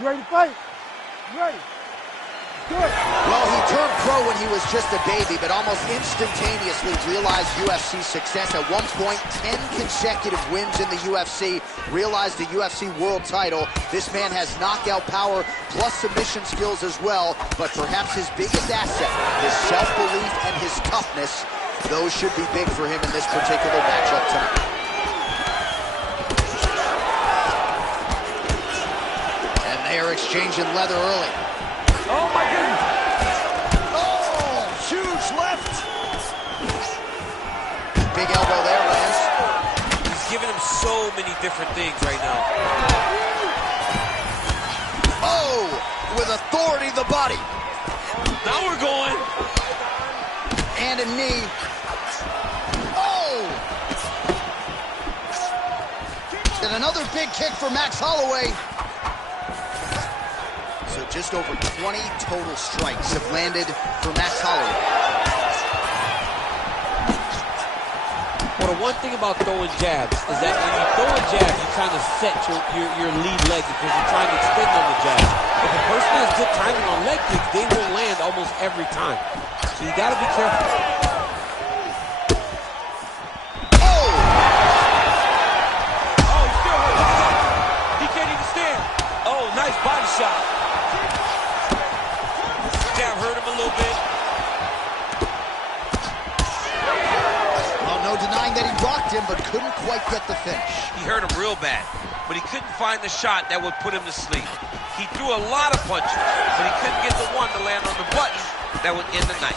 You ready to fight? You ready? Do it. Well, he turned pro when he was just a baby, but almost instantaneously realized UFC success. At one point, 10 consecutive wins in the UFC, realized the UFC world title. This man has knockout power plus submission skills as well, but perhaps his biggest asset, his self-belief and his toughness, those should be big for him in this particular matchup tonight. And they are exchanging leather early. Oh, my goodness. Oh, huge left. Big elbow there, Lance. He's giving him so many different things right now. Oh, with authority, the body. Now we're going. And a knee. Oh! And another big kick for Max Holloway. So just over 20 total strikes have landed for Max Holloway. Well, the one thing about throwing jabs is that when you throw a jab, you're trying to set your lead leg because you're trying to extend on the jab. If a person has good timing on leg kicks, they will land almost every time. So you got to be careful. Oh! Oh, he's still hurt. Look at that. He can't even stand. Oh, nice body shot. Jab hurt him a little bit. Well, no denying that he rocked him, but couldn't quite get the finish. He hurt him real bad, but he couldn't find the shot that would put him to sleep. He threw a lot of punches, but he couldn't get the one to land on the button that would end the night.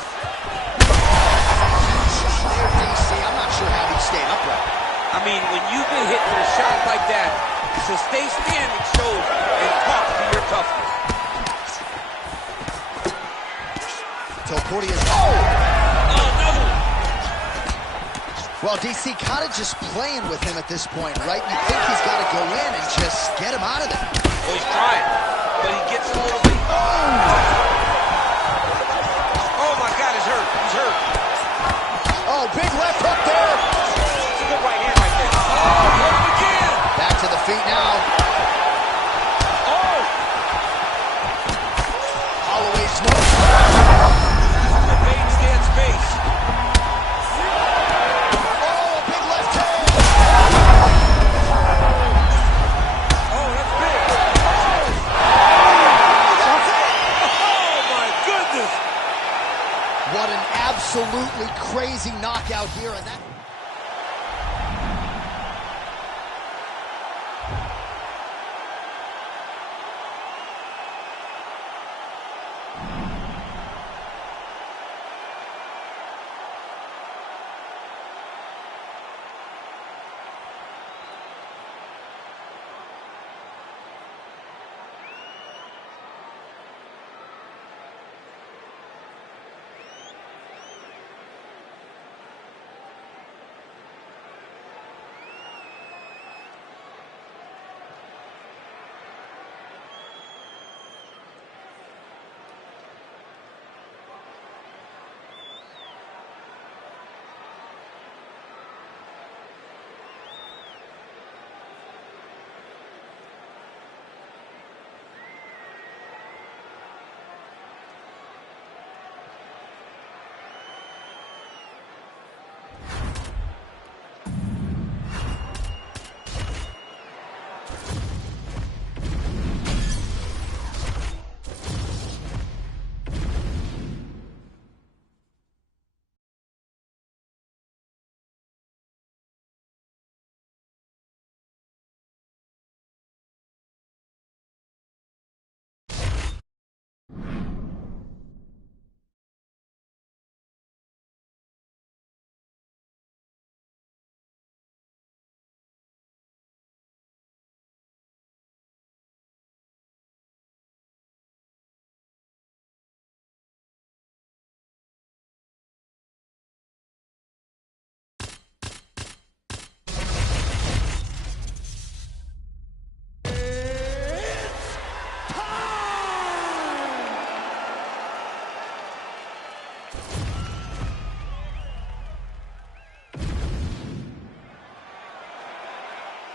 There, DC, I'm not sure how he stayed upright. I mean, when you've been hit with a shot like that, to stay standing shows and talks to your toughness. Porteous. Oh! Another one. Well, DC kind of just playing with him at this point, right? You think he's got to go in and just get him out of there. Well, he's trying, but he gets a little bit. Oh my God, he's hurt. He's hurt. Oh, big left hook there. It's a good right hand right there. Oh, hit him again. Back to the feet now. Oh. Holloway smokes. What an absolutely crazy knockout here, and that...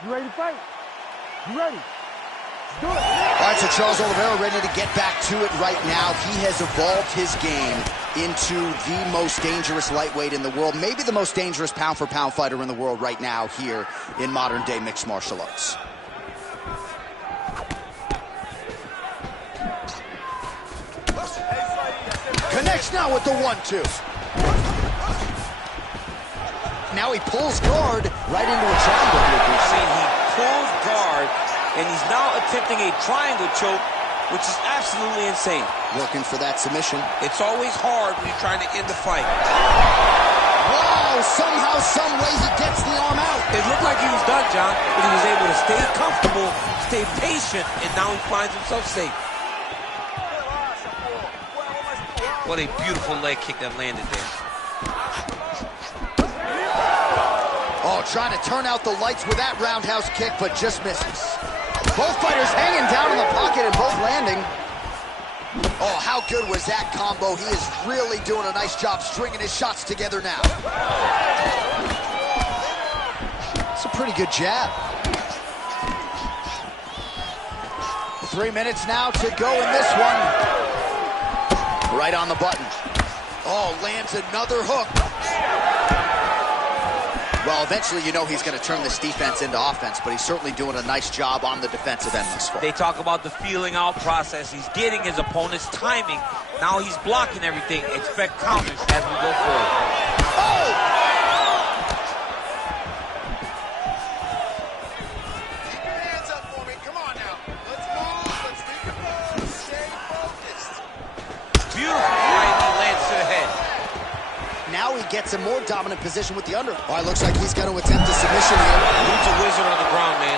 You ready to fight? You ready? Let's do it. All right, so Charles Oliveira ready to get back to it right now. He has evolved his game into the most dangerous lightweight in the world, maybe the most dangerous pound-for-pound fighter in the world right now here in modern-day mixed martial arts. Connects now with the 1-2. Now he pulls guard right into a triangle. He pulls guard, and he's now attempting a triangle choke, which is absolutely insane. Working for that submission. It's always hard when you're trying to end the fight. Wow, somehow, some way he gets the arm out. It looked like he was done, John, but he was able to stay comfortable, stay patient, and now he finds himself safe. What a beautiful leg kick that landed there. Oh, trying to turn out the lights with that roundhouse kick, but just misses. Both fighters hanging down in the pocket and both landing. Oh, how good was that combo? He is really doing a nice job stringing his shots together now. It's a pretty good jab. 3 minutes now to go in this one. Right on the button. Oh, lands another hook. Well, eventually you know he's going to turn this defense into offense, but he's certainly doing a nice job on the defensive end thus far. They talk about the feeling out process. He's getting his opponent's timing. Now he's blocking everything. Expect counters as we go forward. Oh! Gets a more dominant position with the under. Oh, it looks like he's going to attempt a submission here. He's a wizard on the ground, man.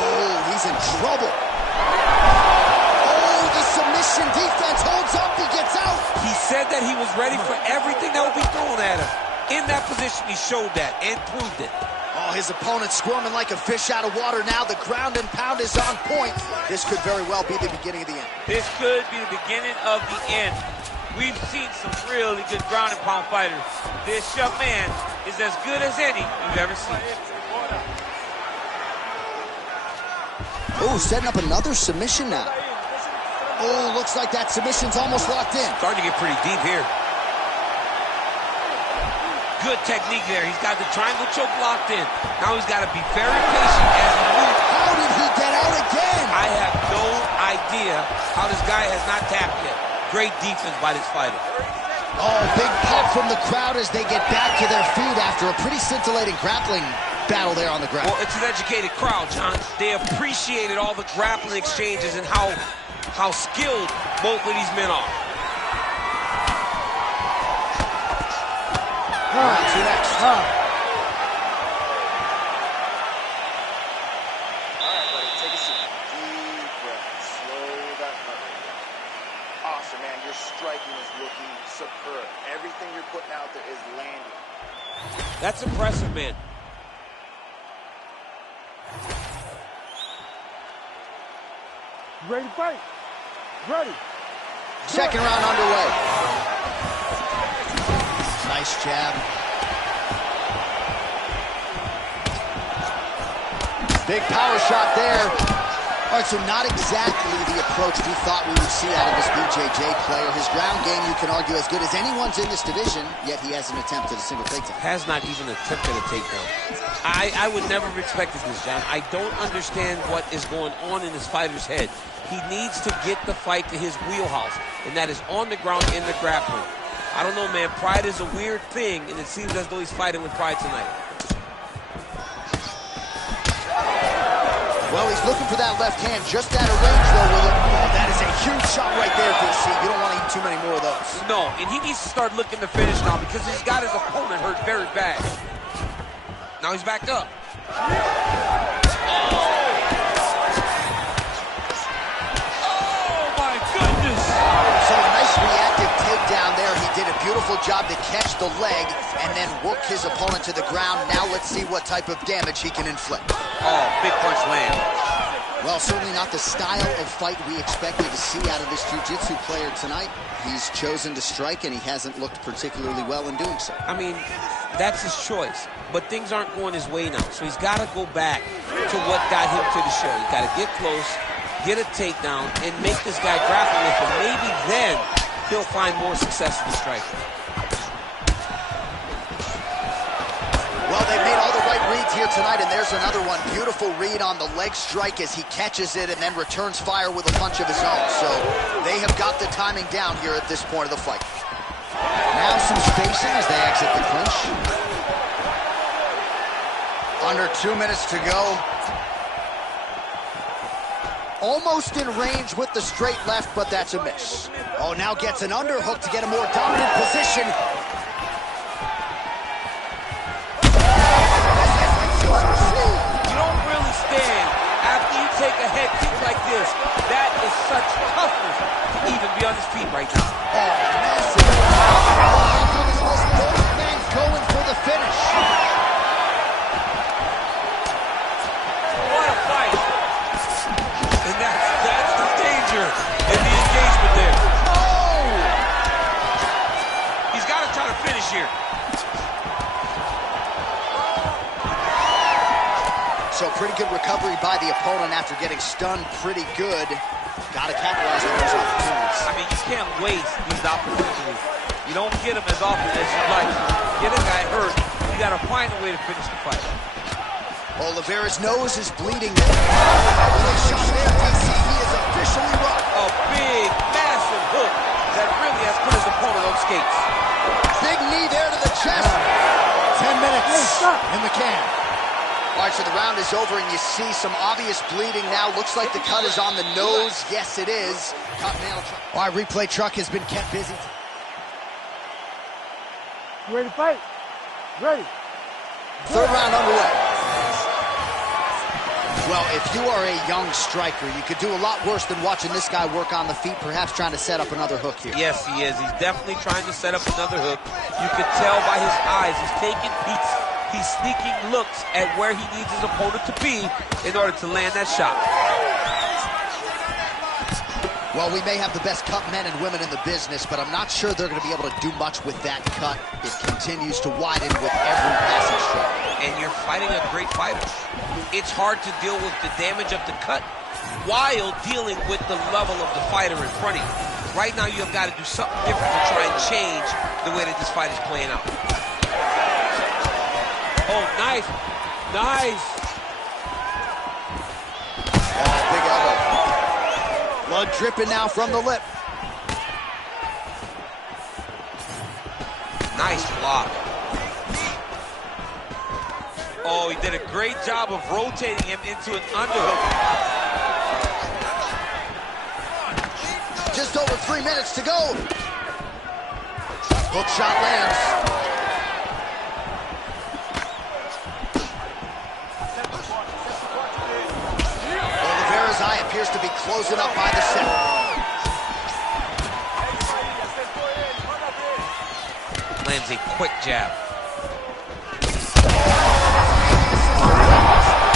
Oh, he's in trouble. Oh, the submission defense holds up. He gets out. He said that he was ready for everything that would be thrown at him. In that position, he showed that and proved it. Oh, his opponent's squirming like a fish out of water now. The ground and pound is on point. This could very well be the beginning of the end. This could be the beginning of the end. We've seen some really good ground and pound fighters. This young man is as good as any you've ever seen. Oh, setting up another submission now. Oh, looks like that submission's almost locked in. Starting to get pretty deep here. Good technique there. He's got the triangle choke locked in. Now he's got to be very patient as he moves. How did he get out again? I have no idea how this guy has not tapped yet. Great defense by this fighter. Oh, big pop from the crowd as they get back to their feet after a pretty scintillating grappling battle there on the ground. Well, it's an educated crowd, John. They appreciated all the grappling exchanges and how skilled both of these men are. All right, to next. All right, buddy, take a seat. Deep breath. Slow that heart rate down. Awesome, man. Your striking is looking superb. Everything you're putting out there is landing. That's impressive, man. Ready to fight? Ready. Second round underway. Nice jab. Big power shot there. All right, so not exactly the approach we thought we would see out of this BJJ player. His ground game, you can argue, as good as anyone's in this division, yet he hasn't attempted a single takedown. Has not even attempted a takedown. I would never have expected this, John. I don't understand what is going on in this fighter's head. He needs to get the fight to his wheelhouse, and that is on the ground in the grappling. I don't know, man. Pride is a weird thing, and it seems as though he's fighting with pride tonight. Well, he's looking for that left hand, just out of range, though, with it. Oh, that is a huge shot right there, DC. You don't want to eat too many more of those. No, and he needs to start looking to finish now because he's got his opponent hurt very bad. Now he's backed up. Oh, my goodness. So a nice reactive takedown there. He did a beautiful job to catch the leg and then work his opponent to the ground. Now let's see what type of damage he can inflict. Oh, big punch land. Well, certainly not the style of fight we expected to see out of this jiu-jitsu player tonight. He's chosen to strike, and he hasn't looked particularly well in doing so. I mean, that's his choice, but things aren't going his way now. So he's got to go back to what got him to the show. He's got to get close, get a takedown, and make this guy grapple with him. Maybe then he'll find more success in the striking. Well, they've made all the right reads here tonight, and there's another one. Beautiful read on the leg strike as he catches it and then returns fire with a punch of his own. So they have got the timing down here at this point of the fight. Now some spacing as they exit the clinch. Under 2 minutes to go. Almost in range with the straight left, but that's a miss. Oh, now gets an underhook to get a more dominant position. You don't really stand after you take a head kick like this. That is such toughness to even be on his feet right now. Oh, massive. Oh, both men going for the finish. What a fight. And that's the danger in the engagement there. Oh! He's got to try to finish here. So pretty good recovery by the opponent after getting stunned pretty good. Got to capitalize on those opportunities. I mean, you can't waste these opportunities. You don't get them as often as you'd like. Get a guy hurt, you got to find a way to finish the fight. Oliveira's nose is bleeding. With a shot there, DC, he is officially rocked. A big, massive hook that really has put his opponent on skates. Big knee there to the chest. 10 minutes in the can. All right, so the round is over, and you see some obvious bleeding now. Looks like the cut is on the nose. Yes, it is. Continental truck. All right, replay truck has been kept busy. You ready to fight? Ready. Third round underway. Well, if you are a young striker, you could do a lot worse than watching this guy work on the feet, perhaps trying to set up another hook here. Yes, he is. He's definitely trying to set up another hook. You could tell by his eyes. He's taking peeks. He's sneaking looks at where he needs his opponent to be in order to land that shot. Well, we may have the best cut men and women in the business, but I'm not sure they're going to be able to do much with that cut. It continues to widen with every passing stroke. And you're fighting a great fighter. It's hard to deal with the damage of the cut while dealing with the level of the fighter in front of you. Right now, you've got to do something different to try and change the way that this fight is playing out. Oh, nice. Nice. Oh, big elbow. Blood dripping now from the lip. Nice block. Oh, he did a great job of rotating him into an underhook. Just over 3 minutes to go. Hook shot lands. Oliveira's eye appears to be closing up by the second. Lands a quick jab.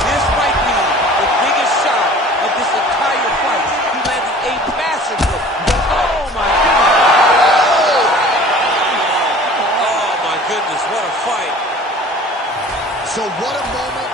This might be the biggest shot of this entire fight. He landed a massive hook. Oh my goodness. Oh my goodness, what a fight. So what a moment.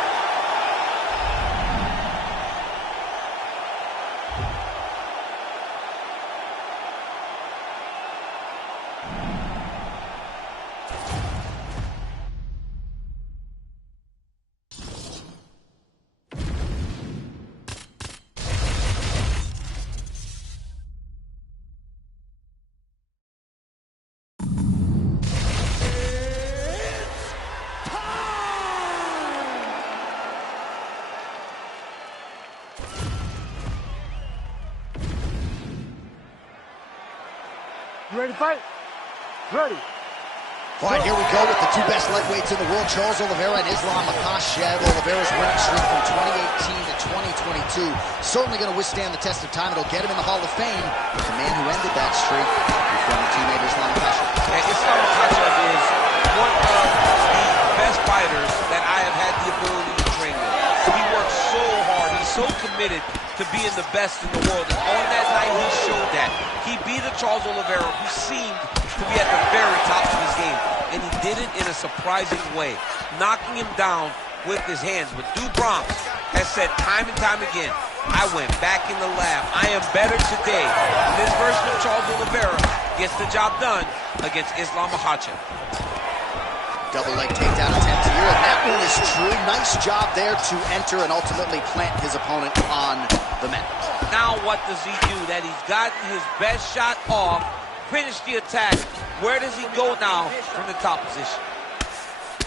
You ready to fight? Ready. All right, here we go with the two best lightweights in the world, Charles Oliveira and Islam Makhachev. Oliveira's winning streak from 2018 to 2022. Certainly going to withstand the test of time. It'll get him in the Hall of Fame. The man who ended that streak, his former teammate Islam Makhachev. Yeah, Islam Makhachev is one of the best fighters that I have had the ability to train with. He works so hard. He's so committed to being the best in the world. And on that night, he showed that. He beat a Charles Oliveira who seemed to be at the very top of his game. And he did it in a surprising way, knocking him down with his hands. But Stu Bronx has said time and time again, I went back in the lab. I am better today. This version of Charles Oliveira gets the job done against Islam Makhachev. Double leg takedown attempt here, and that one is true. Nice job there to enter and ultimately plant his opponent on the mat. Now what does he do? That he's gotten his best shot off, finished the attack. Where does he go now from the top position?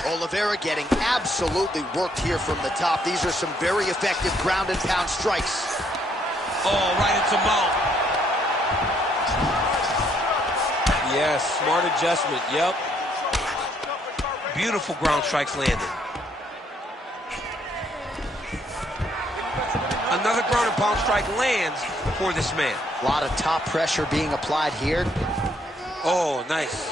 Oliveira getting absolutely worked here from the top. These are some very effective ground and pound strikes. Oh, right into mount. Yes, smart adjustment, yep. Beautiful ground strikes landed. Another ground and pound strike lands for this man. A lot of top pressure being applied here. Oh, nice.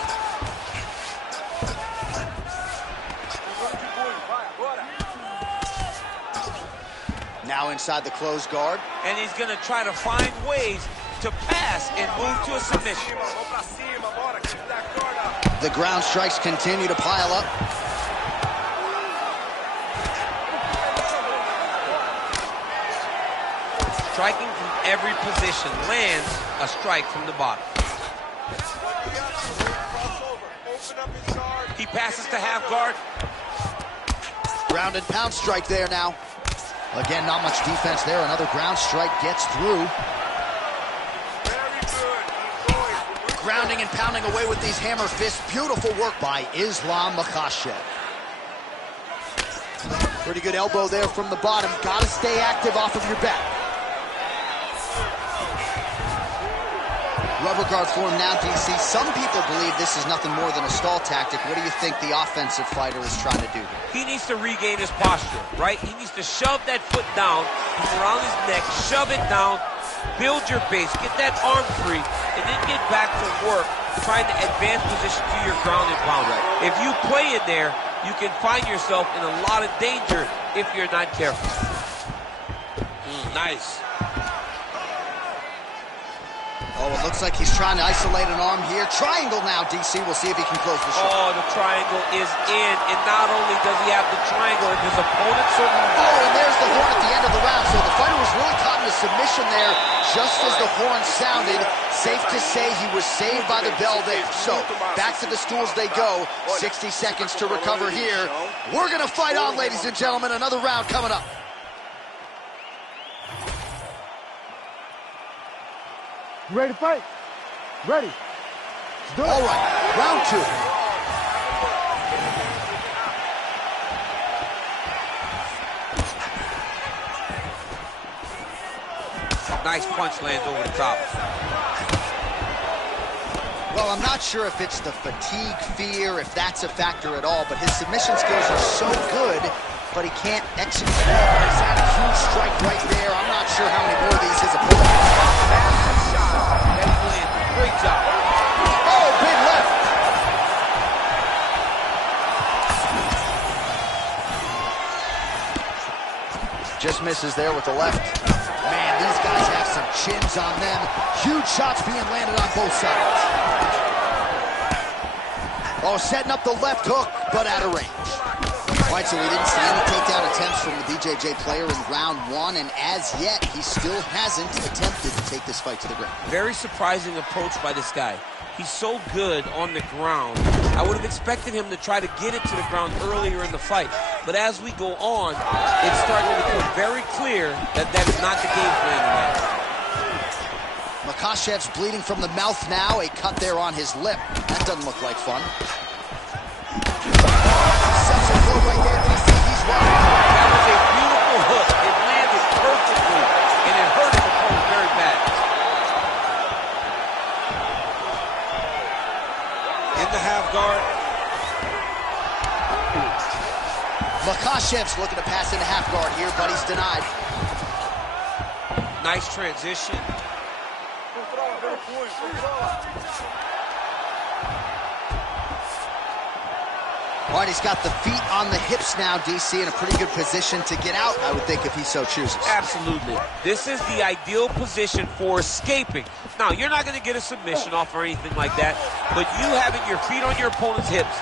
Now inside the closed guard. And he's going to try to find ways to pass and move to a submission. The ground strikes continue to pile up. Striking from every position, lands a strike from the bottom. He passes to half guard. Ground and pound strike there now. Again, not much defense there. Another ground strike gets through. Grounding and pounding away with these hammer fists. Beautiful work by Islam Makhachev. Pretty good elbow there from the bottom. Got to stay active off of your back. Rubber guard form now, DC. Some people believe this is nothing more than a stall tactic. What do you think the offensive fighter is trying to do here? He needs to regain his posture, right? He needs to shove that foot down, around his neck, shove it down, build your base, get that arm free, and then get back to work trying to advance position to your ground and pound. If you play in there, you can find yourself in a lot of danger if you're not careful. Nice. Oh, it looks like he's trying to isolate an arm here. Triangle now, DC. We'll see if he can close the shot. Oh, the triangle is in, and not only does he have the triangle, if his opponent certainly... Oh, and there's the horn at the end of the round. So the fighter was really caught in a submission there just as the horn sounded. Safe to say he was saved by the bell there. So, back to the stools they go. 60 seconds to recover here. We're going to fight on, ladies and gentlemen. Another round coming up. You ready to fight? Ready. Let's do it. All right, round two. Nice punch lands over the top. Well, I'm not sure if it's the fatigue, fear, if that's a factor at all, but his submission skills are so good, but he can't execute. He's had a huge strike right there. I'm not sure how many more of these his opponent has. Great job. Oh, big left. Just misses there with the left. Man, these guys have some chins on them. Huge shots being landed on both sides. Oh, setting up the left hook, but out of range. All right, so we didn't see any takedown attempts from the BJJ player in round one, and as yet, he still hasn't attempted to take this fight to the ground. Very surprising approach by this guy. He's so good on the ground. I would have expected him to try to get it to the ground earlier in the fight. But as we go on, it's starting to become very clear that that is not the game plan tonight. Makhachev's bleeding from the mouth now. A cut there on his lip. That doesn't look like fun. Sets a blow right there. He's running. That was a beautiful hook. It landed perfectly, and it hurt his opponent very bad. In the half guard. Makhachev's looking to pass into half guard here, but he's denied. Nice transition. All right, he's got the feet on the hips now, DC, in a pretty good position to get out, I would think, if he so chooses. Absolutely. This is the ideal position for escaping. Now, you're not going to get a submission off or anything like that, but you having your feet on your opponent's hips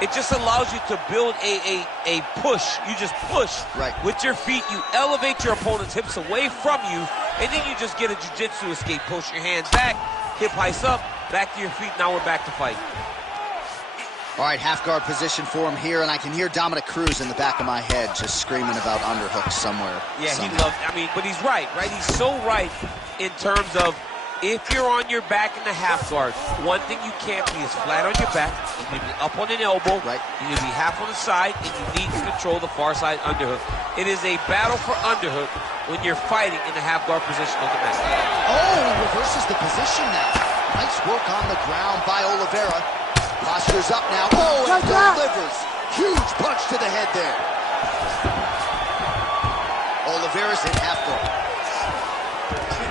It just allows you to build a push. You just push Right. with your feet. You elevate your opponent's hips away from you, and then you just get a jiu-jitsu escape. Push your hands back, hip heights up, back to your feet. Now we're back to fight. All right, half guard position for him here, and I can hear Dominic Cruz in the back of my head just screaming about underhooks somewhere. Yeah, somehow. he loves, I mean, but he's right? He's so right in terms of if you're on your back in the half guard, one thing you can't be is flat on your back. You need to be up on an elbow. Right. You need to be half on the side, and you need to control the far side underhook. It is a battle for underhook when you're fighting in the half guard position on the mat. Oh, he reverses the position now. Nice work on the ground by Oliveira. Posture's up now. Oh, and delivers. Huge punch to the head there. Oliveira's in half guard.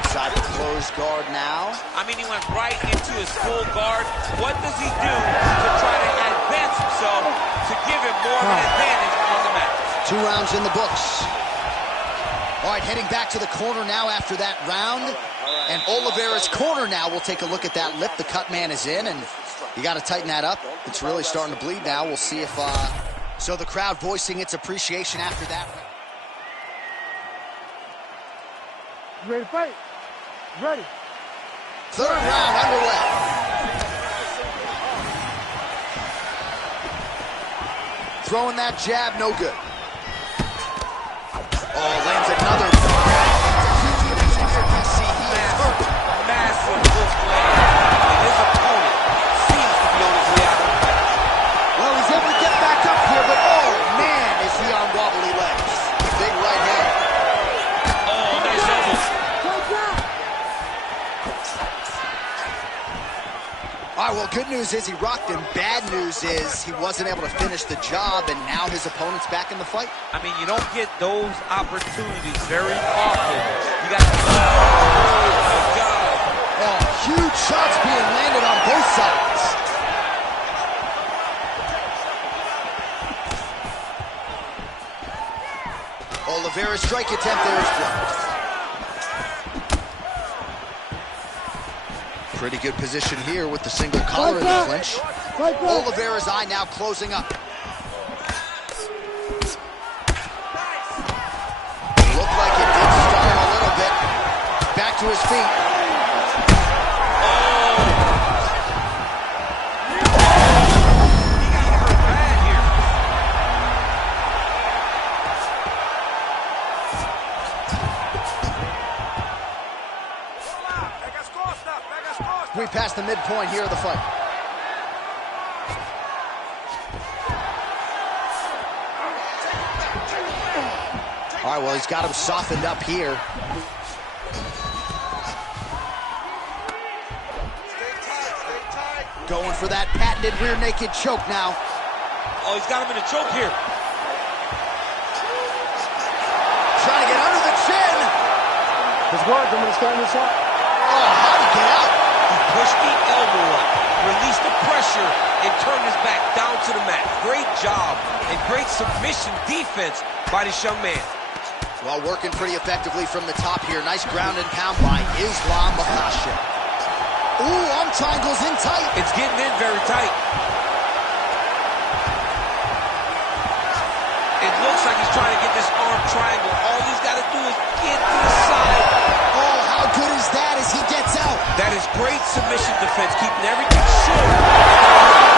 Inside the closed guard now. I mean, he went right into his full guard. What does he do to try to advance himself to give him more of an advantage on the mat? 2 rounds in the books. All right, heading back to the corner now after that round. And Oliveira's corner now. We'll take a look at that lip. The cut man is in, and you got to tighten that up. It's really starting to bleed now. We'll see if... So the crowd voicing its appreciation after that. You ready to fight? Ready. 3rd round underway. Throwing that jab, no good. Oh, lands another. Massive hook land. And his opponent seems to be on his way out. Well, he's able to get back up here, but oh man, is he on wobbly legs. Big right hand. Oh, nice elbow. All right, well, good news is he rocked him. Bad news is he wasn't able to finish the job, and now his opponent's back in the fight. I mean, you don't get those opportunities very often. You got to... Oh, my God. Oh, huge shots being landed on both sides. Oliveira's strike attempt there is blocked. Pretty good position here with the single collar in the clinch. Oliveira's eye now closing up. Looked like it did start a little bit. Back to his feet. We passed the midpoint here of the fight. All right, well, he's got him softened up here. Going for that patented rear naked choke now. Oh, he's got him in a choke here. Trying to get under the chin. It's work. I'm going to stand this up. Oh, how'd he get out? He pushed the elbow up, released the pressure, and turned his back down to the mat. Great job and great submission defense by this young man. Well, working pretty effectively from the top here. Nice ground and pound by Islam Makhachev. Ooh, arm triangles in tight. It's getting in very tight. It looks like he's trying to get this arm triangle. All he's got to do is get to the side. Oh, how good is that as he gets out? That is great submission defense, keeping everything short.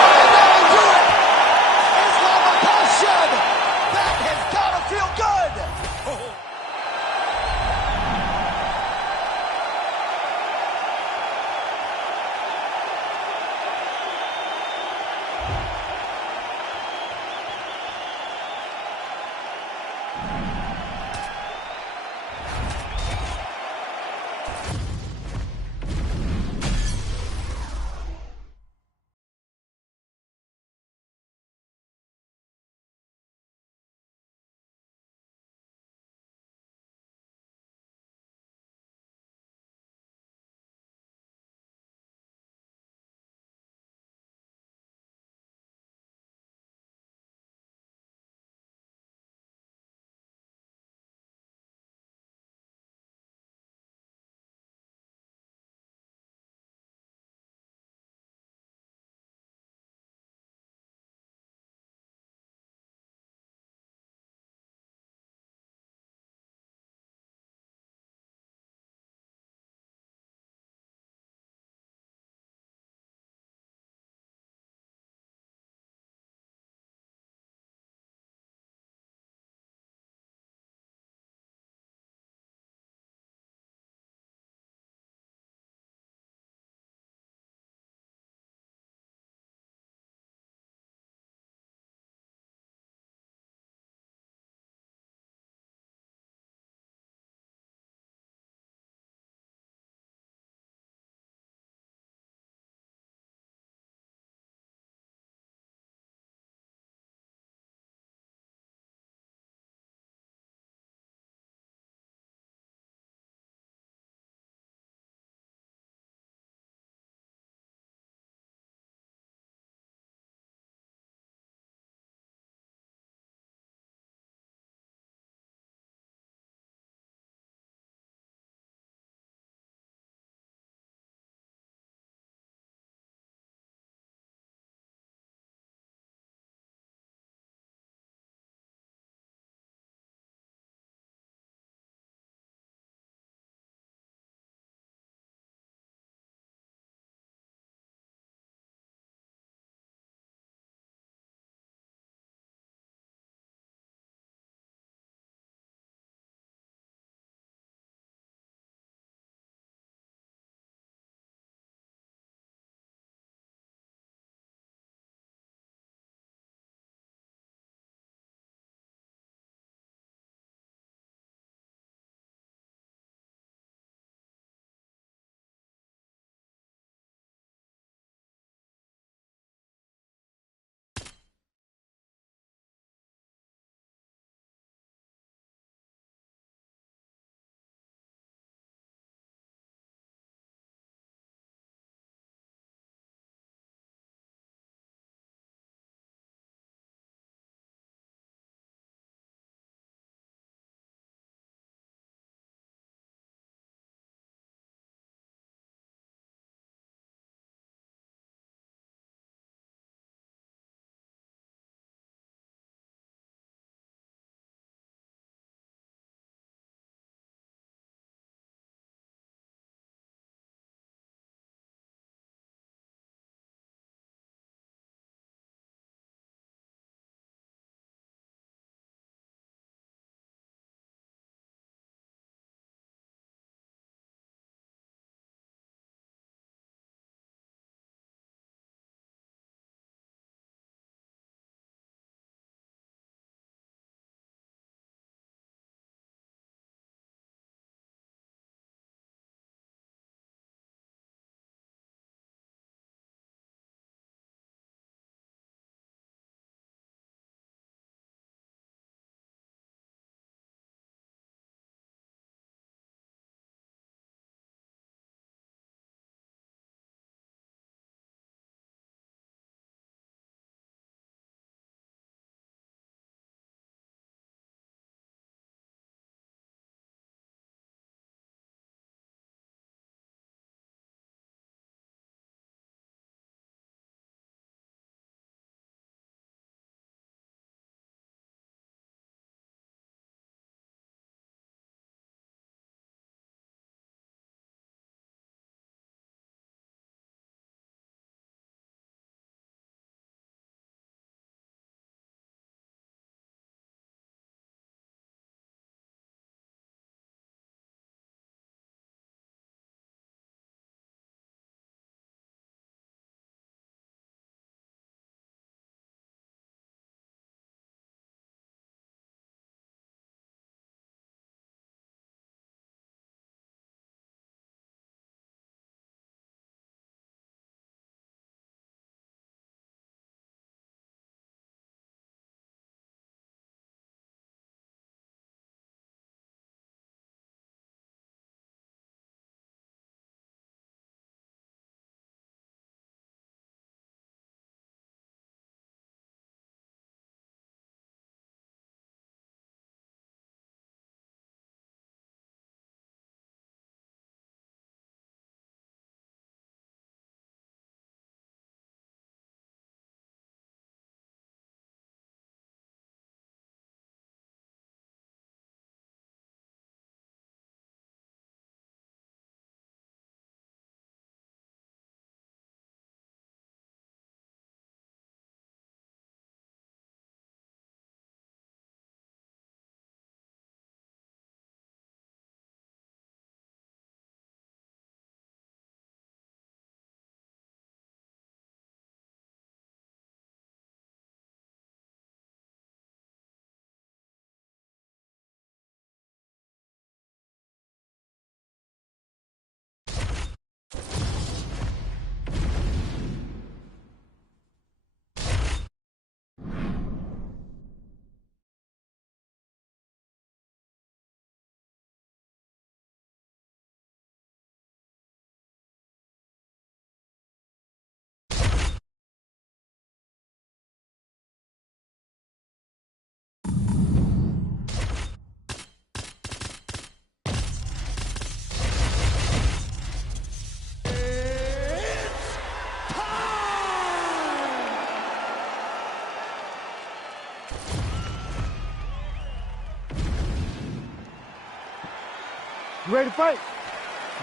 You ready to fight?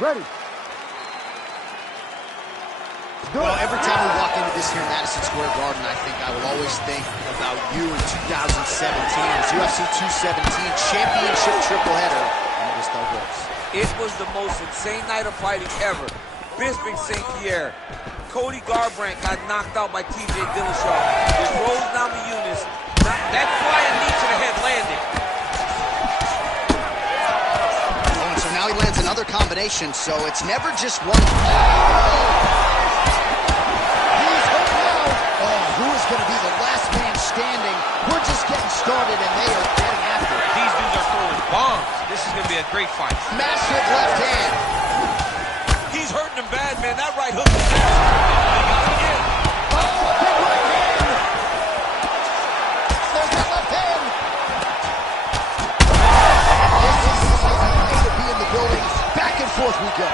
Ready. Well, every time we walk into this here Madison Square Garden, I think I will always think about you in 2017 as UFC 217 championship triple header, and it was Thug Rose. It was the most insane night of fighting ever. Bisping St. Pierre, Cody Garbrandt got knocked out by TJ Dillashaw. With Rose Namajunas, that flying knee to the head landed. Oh, and so now he lands another combination, so it's never just one. Who is going to be the last man standing? We're just getting started, and they are getting after it. These dudes are throwing bombs. This is going to be a great fight. Massive left hand. He's hurting him bad, man. That right hook is nasty. He got it again. Oh, big right hand. There's that left hand. This is the way to be in the building. Back and forth we go.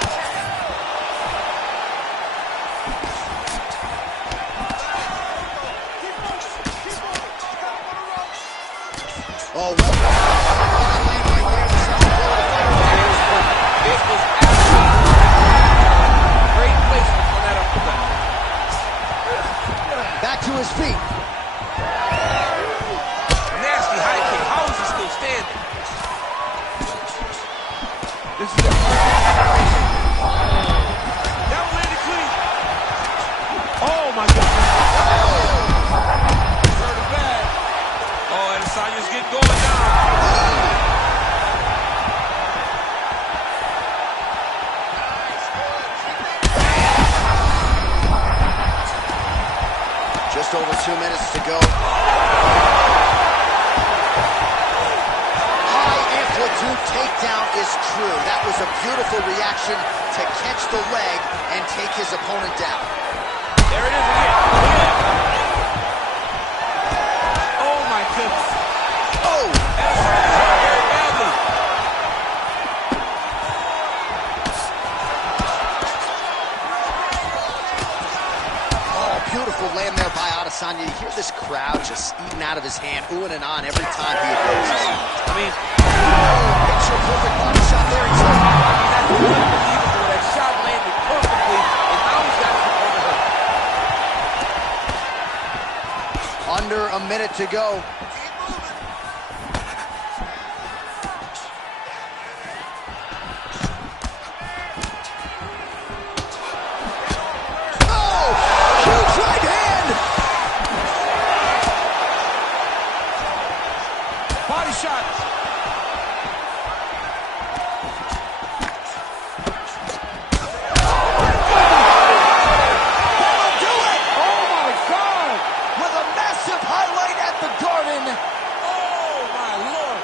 Oh, well, it was absolutely great placement on that uppercut. Back to his feet. Nasty high kick. How is he still standing? This is that one landed clean. Oh my God. Hurt him bad. Oh, Adesanya's getting going now. Just over 2 minutes to go. High amplitude takedown is true. That was a beautiful reaction to catch the leg and take his opponent down. There it is again. Oh my goodness. Oh! Adesanya hurt very badly. Oh, beautiful land there by Adesanya. You hear this crowd just eating out of his hand, oohing and on every time he approaches. I mean, Picture perfect body shot there. He's hurt. that's unbelievable. That shot landed perfectly, and now he's got his opponent hurt. Under a minute to go. Oh! Huge right hand! Body shot. That'll do it! Oh my God! With a massive highlight at the Garden. Oh my Lord.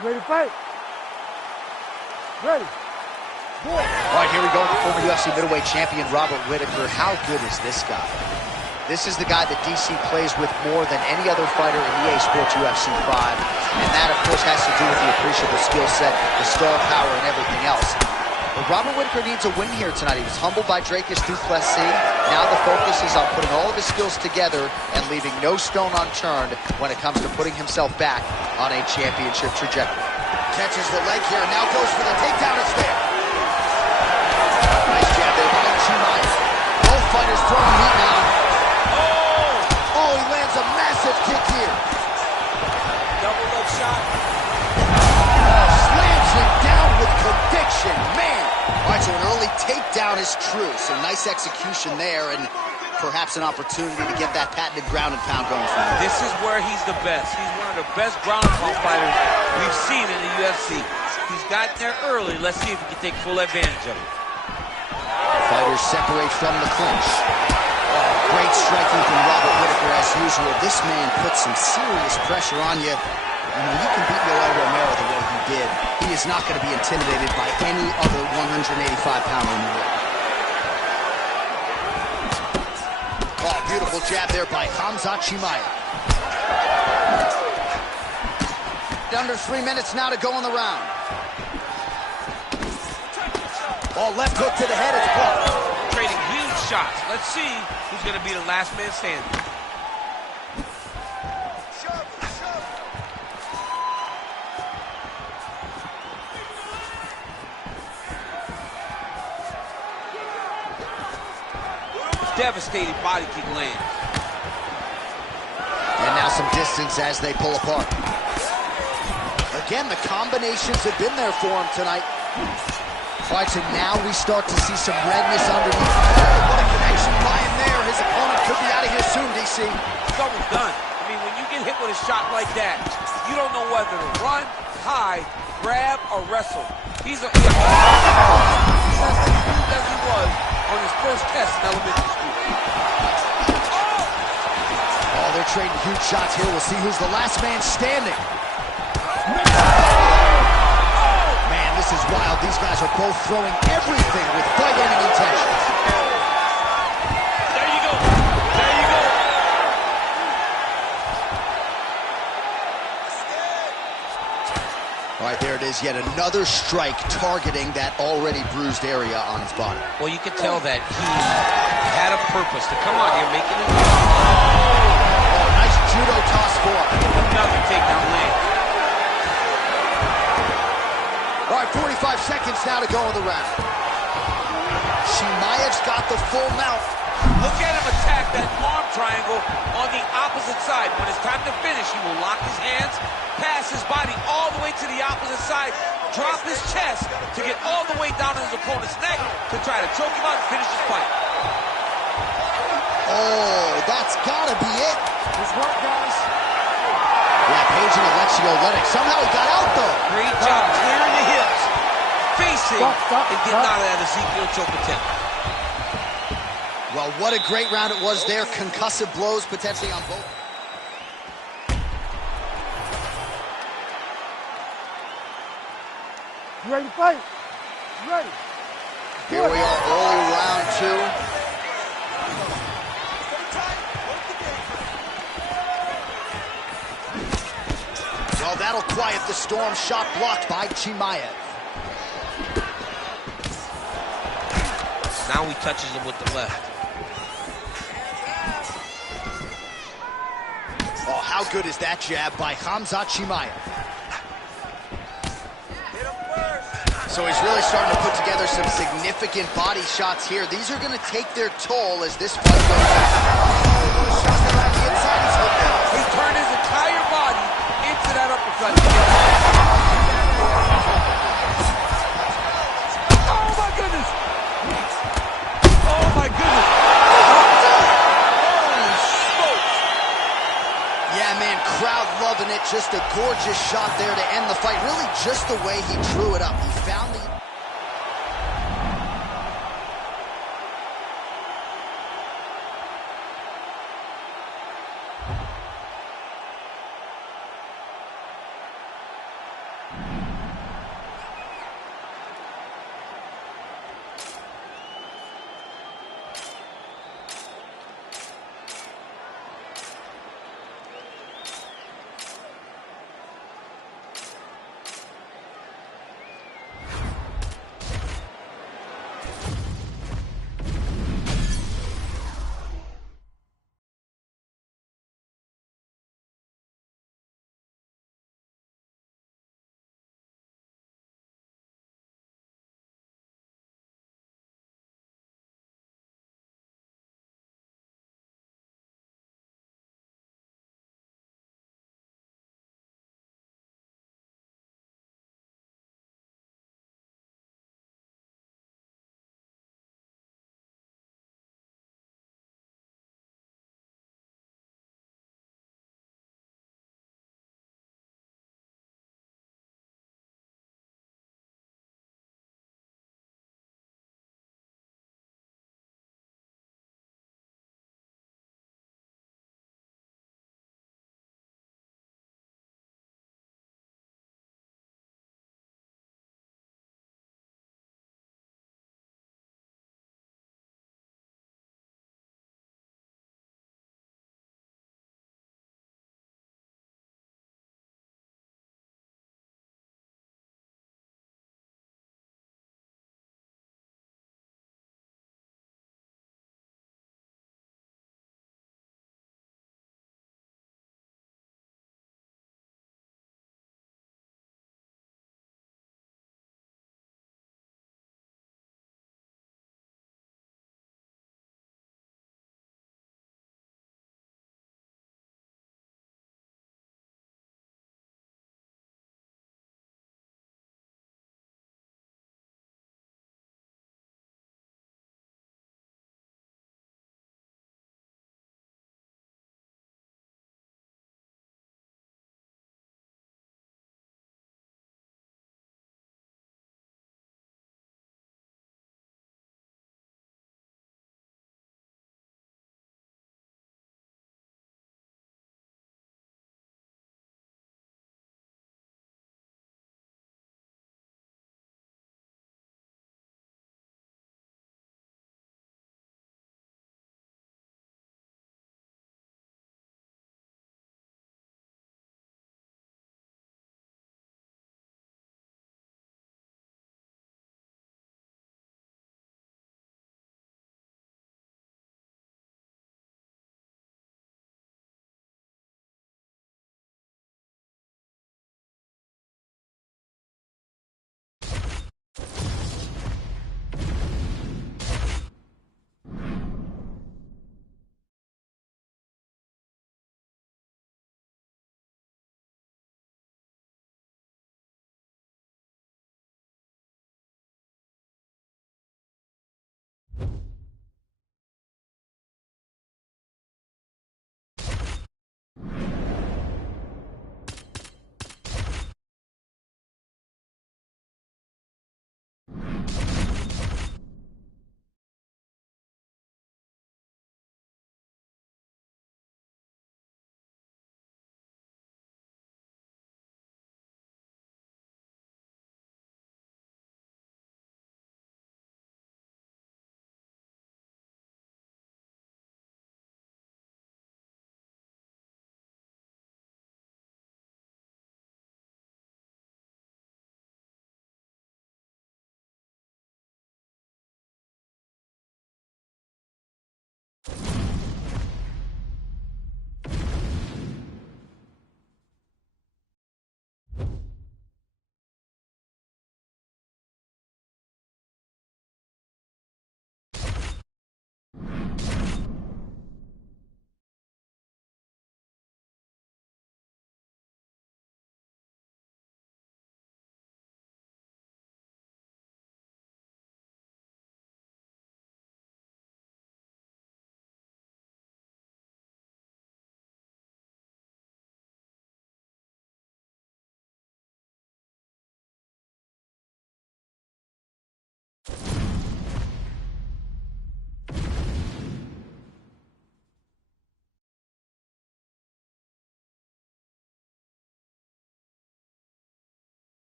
Ready to fight? Ready. Go. All right, here we go. Former UFC middleweight champion Robert Whittaker. How good is this guy? This is the guy that DC plays with more than any other fighter in EA Sports UFC 5. And that, of course, has to do with the appreciable skill set, the star power, and everything else. But Robert Whittaker needs a win here tonight. He was humbled by Dricus du Plessis. Now the focus is on putting all of his skills together and leaving no stone unturned when it comes to putting himself back on a championship trajectory. Catches the leg here, now goes for the takedown. It's there. Nice jab there by Chimaev. Both fighters throwing heat now. Oh, he lands a massive kick here. Double leg shot. Slams him down with conviction. Man. All right, so an early takedown is true. So nice execution there, and perhaps an opportunity to get that patented ground and pound going for him. This is where he's the best. He's one of the best ground and pound fighters we've seen in the UFC. He's gotten there early. Let's see if he can take full advantage of it. Fighters separate from the clinch. Oh, great striking from Robert Whittaker as usual. This man puts some serious pressure on you. You know, you can beat Yoel Romero the way he did. He is not going to be intimidated by any other 185-pounder in the world. Oh, beautiful jab there by Khamzat Chimaev. Under 3 minutes now to go in the round. Oh, left hook to the head, it's blocked. Trading huge shots. Let's see who's going to be the last man standing. Devastating body kick lands. And now some distance as they pull apart. Again, the combinations have been there for him tonight. All right, so now we start to see some redness underneath. Oh, what a connection by him there. His opponent could be out of here soon, DC. It's almost done. I mean, when you get hit with a shot like that, you don't know whether to run, hide, grab, or wrestle. He's as smooth as he was on his first test in elementary school. Oh, they're trading huge shots here. We'll see who's the last man standing. Man, this is wild. These guys are both throwing everything with fight-ending intentions. There you go. There you go. All right, there it is. Yet another strike targeting that already bruised area on his body. Well, you can tell that he had a purpose to come on here making it. Oh, nice judo toss for him. Another takedown land. All right, 45 seconds now to go in the round. Chimaev's got the full mount. Look at him attack that arm triangle on the opposite side. When it's time to finish, he will lock his hands, pass his body all the way to the opposite side, drop his chest to get all the way down to his opponent's neck to try to choke him out and finish his fight. Oh, that's gotta be it. Good work, guys. Yeah, Page and Alexio Lenik. Somehow he got out, though. Great job clearing the hips, facing, Stop, and getting out of that Ezekiel choke attempt. Well, what a great round it was there. Concussive blows potentially on both. You ready to fight? You ready? Here we are, early round two. Well, that'll quiet the storm. Shot blocked by Chimaev. Now he touches him with the left. Oh, how good is that jab by Khamzat Chimaev? So he's really starting to put together some significant body shots here. These are going to take their toll as this fight goes on. Oh, shots around the inside. He's hooked out. He turned his entire body into that uppercut. Oh my goodness! Oh my goodness! Holy smokes! Yeah, man, crowd loving it. Just a gorgeous shot there to end the fight. Really just the way he drew it up. He found the...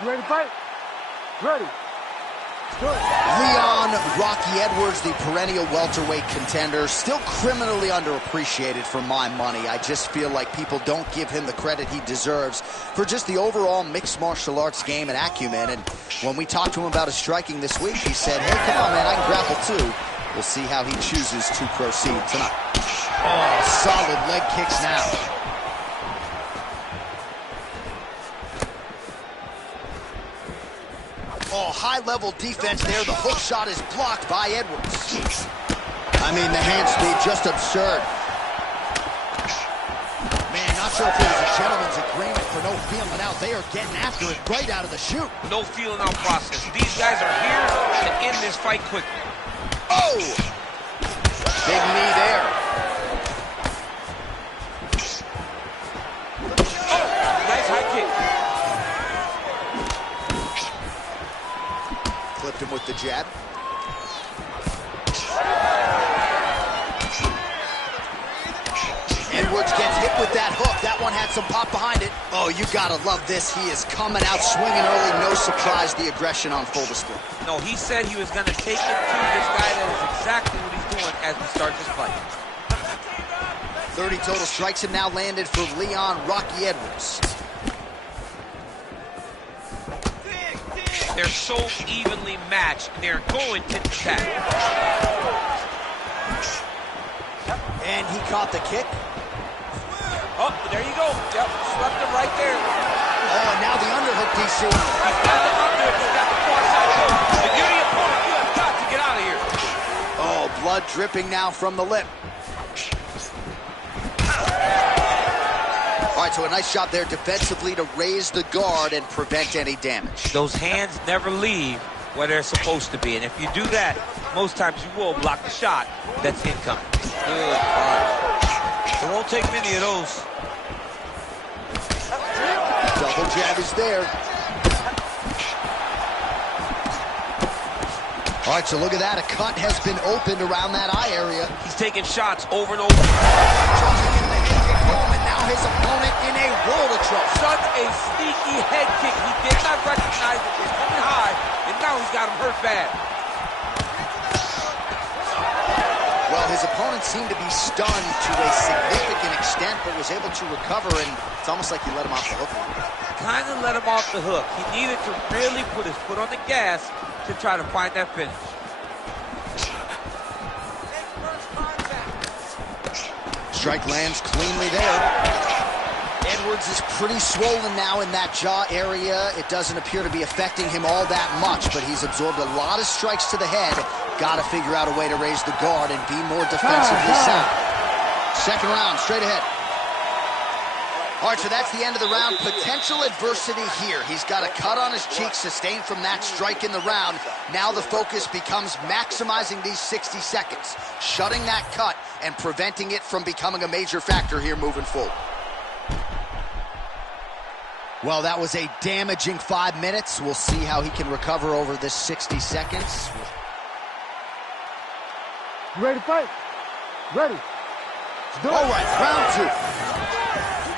You ready to fight? Ready. Let's do it. Leon Rocky Edwards, the perennial welterweight contender, still criminally underappreciated for my money. I just feel like people don't give him the credit he deserves for just the overall mixed martial arts game and acumen. And when we talked to him about his striking this week, he said, hey, come on, man, I can grapple too. We'll see how he chooses to proceed tonight. Oh, solid leg kicks now. Oh, high-level defense there. The hook shot is blocked by Edwards. I mean, the hand speed, just absurd. Man, not sure if it was a gentleman's agreement for no feeling out. They are getting after it right out of the chute. No feeling out process. These guys are here to end this fight quickly. Oh! Big knee there. Oh! Nice high kick. Clipped him with the jab. Edwards gets hit with that hook. That one had some pop behind it. Oh, you gotta love this. He is coming out swinging early. No surprise, the aggression on full display. No, he said he was going to take it to this guy. That is exactly what he's doing as we start this fight. 30 total strikes have now landed for Leon Rocky Edwards. They're so evenly matched, and they're going to attack. And he caught the kick. Oh, there you go. Yep, swept him right there. Oh, and now the underhook, DC. He's got the underhook. He's got the far side hook. If you're the opponent, you have got to get out of here. Oh, blood dripping now from the lip. All right, so a nice shot there defensively to raise the guard and prevent any damage. Those hands never leave where they're supposed to be, and if you do that, most times you will block the shot that's incoming. Good. All right. So don't take many of those. Double jab is there. All right, so look at that. A cut has been opened around that eye area. He's taking shots over and over. Tries to get the head kick home, and now his opponent in a world of trouble. Such a sneaky head kick. He did not recognize it. It's coming high, and now he's got him hurt bad. Well, his opponent seemed to be stunned to a significant extent, but was able to recover, and it's almost like he let him off the hook. Kind of let him off the hook. He needed to really put his foot on the gas to try to find that finish. Strike lands cleanly there. Edwards is pretty swollen now in that jaw area. It doesn't appear to be affecting him all that much, but he's absorbed a lot of strikes to the head. Got to figure out a way to raise the guard and be more defensively sound. Second round, straight ahead. All right, so that's the end of the round. Potential adversity here. He's got a cut on his cheek sustained from that strike in the round. Now the focus becomes maximizing these 60 seconds, shutting that cut and preventing it from becoming a major factor here moving forward. Well, that was a damaging 5 minutes. We'll see how he can recover over this 60 seconds. You ready to fight? Ready. Let's do it. All right, round two.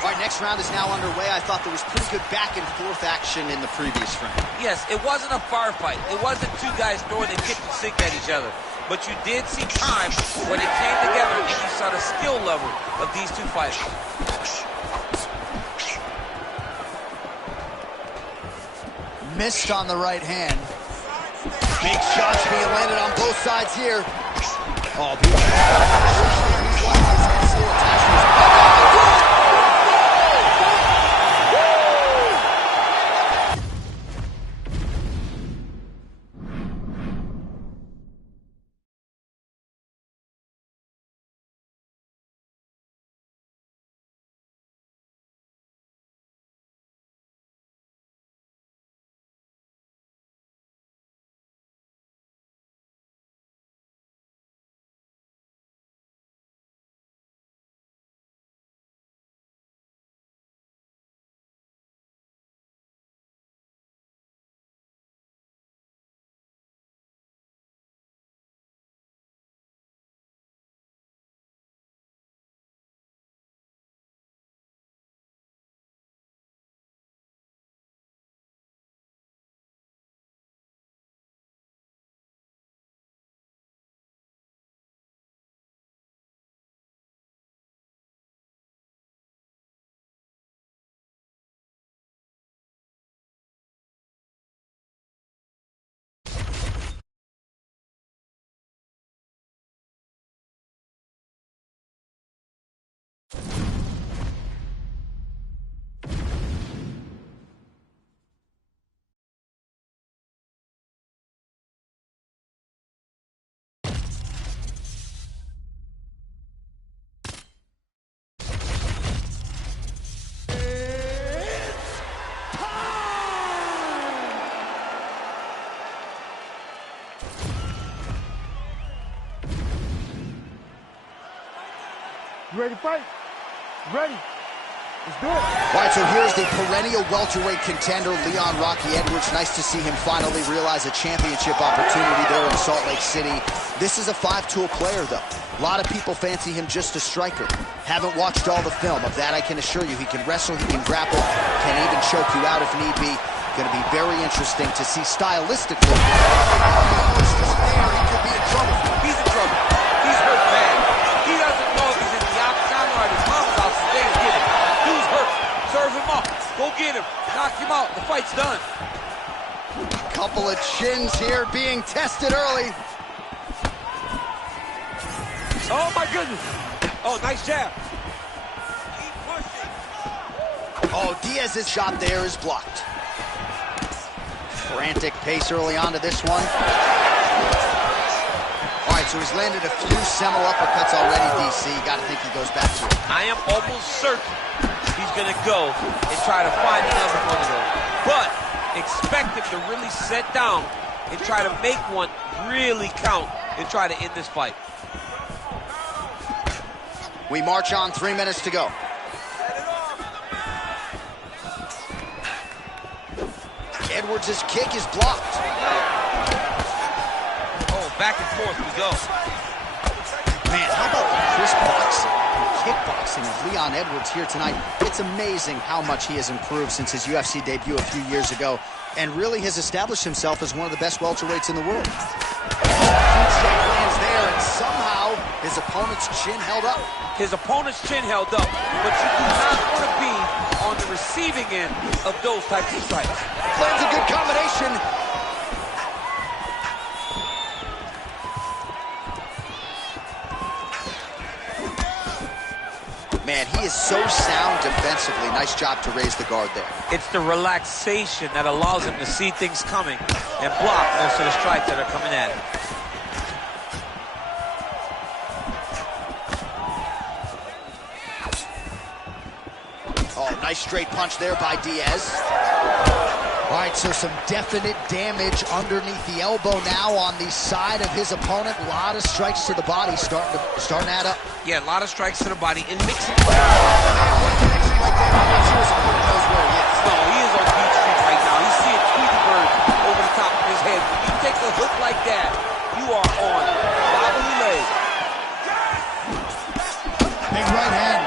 All right, next round is now underway. I thought there was pretty good back and forth action in the previous round. Yes, it wasn't a firefight. It wasn't two guys throwing a kitchen sink at each other. But you did see times when it came together and you saw the skill level of these two fighters. Missed on the right hand. Big shots being landed on both sides here. Oh, beautiful. He's watching his head still attached to his body. You ready to fight? Ready. Let's do it. All right, so here's the perennial welterweight contender, Leon Rocky Edwards. Nice to see him finally realize a championship opportunity there in Salt Lake City. This is a five-tool player, though. A lot of people fancy him just a striker. Haven't watched all the film. Of that, I can assure you. He can wrestle, he can grapple, can even choke you out if need be. Going to be very interesting to see stylistically. This is there. He could be in trouble. He's in trouble. He's hurt bad. He doesn't know if he's in the octagon or at his mom's house to stay and get him. He's hurt. Serve him up. Go get him. Knock him out. The fight's done. Couple of chins here being tested early. Oh, my goodness. Oh, nice jab. Keep pushing. Oh, Diaz's shot there is blocked. Frantic pace early on to this one. All right, so he's landed a few seminal uppercuts already, DC. Got to think he goes back to it. I am almost certain he's going to go and try to find another one of those. But expect him to really set down and try to make one really count and try to end this fight. We march on, 3 minutes to go. Edwards' kick is blocked. Oh, back and forth we go. Man, how about the crisp boxing and kickboxing of Leon Edwards here tonight? It's amazing how much he has improved since his UFC debut a few years ago and really has established himself as one of the best welterweights in the world. Huge shot lands there, and somehow his opponent's chin held up. His opponent's chin held up, but you do not want to be on the receiving end of those types of strikes. Lands a good combination. Man, man. He is so sound defensively. Nice job to raise the guard there. It's the relaxation that allows him to see things coming and block most of the strikes that are coming at him. Oh, nice straight punch there by Diaz. All right, so some definite damage underneath the elbow now on the side of his opponent. A lot of strikes to the body starting to add up. Yeah, a lot of strikes to the body and mixing. I'm not sure his opponent knows where he is. No, he is on Beach Street right now. He's seeing Tweety Bird over the top of his head. When you take a hook like that, you are on wobbly leg. Big right hand.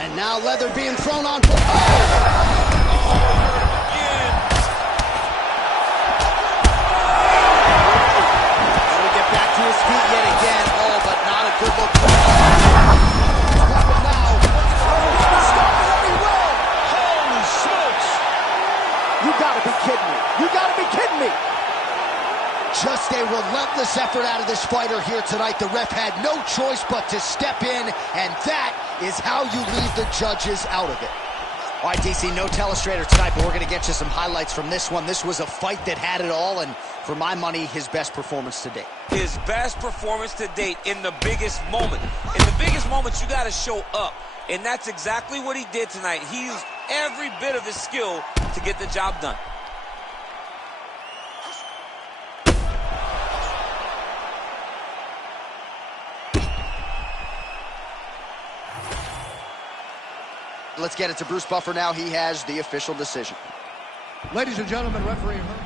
And now leather being thrown on. His feet yet again. Oh, but not a good look. Holy smokes! You gotta be kidding me. You gotta be kidding me. Just a relentless effort out of this fighter here tonight. The ref had no choice but to step in, and that is how you leave the judges out of it. All right, DC, no telestrator tonight, but we're going to get you some highlights from this one. This was a fight that had it all, and for my money, his best performance to date. His best performance to date in the biggest moment. In the biggest moments, you got to show up, and that's exactly what he did tonight. He used every bit of his skill to get the job done. Let's get it to Bruce Buffer now. He has the official decision. Ladies and gentlemen, referee Herb.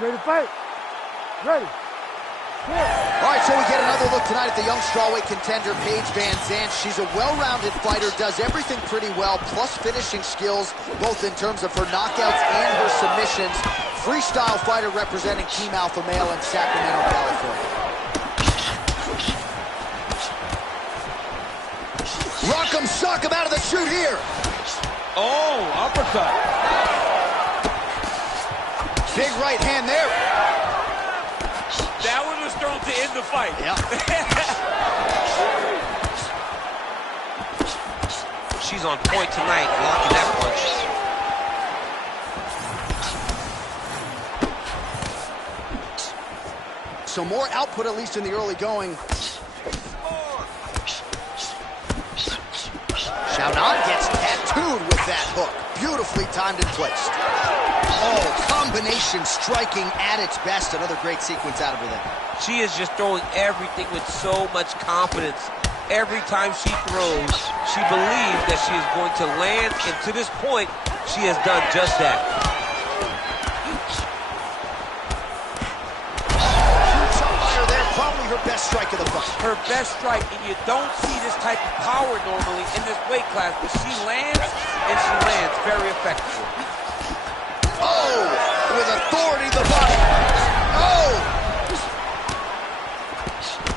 Ready to fight? Ready. All right, so we get another look tonight at the young strawweight contender, Paige VanZant. She's a well-rounded fighter, does everything pretty well, plus finishing skills, both in terms of her knockouts and her submissions. Freestyle fighter representing Team Alpha Male in Sacramento, California. Rock'em sock him out of the chute here. Oh, uppercut. Big right hand there. That one was thrown to end the fight. Yeah. She's on point tonight, blocking that punch. So more output, at least in the early going. Xiaonan gets tattooed with that hook. Beautifully timed and placed. Oh, combination striking at its best. Another great sequence out of her there. She is just throwing everything with so much confidence. Every time she throws, she believes that she is going to land, and to this point, she has done just that. Shoots up by her there, probably her best strike of the fight. Her best strike, and you don't see this type of power normally in this weight class, but she lands, and she lands very effectively. Oh, with authority the body. Oh!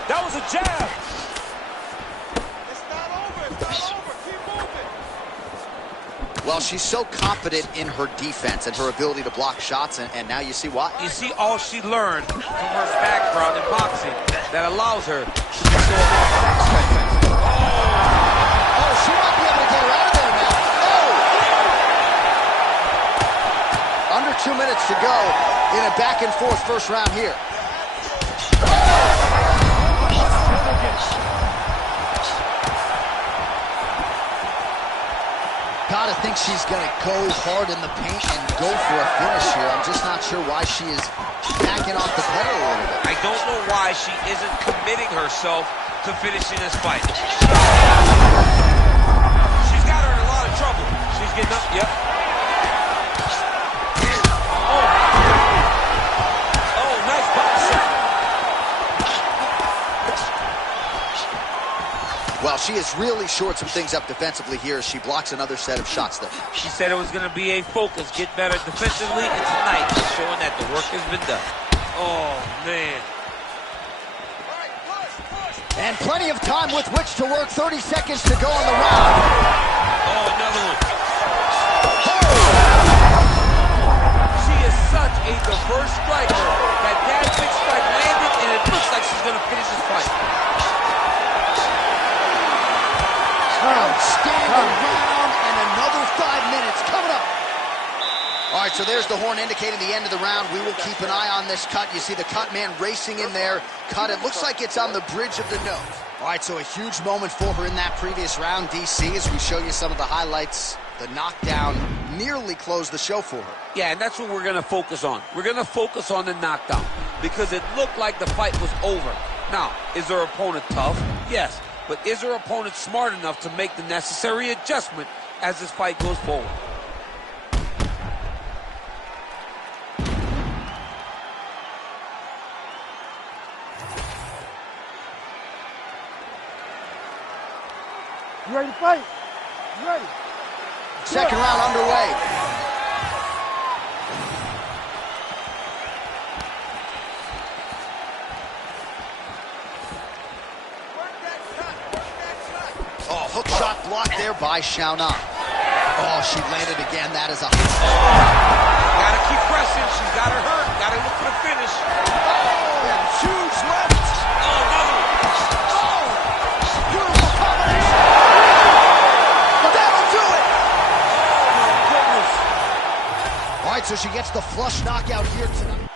That was a jab. It's not over. It's not over. Keep moving. Well, Well, she's so confident in her defense and her ability to block shots, and now you see why. You see all she learned from her background in boxing that allows her to be so effective. Oh, she might be able to get her out of there now. Oh! Under 2 minutes to go in a back-and-forth first round here. Gotta think she's gonna go hard in the paint and go for a finish here. I'm just not sure why she is backing off the pedal a little bit. I don't know why she isn't committing herself to finishing this fight. She's got her in a lot of trouble. She's getting up. Yep. Oh, nice box shot. Well, she has really shored some things up defensively here as she blocks another set of shots there. She said it was going to be a focus, get better defensively, and tonight is showing that the work has been done. Oh, man. And plenty of time with which to work. 30 seconds to go on the round. Oh, another one. She is such a diverse striker. That big strike landed, and it looks like she's going to finish this fight. Outstanding round, and another 5 minutes coming up. All right, so there's the horn indicating the end of the round. We will keep an eye on this cut. You see the cut man racing in there. Cut, it looks like it's on the bridge of the nose. All right, so a huge moment for her in that previous round, DC, as we show you some of the highlights. The knockdown nearly closed the show for her. Yeah, and that's what we're going to focus on. We're going to focus on the knockdown because it looked like the fight was over. Now, is her opponent tough? Yes. But is her opponent smart enough to make the necessary adjustment as this fight goes forward? You ready to fight? You ready? Second round underway. Oh, hook shot blocked there by Xiaonan. Oh, she landed again. That is a... Gotta keep pressing. She's got her hurt. Gotta look for the finish. Oh, huge left. Oh, another one. Oh, beautiful combination. That'll do it. Oh, my goodness. All right, so she gets the flush knockout here tonight.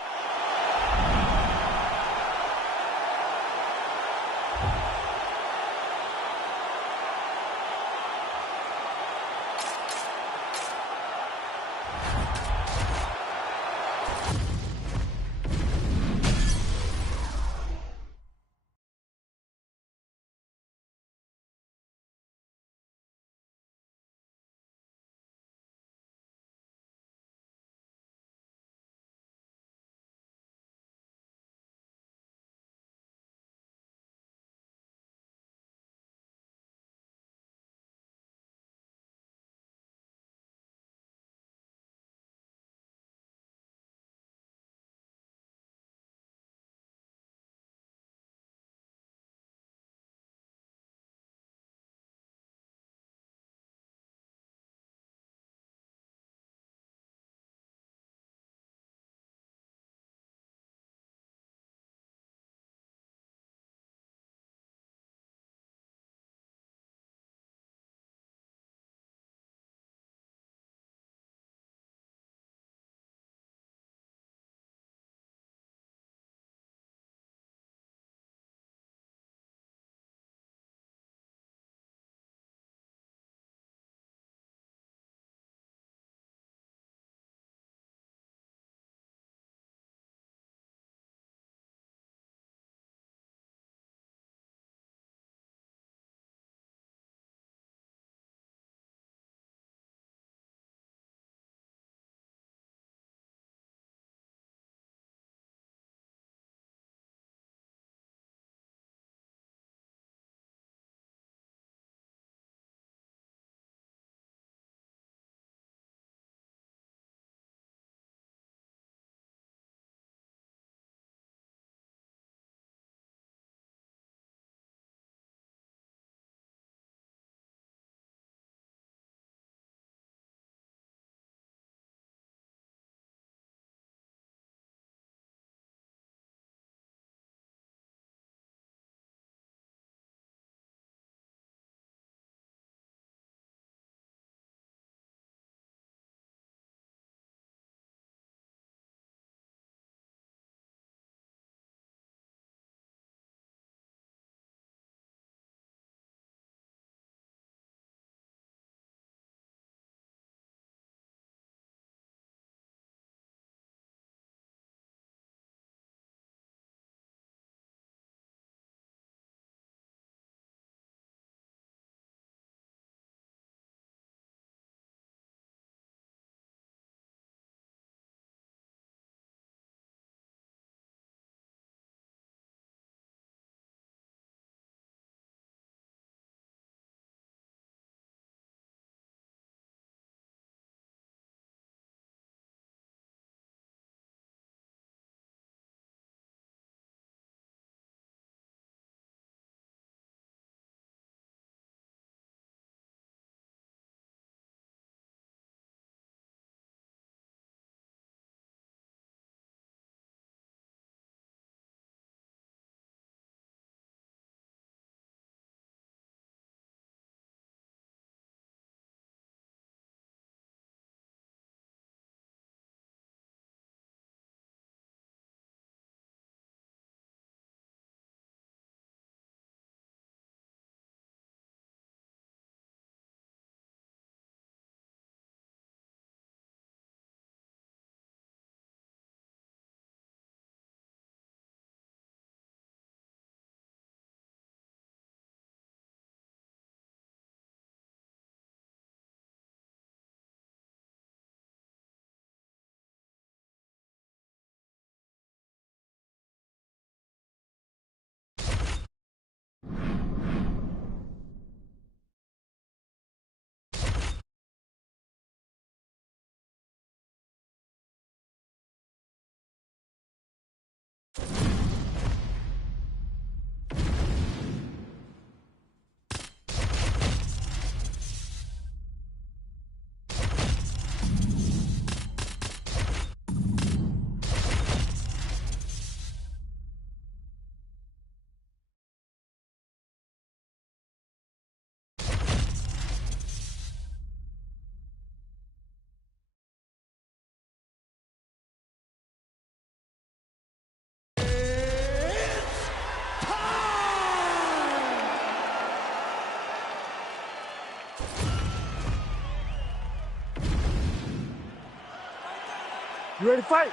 You ready to fight?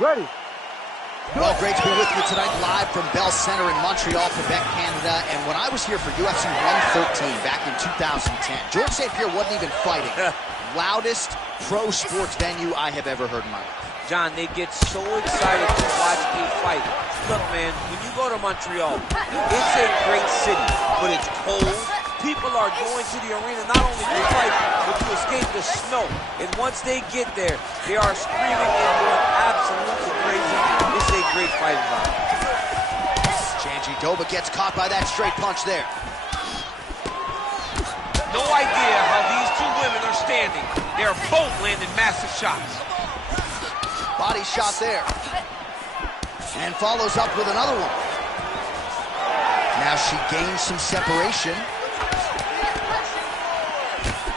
Ready. Well, great to be with you tonight, live from Bell Center in Montreal, Quebec, Canada. And when I was here for UFC 113 back in 2010, George St. Pierre wasn't even fighting. Loudest pro sports venue I have ever heard in my life. John, they get so excited to watch a fight. Look, man, when you go to Montreal, it's a great city, but it's cold. People are going to the arena not only to fight, but to escape the snow. And once they get there, they are screaming and going absolutely crazy. It's a great fight environment. Jandiroba gets caught by that straight punch there. No idea how these two women are standing. They are both landing massive shots. Body shot there. And follows up with another one. Now she gains some separation.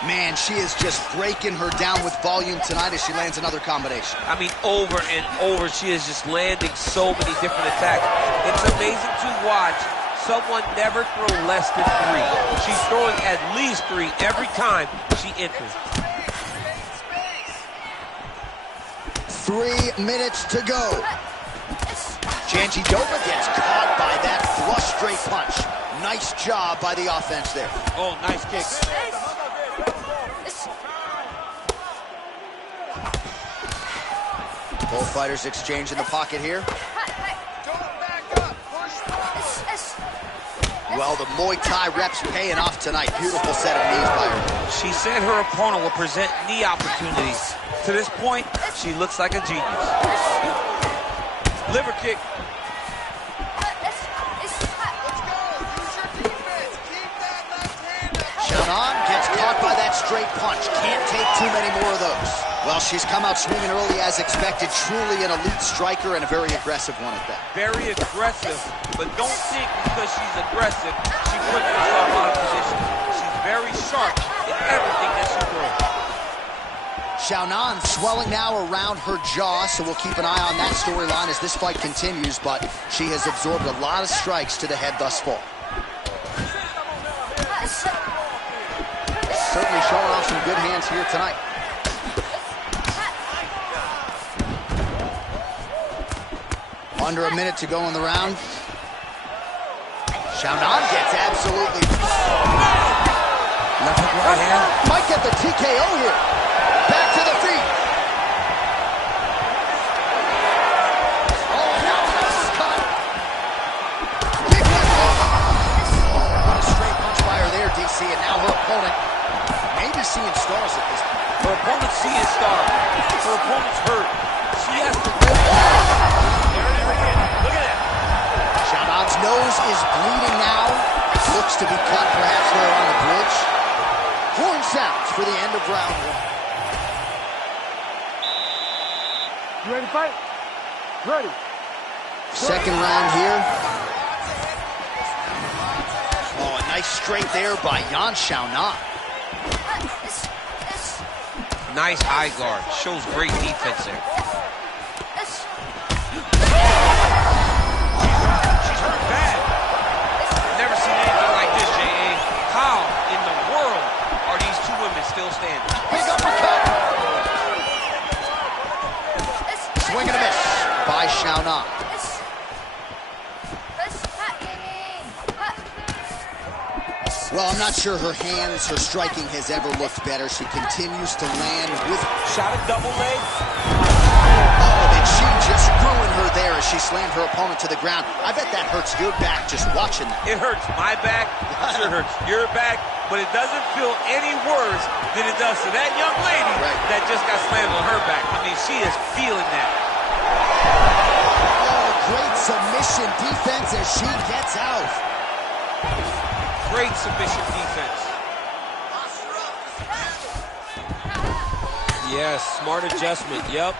Man, she is just breaking her down with volume tonight as she lands another combination. I mean, over and over, she is just landing so many different attacks. It's amazing to watch someone never throw less than 3. She's throwing at least 3 every time she enters. 3 minutes to go. Jandiroba gets caught by that flush straight punch. Nice job by the offense there. Oh, nice kick. Both fighters exchange in the pocket here. Well, the Muay Thai reps paying off tonight. Beautiful set of knees by her. She said her opponent will present knee opportunities. To this point, she looks like a genius. Liver kick. Xiaonan gets caught by that straight punch. Can't take too many more of those. Well, she's come out swinging early as expected. Truly an elite striker and a very aggressive one at that. Very aggressive, but don't think because she's aggressive, she puts herself out of position. She's very sharp in everything that she throws. Xiaonan swelling now around her jaw, so we'll keep an eye on that storyline as this fight continues, but she has absorbed a lot of strikes to the head thus far. Certainly showing off some good hands here tonight. Under a minute to go in the round. Xiaonan gets absolutely... Left hook, right hand. Might get the TKO here. Back to the feet. Oh, now an uppercut. Big left hook. What a straight punch by her there, DC, and now her opponent maybe seeing stars at this point. Her opponent's seeing stars. Her opponent's hurt. She has to really... Look at that. Xiaonan's nose is bleeding now. Looks to be cut perhaps there on the bridge. Horn sounds for the end of round 1. You ready to fight? Ready. Second round here. Oh, a nice straight there by Yan Xiaonan. Nice eye guard. Shows great defense there. She's hurt bad. Never seen anything like this, J.A. How in the world are these two women still standing? Big uppercut. Swing and a miss by Xiaonan. Well, I'm not sure her hands, her striking has ever looked better. She continues to land with... Shot a double leg. Oh, and she just ruined her there as she slammed her opponent to the ground. I bet that hurts your back just watching that. It hurts my back. I'm sure it hurts your back. But it doesn't feel any worse than it does to that young lady that just got slammed on her back. I mean, she is feeling that. Oh, great submission defense as she gets out. Great submission defense. Yes, smart adjustment. Yep.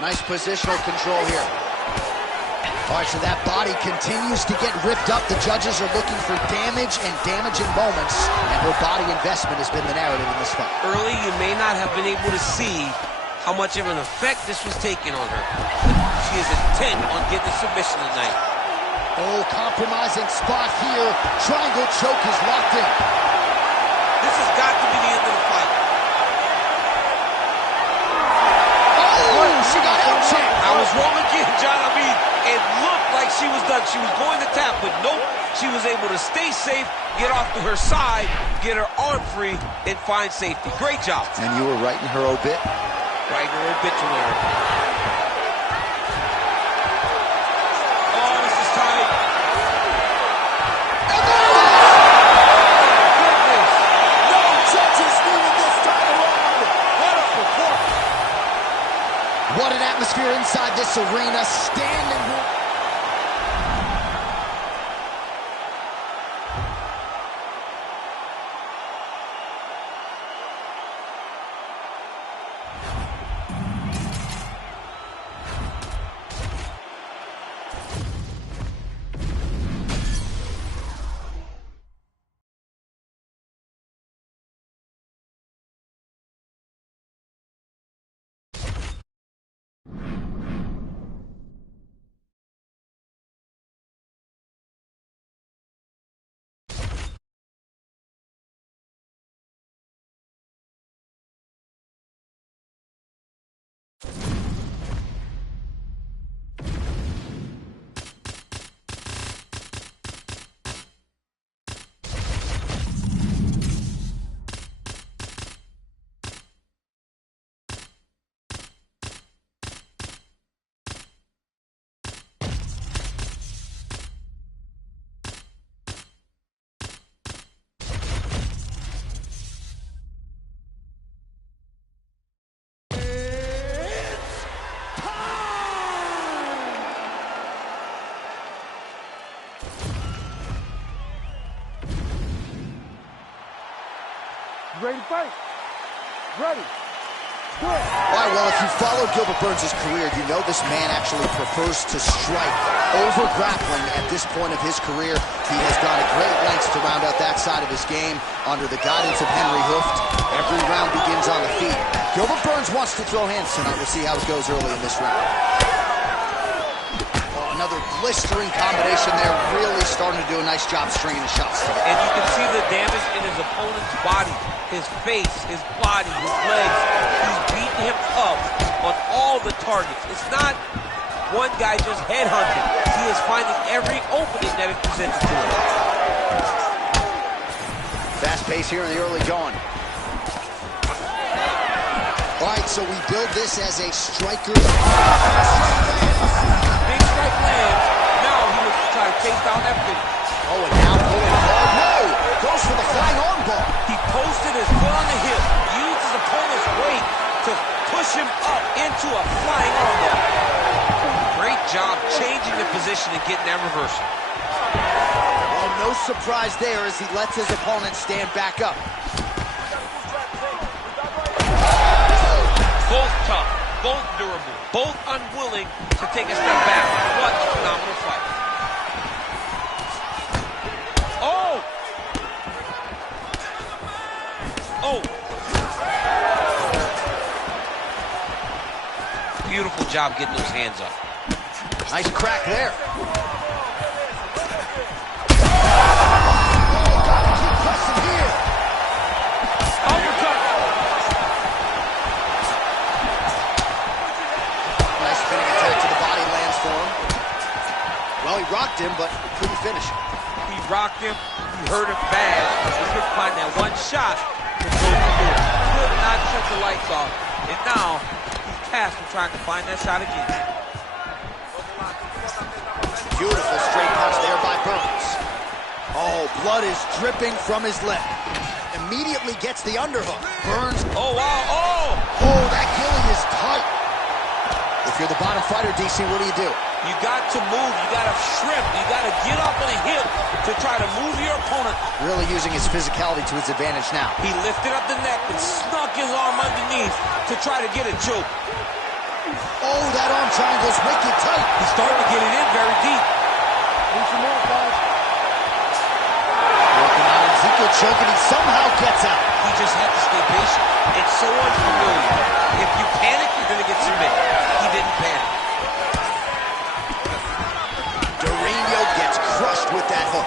Nice positional control here. All right, so that body continues to get ripped up. The judges are looking for damage and damaging moments, and her body investment has been the narrative in this fight. Early, you may not have been able to see how much of an effect this was taking on her. She is intent on getting the submission tonight. Oh, compromising spot here. Triangle choke is locked in. This has got to be the end of the fight. like she was going to tap, but nope. She was able to stay safe, get off to her side, get her arm free, and find safety. Great job. And you were right in her obit? Right in her obituary. Oh, this is tight. And there it is! No judges needed this time around! What a performance. What an atmosphere inside this arena. Standing here. Ready to fight? Ready. Do it. All right, well, if you follow Gilbert Burns' career, you know this man actually prefers to strike over grappling at this point of his career. He has gone to great lengths to round out that side of his game under the guidance of Henry Hooft. Every round begins on the feet. Gilbert Burns wants to throw hands tonight. We'll see how it goes early in this round. Oh, another blistering combination there. Really starting to do a nice job stringing the shots together. And you can see the damage in his opponent's body, his face, his body, his legs. He's beating him up on all the targets. It's not one guy just headhunting. He is finding every opening that is presented to him. Fast pace here in the early going. All right, so we build this as a striker. Big strike lands. Now he looks to try to chase down that finish. Oh, and now pulling hard. No! Goes for the flying arm bar. He posted his foot on the hip, used his opponent's weight to push him up into a flying arm bar. Great job changing the position and getting that reversal. Oh, no surprise there as he lets his opponent stand back up. Both tough, both durable, both unwilling to take a step back. What a phenomenal fight. Oh! Oh! Beautiful job getting those hands up. Nice crack there. Well, he rocked him, but couldn't finish him. He rocked him. He hurt him bad. He couldn't find that one shot to go through. Could not shut the lights off. And now he's tasked with trying to find that shot again. Beautiful straight punch there by Burns. Oh, blood is dripping from his lip. Immediately gets the underhook. Burns. Oh, wow. Oh! Oh, that gilly is tight. If you're the bottom fighter, DC, what do? You got to move. You got to shrimp. You got to get up on a hip to try to move your opponent. Really using his physicality to his advantage now. He lifted up the neck and snuck his arm underneath to try to get a choke. Oh, that arm triangle's wicked tight. He's starting to get it in very deep. Need some more, guys. Working out Ezekiel choking. He somehow gets out. He just had to stay patient. It's so unfamiliar. If you panic, you're going to get submitted. He didn't panic. Durinho gets crushed with that hook.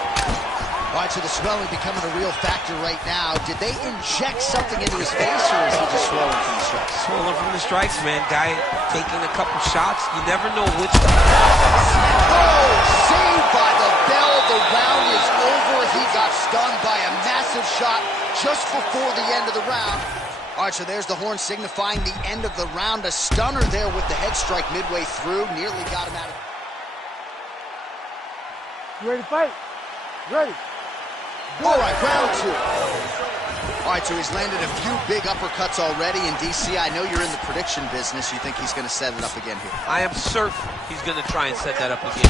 All right, so the swelling becoming a real factor right now. Did they inject something into his face, or is he just swelling from the stress? pulling from the strikes, man. Guy taking a couple shots. You never know which. Oh, saved by the bell. The round is over. He got stunned by a massive shot just before the end of the round. All right, so there's the horn signifying the end of the round. A stunner there with the head strike midway through. Nearly got him out of... You ready to fight? Ready. All right, round two. All right, so he's landed a few big uppercuts already. In DC, I know you're in the prediction business. You think he's going to set it up again here? I am certain he's going to try and set that up again. He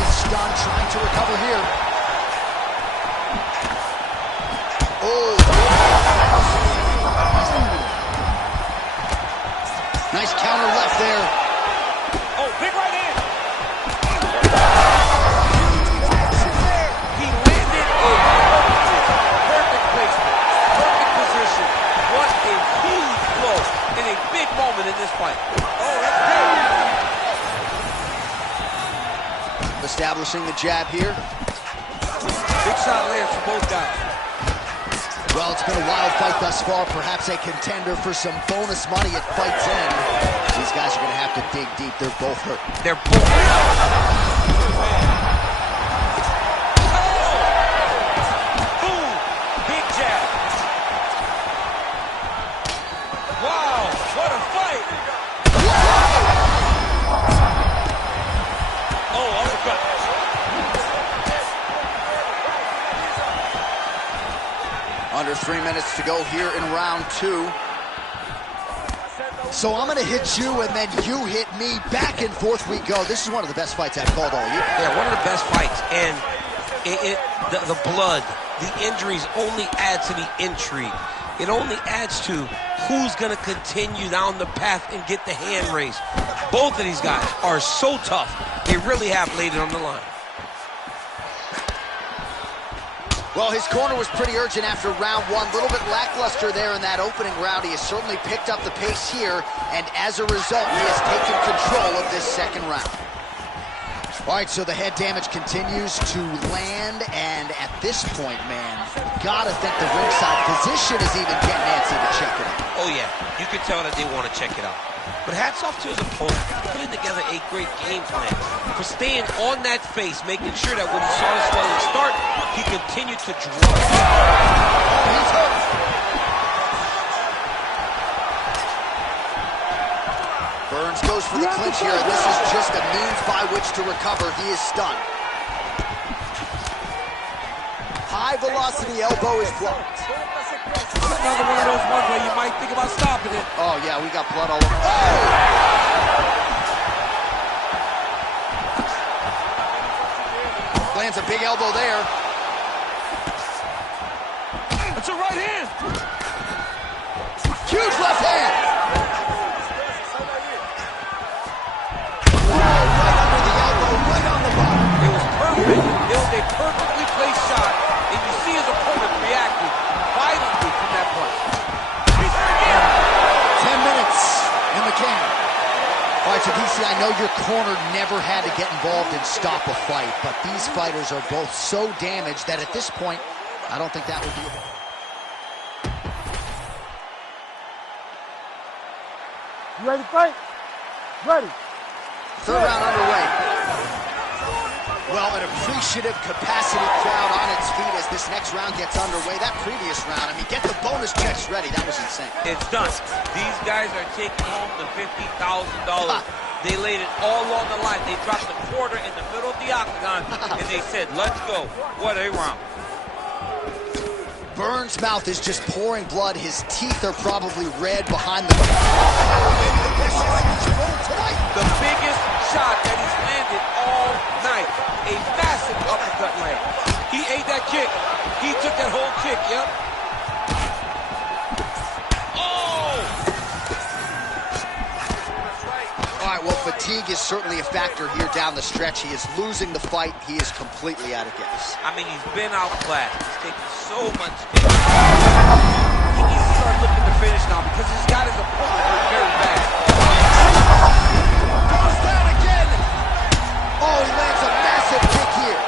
is stunned, trying to recover here. Oh. Nice counter left there. Oh, big right hand. He landed a perfect placement, perfect position. What a huge blow in a big moment in this fight. Oh, that's big. Establishing the jab here. Big shot lands for both guys. Well, it's been a wild fight thus far. Perhaps a contender for some bonus money at fight's end. These guys are going to have to dig deep. They're both hurt. They're both boom! Big jab. Wow, what a fight! Oh, uppercut. Under 3 minutes to go here in round two. So I'm going to hit you, and then you hit me. Back and forth we go. This is one of the best fights I've called all year. Yeah, one of the best fights. And the blood, the injuries only add to the intrigue. It only adds to who's going to continue down the path and get the hand raised. Both of these guys are so tough. They really have laid it on the line. Well, his corner was pretty urgent after round one. A little bit lackluster there in that opening round. He has certainly picked up the pace here, and as a result, he has taken control of this second round. All right, so the head damage continues to land, and at this point, man, gotta think the ringside position is even getting antsy to check it out. Oh, yeah. You can tell that they want to check it out. But hats off to his opponent, putting together a great game plan for staying on that face, making sure that when he saw the swelling start, he continued to draw. Oh, he's hurt. Burns goes for the clinch here, and this is just a means by which to recover. He is stunned. High velocity elbow is blocked. Another one of those ones where you might think about stopping it. Oh, yeah, we got blood all over. Oh! Lands a big elbow there. It's a right hand. Huge left hand. Oh, right under the elbow, right on the bottom. It was perfect. It was a perfectly placed shot, and you see his opponent reacting violently from that punch. 10 minutes in the can. All right, so DC, I know your corner never had to get involved and stop a fight, but these fighters are both so damaged that at this point, I don't think that would be a... You ready to fight? Ready. Third round underway. Well, an appreciative capacity crowd on its feet as this next round gets underway. That previous round, I mean, get the bonus checks ready. That was insane. It's done. These guys are taking home the $50,000. They laid it all on the line. They dropped the quarter in the middle of the octagon, and they said, let's go. What a round. Burns' mouth is just pouring blood. His teeth are probably red behind the... The biggest shot that he's landed all night. A massive uppercut land. He ate that kick. He took that whole kick, yep. Oh! All right, well, fatigue is certainly a factor here down the stretch. He is losing the fight. He is completely out of gas. I mean, he's been outclassed. He's taken so much damage. He needs to start looking to finish now because he's got his opponent hurt very bad. Goes down again. Oh, he lands a massive kick here.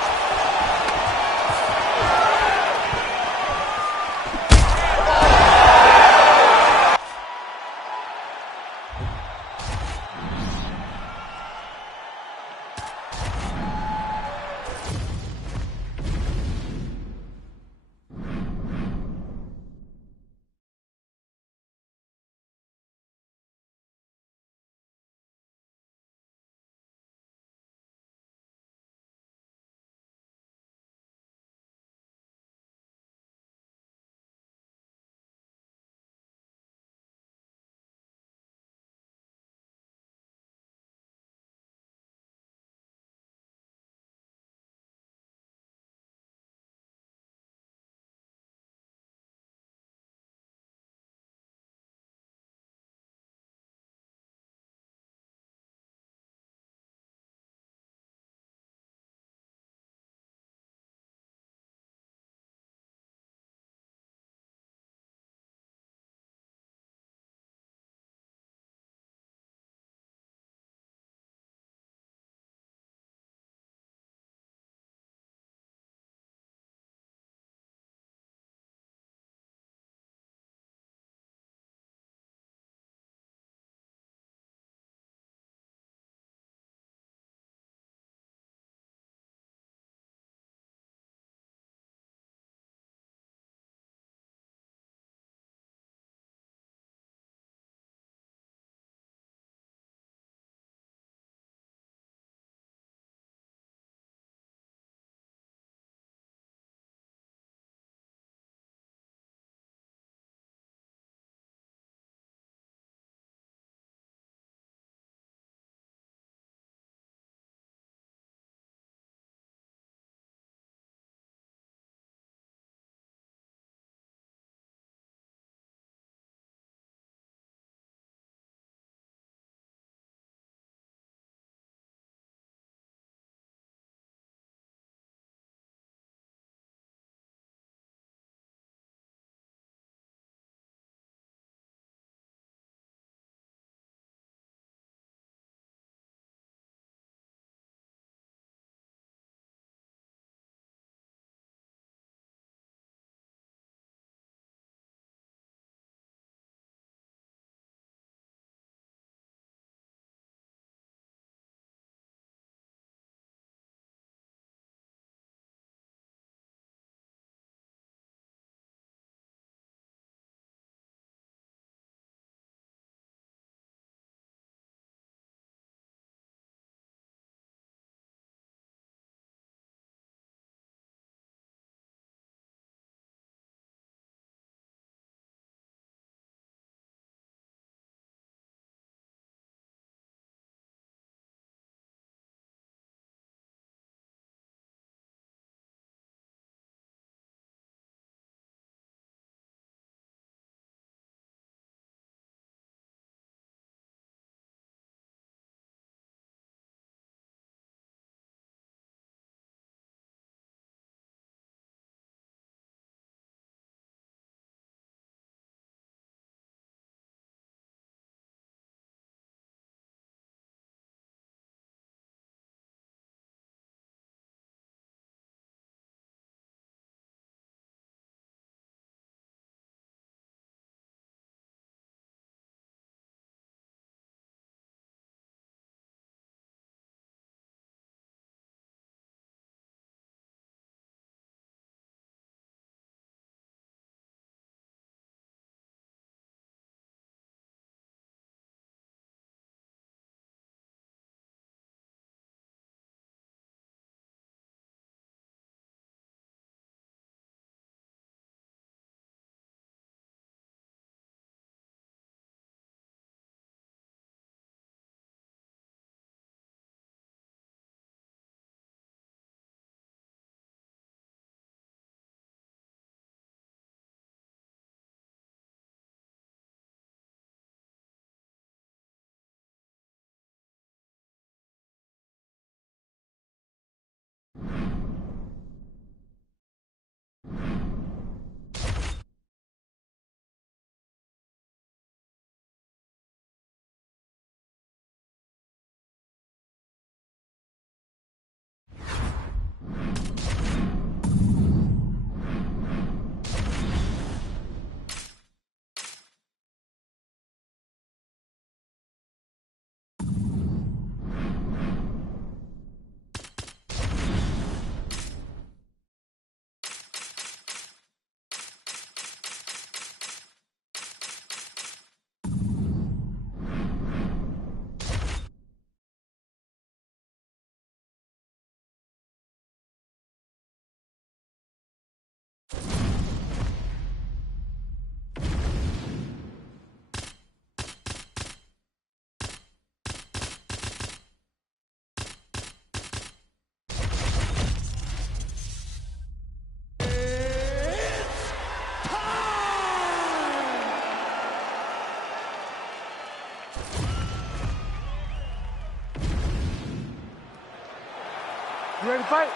You ready to fight?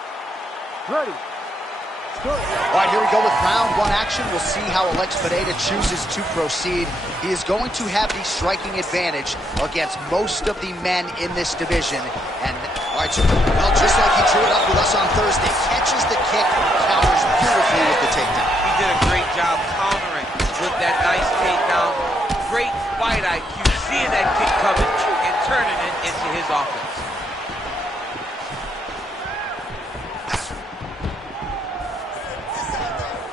Ready. All right, here we go with round one action. We'll see how Alex Pereira chooses to proceed. He is going to have the striking advantage against most of the men in this division. And, all right, so, well, just like he drew it up with us on Thursday, catches the kick, counters beautifully with the takedown. He did a great job countering with that nice takedown. Great fight IQ, seeing that kick coming and turning it into his offense.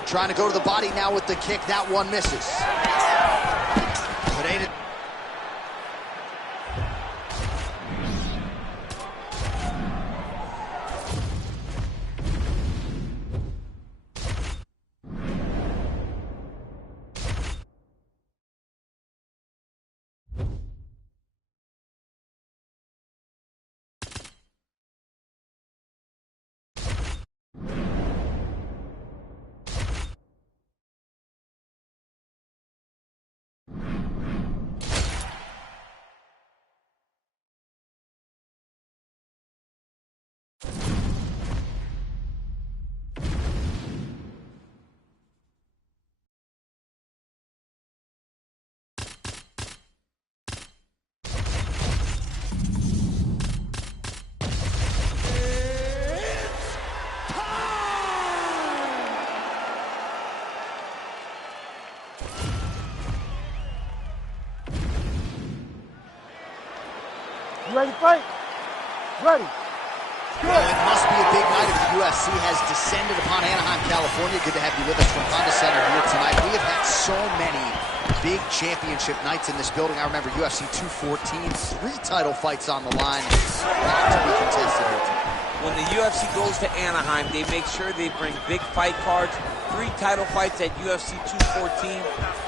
Trying to go to the body now with the kick. That one misses. Pereira. You ready to fight? Ready. Well, it must be a big night if the UFC has descended upon Anaheim, California. Good to have you with us from Honda Center here tonight. We have had so many big championship nights in this building. I remember UFC 214, 3 title fights on the line. A lot to be contested here tonight. When the UFC goes to Anaheim, they make sure they bring big fight cards, 3 title fights at UFC 214.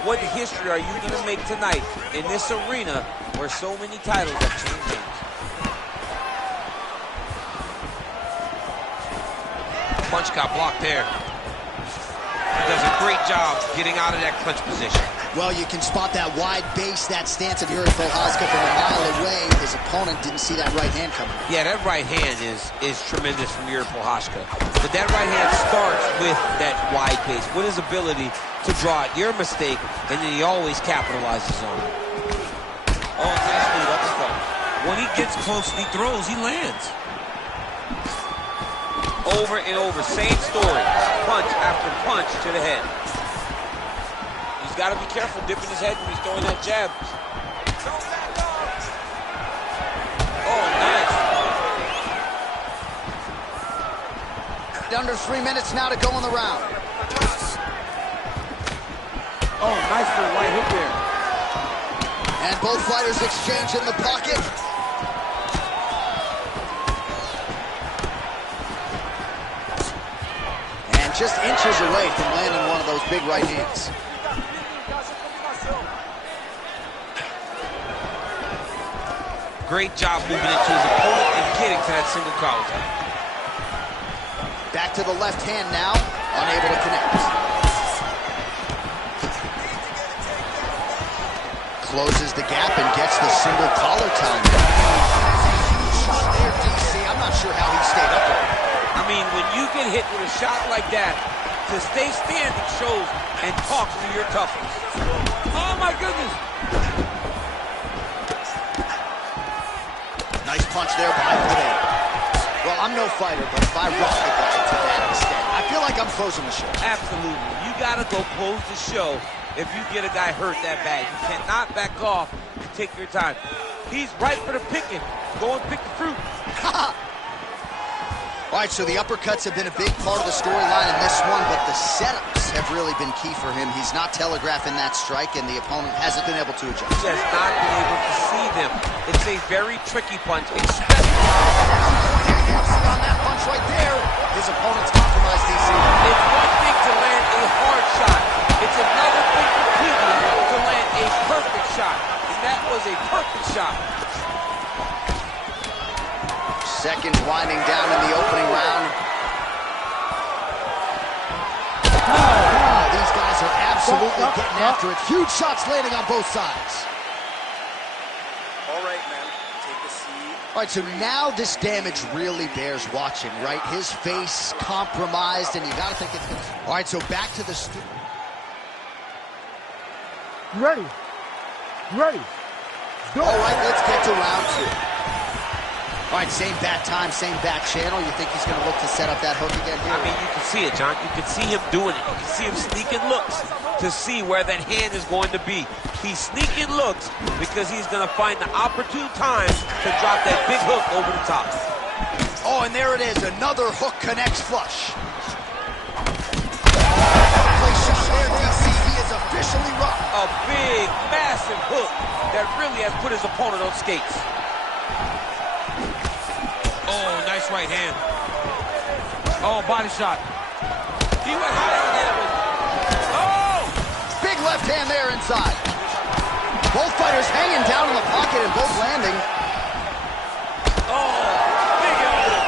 What history are you going to make tonight in this arena where so many titles have changed hands? Punch got blocked there. He does a great job getting out of that clinch position. Well, you can spot that wide base, that stance of Jiri Prochazka from a mile away. His opponent didn't see that right hand coming. Yeah, that right hand is tremendous from Jiri Prochazka. But that right hand starts with that wide base, with his ability to draw out your mistake, and then he always capitalizes on it. Oh, nice lead uppercut. When he gets close and he throws, he lands. Over and over, same story. Punch after punch to the head. He's got to be careful dipping his head when he's throwing that jab. Oh, nice. Under 3 minutes now to go in the round. Oh, nice for a right hook there. And both fighters exchange in the pocket. And just inches away from landing one of those big right hands. Great job moving into his opponent and getting to that single collar. Back to the left hand now, unable to connect. Closes the gap and gets the single collar time. Shot there, DC. I'm not sure how he stayed up there. I mean, when you get hit with a shot like that, to stay standing shows and talks to your toughness. Oh my goodness! Nice punch there by Pereira. Well, I'm no fighter, but if I rock a guy to that extent, I feel like I'm closing the show. Absolutely. You gotta go close the show if you get a guy hurt that bad. You cannot back off and take your time. He's right for the picking. Go and pick the fruit. All right, so the uppercuts have been a big part of the storyline in this one, but the setups have really been key for him. He's not telegraphing that strike, and the opponent hasn't been able to adjust. He has not been able to see them. It's a very tricky punch, especially on that punch right there. His opponent's compromised, DC. It's one thing to land a hard shot. It's another thing completely to land a perfect shot. And that was a perfect shot. Seconds winding down in the opening round. These guys are absolutely getting after it. Huge shots landing on both sides. All right, man. Take a seat. All right, so now this damage really bears watching, right? His face compromised, and you got to think it's going to... All right, so back to the... You ready? You ready? Go. All right, let's get to round 2. All right, same bat time, same bat channel. You think he's going to look to set up that hook again here? I mean, you can see it, John. You can see him doing it. You can see him sneaking looks to see where that hand is going to be. He's sneaking looks because he's going to find the opportune time to drop that big hook over the top. Oh, and there it is. Another hook connects flush. Place shot there, DC. He is officially rocked. A big, massive hook that really has put his opponent on skates. Oh, nice right hand. Oh, body shot. He went higher again. Oh! Big left hand there inside. Both fighters hanging down in the pocket and both landing. Oh, big elbow.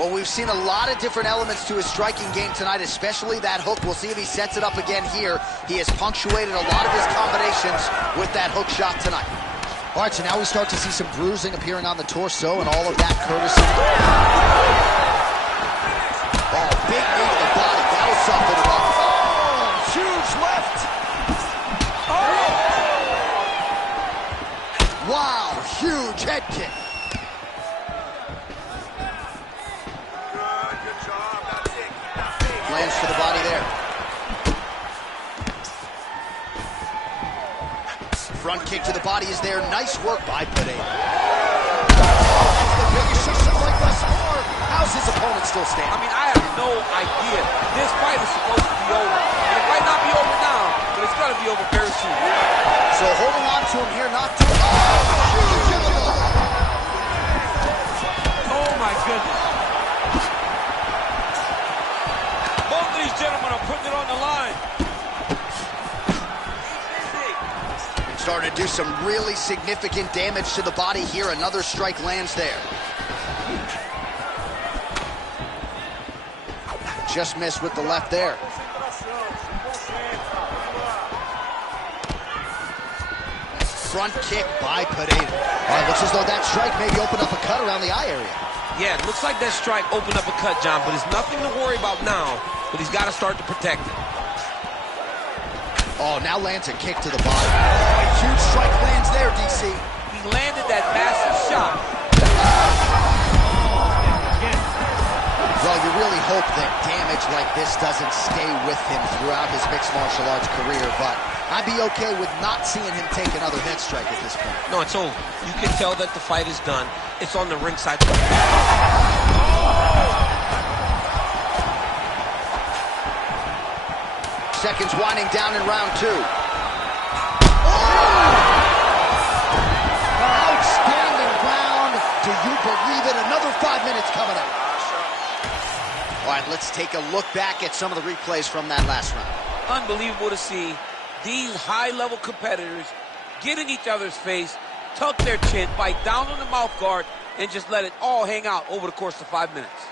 Well, we've seen a lot of different elements to his striking game tonight, especially that hook. We'll see if he sets it up again here. He has punctuated a lot of his combinations with that hook shot tonight. All right, so now we start to see some bruising appearing on the torso, and all of that courtesy. Oh, big knee to the body. That'll soften it up. Oh, huge left. Oh! Wow, huge head kick. Good job. That's it. Keep that face. Lands to the body there. Front kick to the body is there. Nice work by Pereira. That's the biggest shot like thus far. How's his opponent still standing? I mean, I have no idea. This fight is supposed to be over. And it might not be over now, but it's going to be over very soon. So holding on to him here, not too... Oh, huge! Oh, my goodness. Both of these gentlemen are putting it on the line. Starting to do some really significant damage to the body here. Another strike lands there. Just missed with the left there. Front kick by Pereira. All right, looks as though that strike maybe opened up a cut around the eye area. Yeah, it looks like that strike opened up a cut, John, but it's nothing to worry about now, but he's got to start to protect it. Oh, now lands a kick to the body. Oh, a huge strike lands there, DC. He landed that massive shot. Well, you really hope that damage like this doesn't stay with him throughout his mixed martial arts career, but I'd be okay with not seeing him take another head strike at this point. No, it's over. You can tell that the fight is done. It's on the ringside. Seconds winding down in round 2. Outstanding round. Do you believe it? Another 5 minutes coming up. All right, let's take a look back at some of the replays from that last round. Unbelievable to see these high-level competitors get in each other's face, tuck their chin, bite down on the mouth guard, and just let it all hang out over the course of 5 minutes.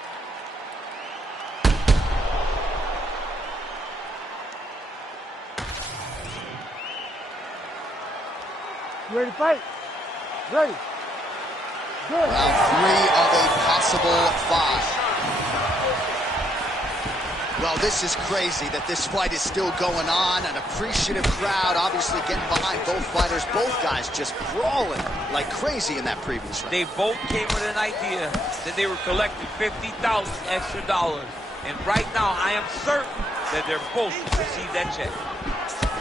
You ready to fight? Ready. Good. Round 3 of a possible 5. Well, this is crazy that this fight is still going on. An appreciative crowd obviously getting behind both fighters. Both guys just brawling like crazy in that previous round. They both came with an idea that they were collecting $50,000 extra dollars. And right now, I am certain that they're both to receive that check.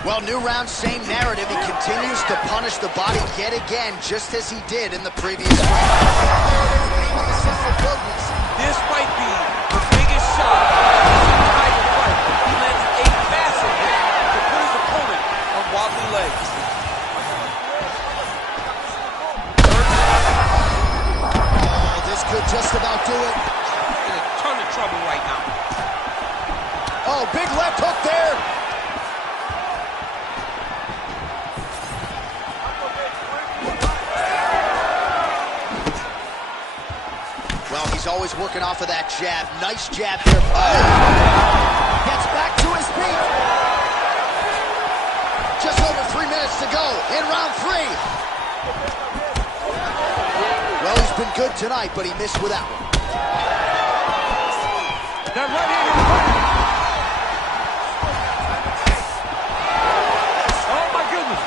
Well, new round, same narrative. He continues to punish the body yet again, just as he did in the previous round. This might be the biggest shot in the entire fight. He landed a massive hit to put his opponent on wobbly legs. Oh, this could just about do it. In a ton of trouble right now. Oh, big left hook there. Always working off of that jab. Nice jab there. Oh! Gets back to his feet. Just over 3 minutes to go in round 3. Well, he's been good tonight, but he missed with that one. That right hand is right. Oh, my goodness.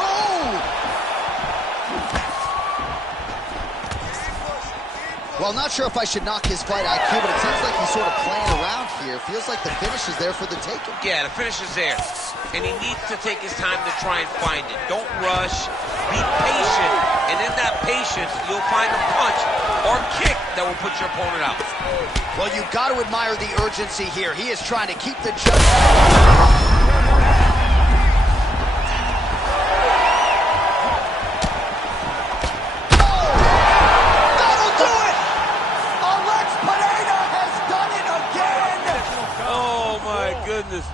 Oh! Well, not sure if I should knock his fight IQ, but it seems like he's sort of playing around here. Feels like the finish is there for the taking. Yeah, the finish is there. And he needs to take his time to try and find it. Don't rush. Be patient. And in that patience, you'll find a punch or kick that will put your opponent out. Well, you've got to admire the urgency here. He is trying to keep the judge. Oh, my goodness.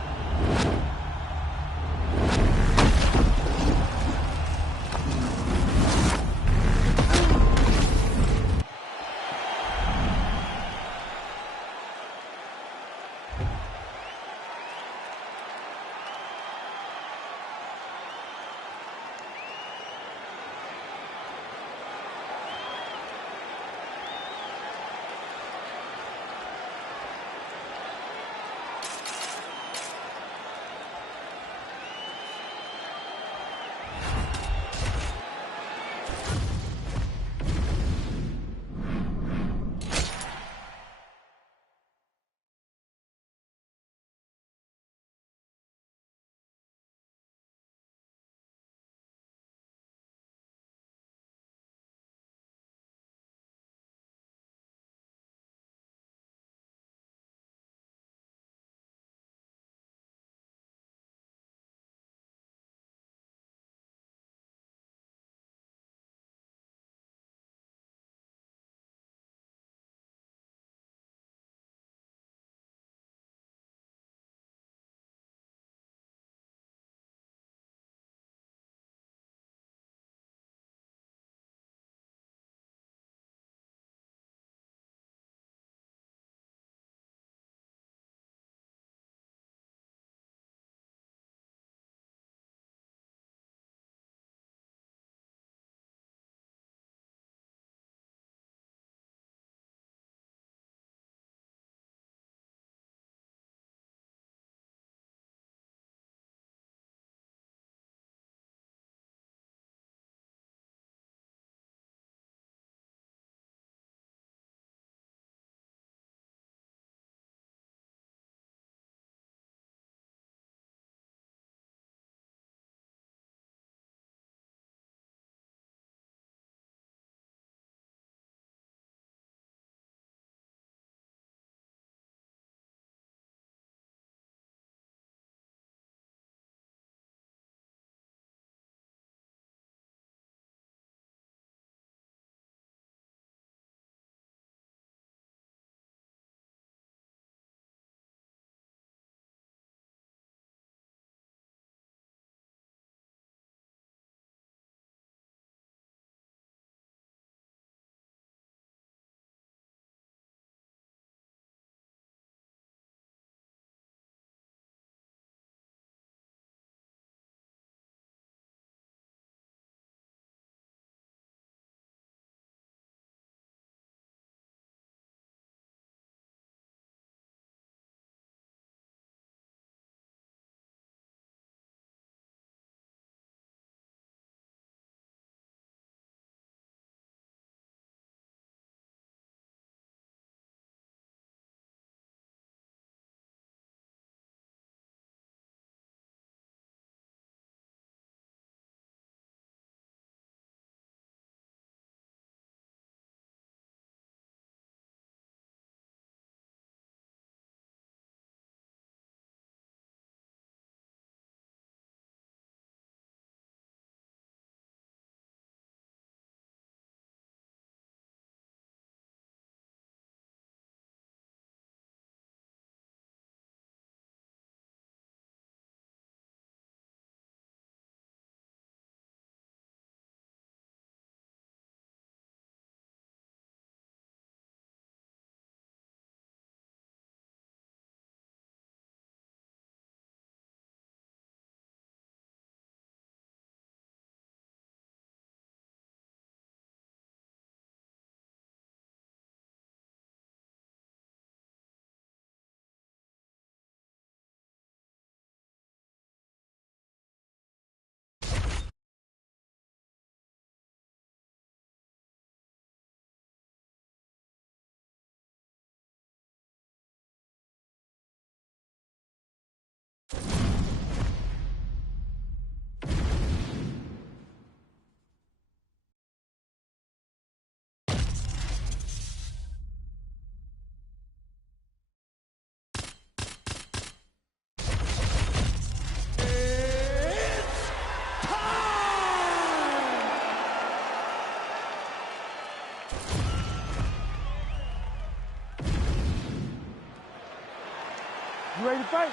to fight?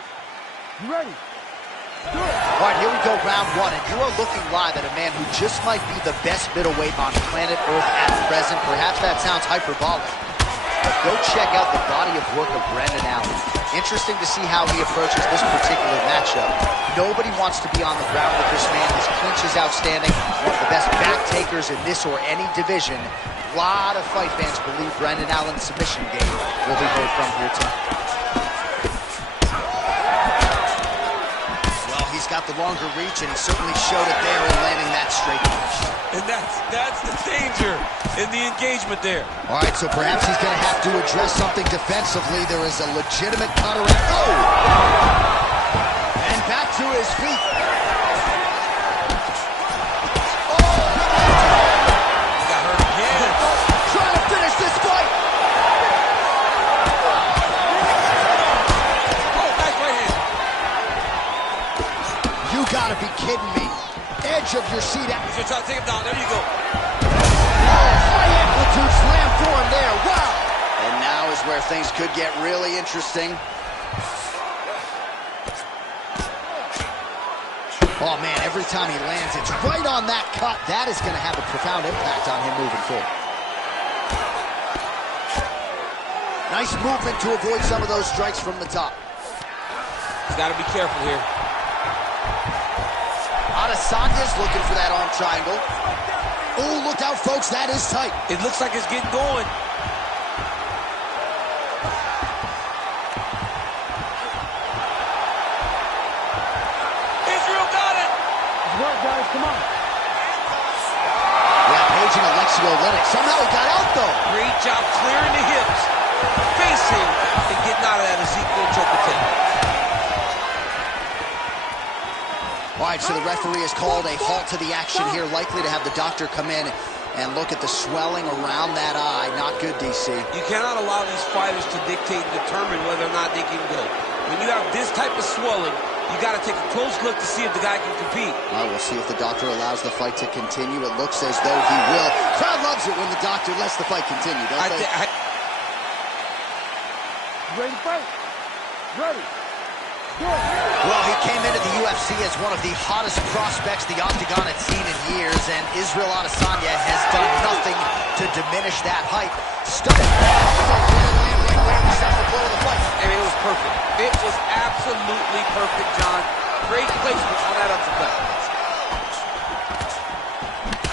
You ready? Do it. All right, here we go, round one, and you are looking live at a man who just might be the best middleweight on planet Earth at present. Perhaps that sounds hyperbolic, but go check out the body of work of Brendan Allen. Interesting to see how he approaches this particular matchup. Nobody wants to be on the ground with this man. His clinch is outstanding, one of the best back takers in this or any division. A lot of fight fans believe Brendan Allen's submission game will be heard from here tonight. He's got the longer reach, and he certainly showed it there in landing that straight punch. And that's the danger in the engagement there. All right, so perhaps he's going to have to address something defensively. There is a legitimate counter. Oh! And back to his feet. Oh! He got hurt again. Trying to finish this fight. You gotta be kidding me. Edge of your seat. He's gonna try to take him down. There you go. Oh, high amplitude slam for him there. Wow. And now is where things could get really interesting. Oh, man, every time he lands, it's right on that cut. That is going to have a profound impact on him moving forward. Nice movement to avoid some of those strikes from the top. He's got to be careful here. Adesanya's looking for that arm triangle. Oh, look out, folks. That is tight. It looks like it's getting going. Israel got it. Good work, guys. Come on. Yeah, paging Alexio Oleinik. Somehow he got out, though. Great job clearing the hips, facing, and getting out of that Ezekiel choke attempt. All right, so the referee has called a halt to the action here, likely to have the doctor come in and look at the swelling around that eye. Not good, DC. You cannot allow these fighters to dictate and determine whether or not they can go. When you have this type of swelling, you got to take a close look to see if the guy can compete. All right, we'll see if the doctor allows the fight to continue. It looks as though he will. Crowd loves it when the doctor lets the fight continue, don't they? Ready to fight? Ready. Well, he came into the UFC as one of the hottest prospects the Octagon had seen in years, and Israel Adesanya has done nothing to diminish that hype. Stunning. I mean, it was perfect. It was absolutely perfect, John. Great placement on that uppercut.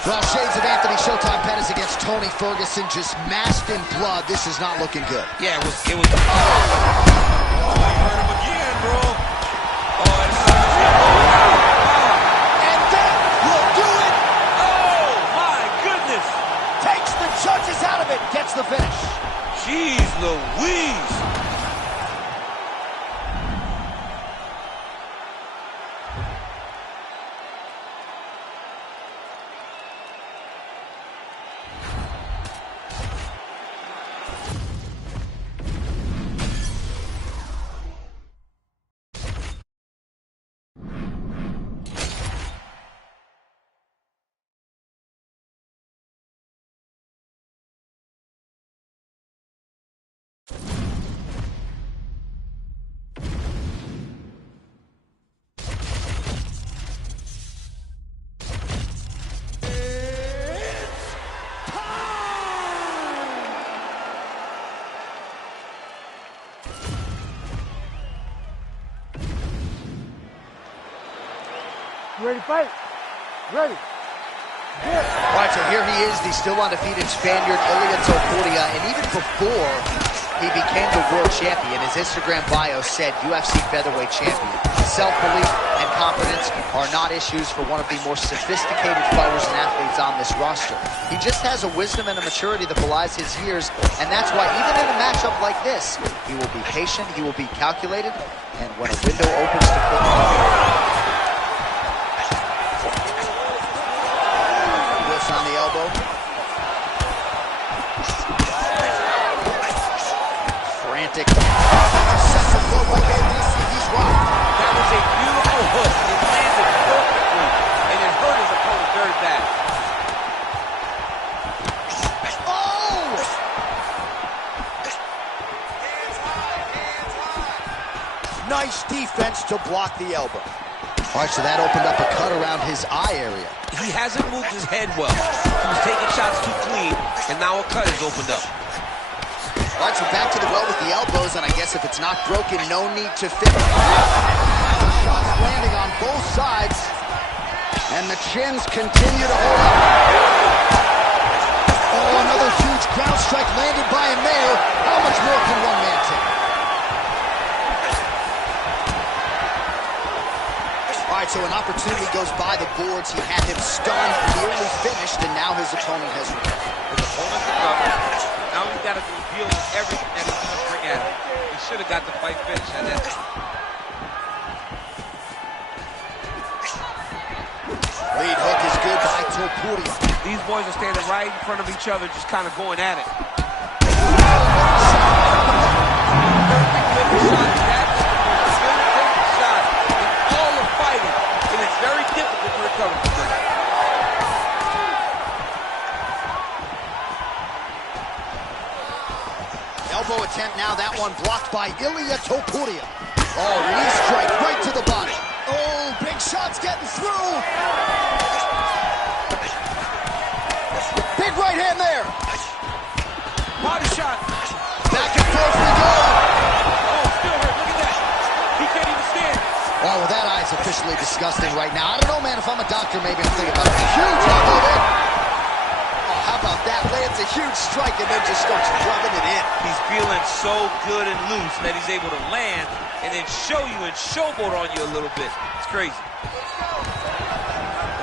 Well, shades of Anthony Showtime Pettis against Tony Ferguson, just masked in blood. This is not looking good. Yeah, it was. Oh, I hurt him again, bro. Oh, and that will do it. Oh, my goodness. Takes the judges out of it, gets the finish. Jeez Louise. Ready to fight? Ready. Good. All right, so here he is, the still undefeated Spaniard, Ilia Topuria, and even before he became the world champion, his Instagram bio said UFC featherweight champion. Self-belief and confidence are not issues for one of the more sophisticated fighters and athletes on this roster. He just has a wisdom and a maturity that belies his years, and that's why even in a matchup like this, he will be patient, he will be calculated, and when a window opens to put on the elbow. Frantic. He's rocked. That was a beautiful hook. It landed perfectly, and it hurt his opponent very bad. Oh! Nice defense to block the elbow. All right, so that opened up a cut around his eye area. He hasn't moved his head well. He was taking shots too clean, and now a cut is opened up. All right, so back to the well with the elbows, and I guess if it's not broken, no need to fix it. Shots landing on both sides, and the chins continue to hold up. Oh, another huge ground strike landed by a Mayer. How much more can one man take? All right, so an opportunity goes by the boards. He had him stunned, nearly finished, and now his opponent has recovered. His opponent recovered. Now he's got to deal with everything that he's going to bring at him. He should have got the fight finished. Lead hook is good by Topuria. These boys are standing right in front of each other, just kind of going at it. Very difficult to recover from this. Elbow attempt now, that one blocked by Ilia Topuria. Oh, knee strike right to the body. Oh, big shots getting through. Big right hand there. Body shot. Back and forth we go. Oh, still hurt. Look at that. He can't even stand. Oh, well, that eye is officially disgusting right now. I don't know, man. If I'm a doctor, maybe I'm thinking about it. Huge elbow there. Oh, how about that? Lands a huge strike and then just starts drumming it in. He's feeling so good and loose that he's able to land and then show you and showboat on you a little bit. It's crazy.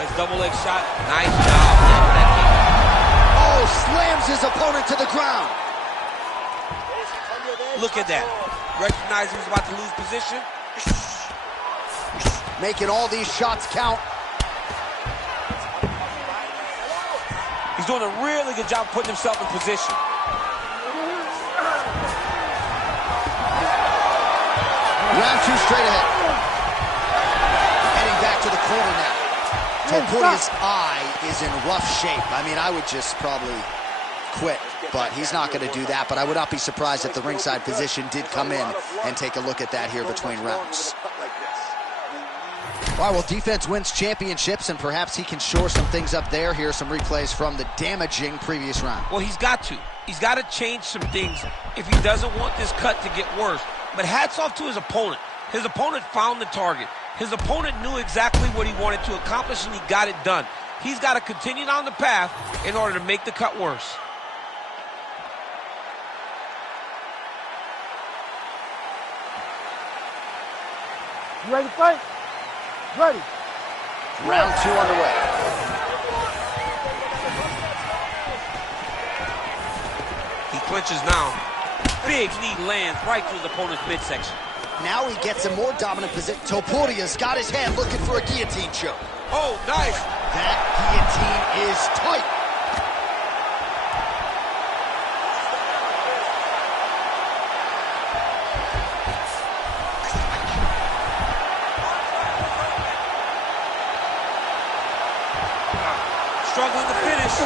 Nice double leg shot. Nice job. Oh, slams his opponent to the ground. Look at that. Recognized he was about to lose position. Making all these shots count. He's doing a really good job putting himself in position. Round two straight ahead. Heading back to the corner now. Topuria's eye is in rough shape. I mean, I would just probably quit, but he's not going to do that. But I would not be surprised if the ringside physician did come in and take a look at that here between rounds. All right, well, defense wins championships, and perhaps he can shore some things up there. Here are some replays from the damaging previous round. Well, he's got to. He's got to change some things if he doesn't want this cut to get worse. But hats off to his opponent. His opponent found the target. His opponent knew exactly what he wanted to accomplish, and he got it done. He's got to continue down the path in order to make the cut worse. You ready to fight? Ready. Round two underway. He clinches now. Big knee lands right through his opponent's midsection. Now he gets a more dominant position. Topuria's got his hand looking for a guillotine choke. Oh, nice. That guillotine is tight. Struggling to finish.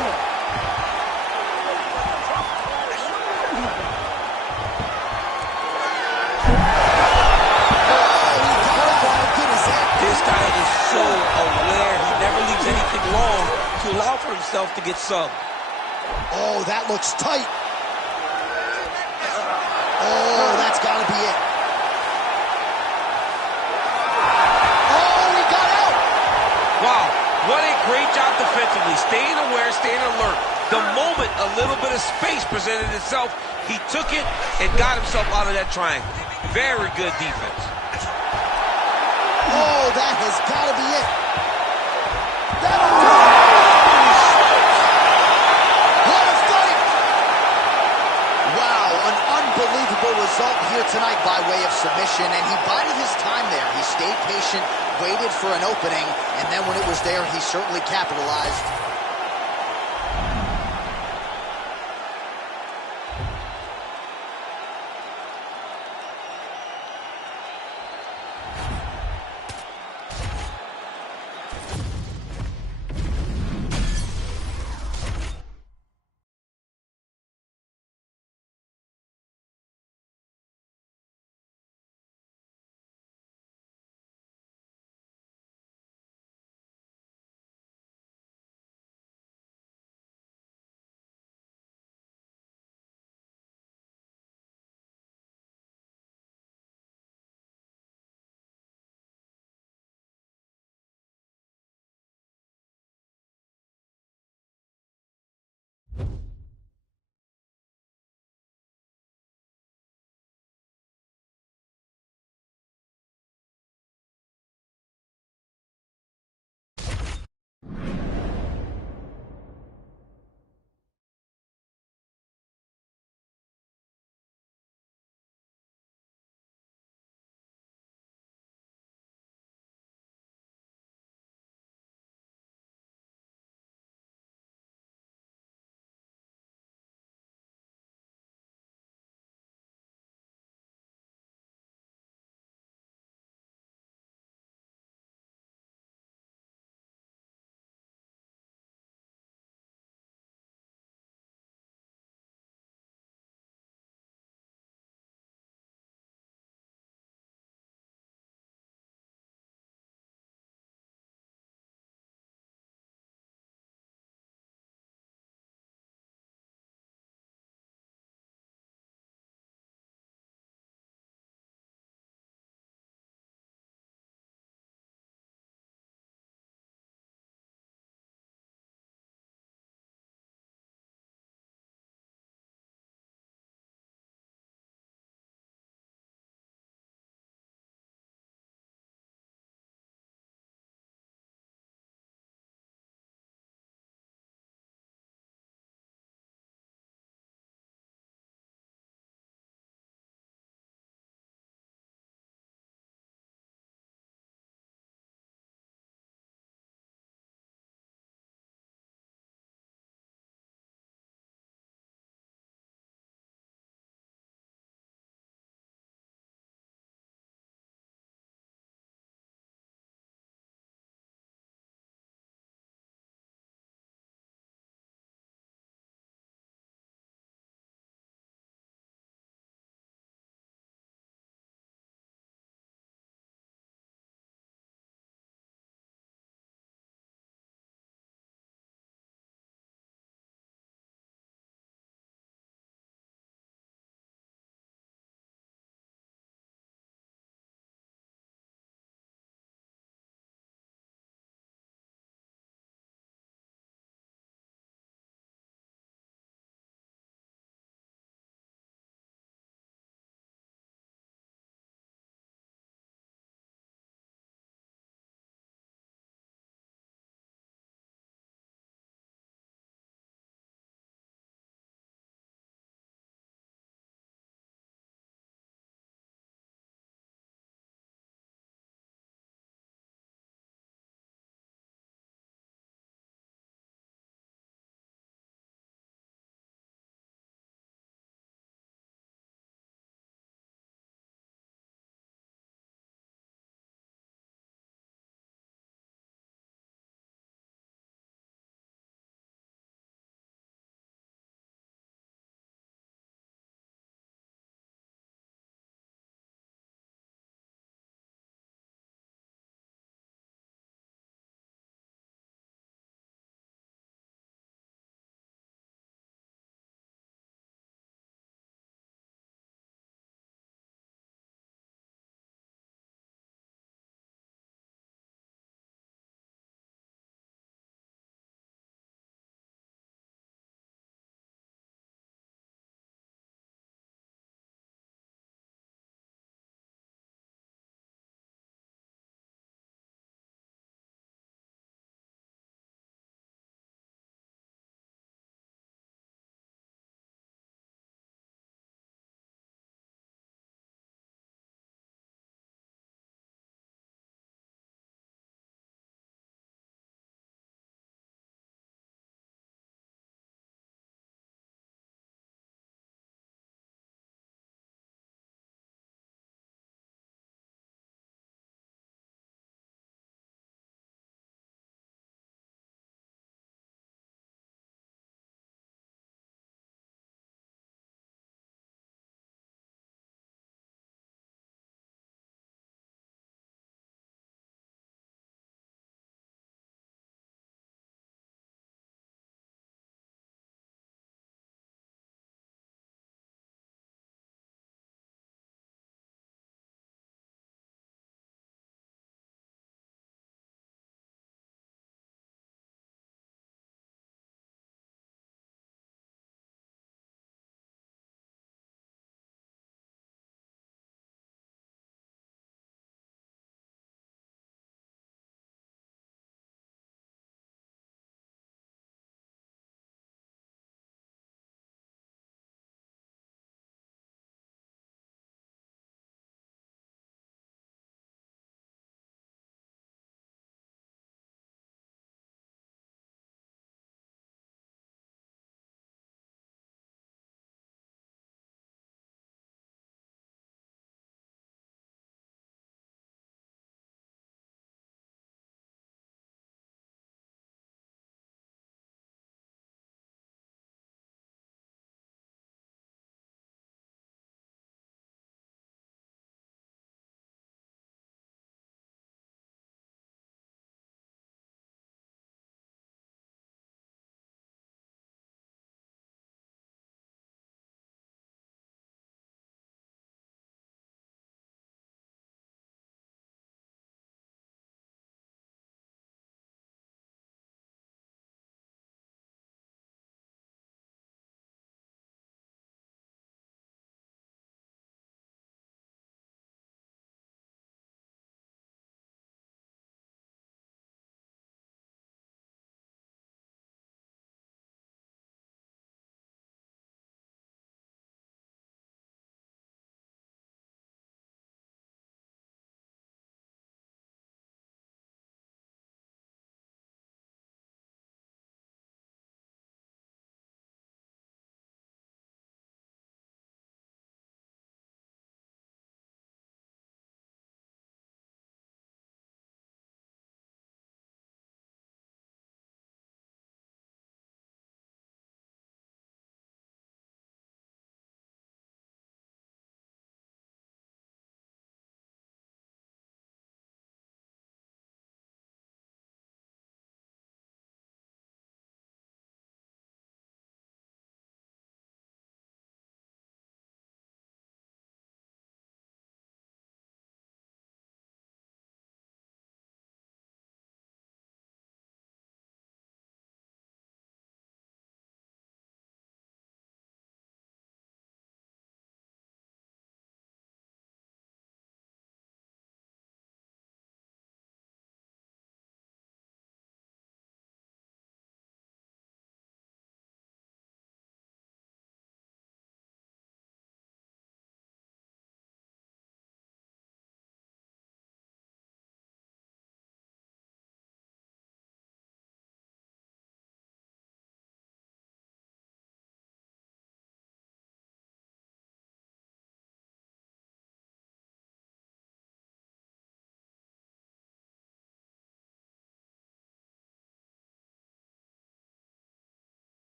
This guy is so aware. He never leaves anything long to allow for himself to get subbed. Oh, that looks tight. Oh, that's got to be it. Oh, he got out. Wow, what a great job defensively. Staying aware, staying alert. The moment a little bit of space presented itself, he took it and got himself out of that triangle. Very good defense. Oh, that has got to be it. That'll do it. What a fight. Wow, an unbelievable result here tonight by way of submission, and he bided his time there. He stayed patient, waited for an opening, and then when it was there, he certainly capitalized.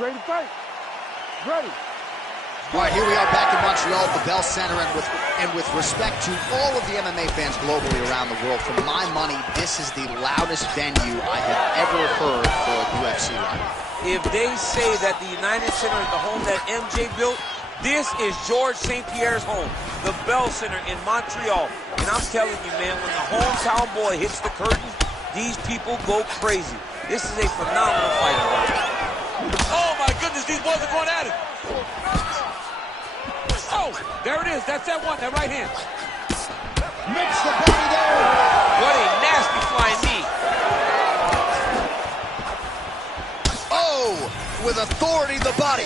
ready to fight? Ready. All right, here we are back in Montreal at the Bell Center, and with respect to all of the MMA fans globally around the world, for my money, this is the loudest venue I have ever heard for a UFC run. If they say that the United Center is the home that MJ built, this is George St. Pierre's home, the Bell Center in Montreal. And I'm telling you, man, when the hometown boy hits the curtain, these people go crazy. This is a phenomenal fight. Oh, my goodness, these boys are going at it. Oh, there it is. That's that one, that right hand. Mix the body there. What a nasty flying knee. Oh, with authority, the body.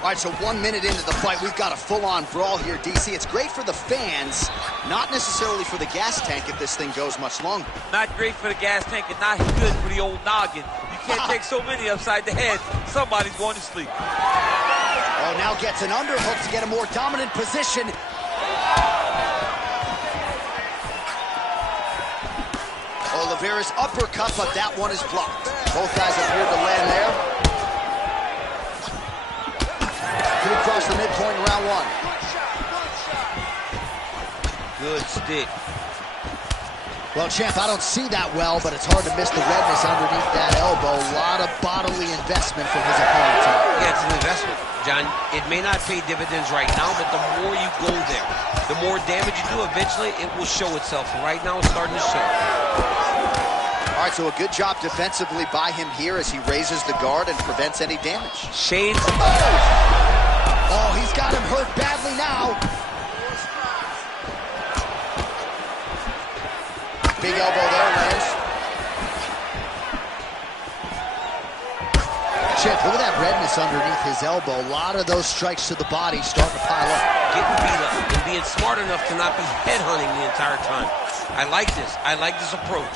All right, so 1 minute into the fight, we've got a full-on brawl here, DC. It's great for the fans, not necessarily for the gas tank if this thing goes much longer. Not great for the gas tank and not good for the old noggin. You can't take so many upside the head. Somebody's going to sleep. Oh, now gets an underhook to get a more dominant position. Oliveira's uppercut, but that one is blocked. Both guys appeared to land there. Could across the midpoint in round one. Good stick. Well, champ, I don't see that well, but it's hard to miss the redness underneath that elbow. A lot of bodily investment from his opponent. Yeah, it's an investment, John. It may not pay dividends right now, but the more you go there, the more damage you do, eventually it will show itself. And right now it's starting to show. All right, so a good job defensively by him here as he raises the guard and prevents any damage. Shades. Oh, he's got him hurt badly now. Big elbow there, Lance. Chip, look at that redness underneath his elbow. A lot of those strikes to the body starting to pile up. Getting beat up and being smart enough to not be headhunting the entire time. I like this. I like this approach.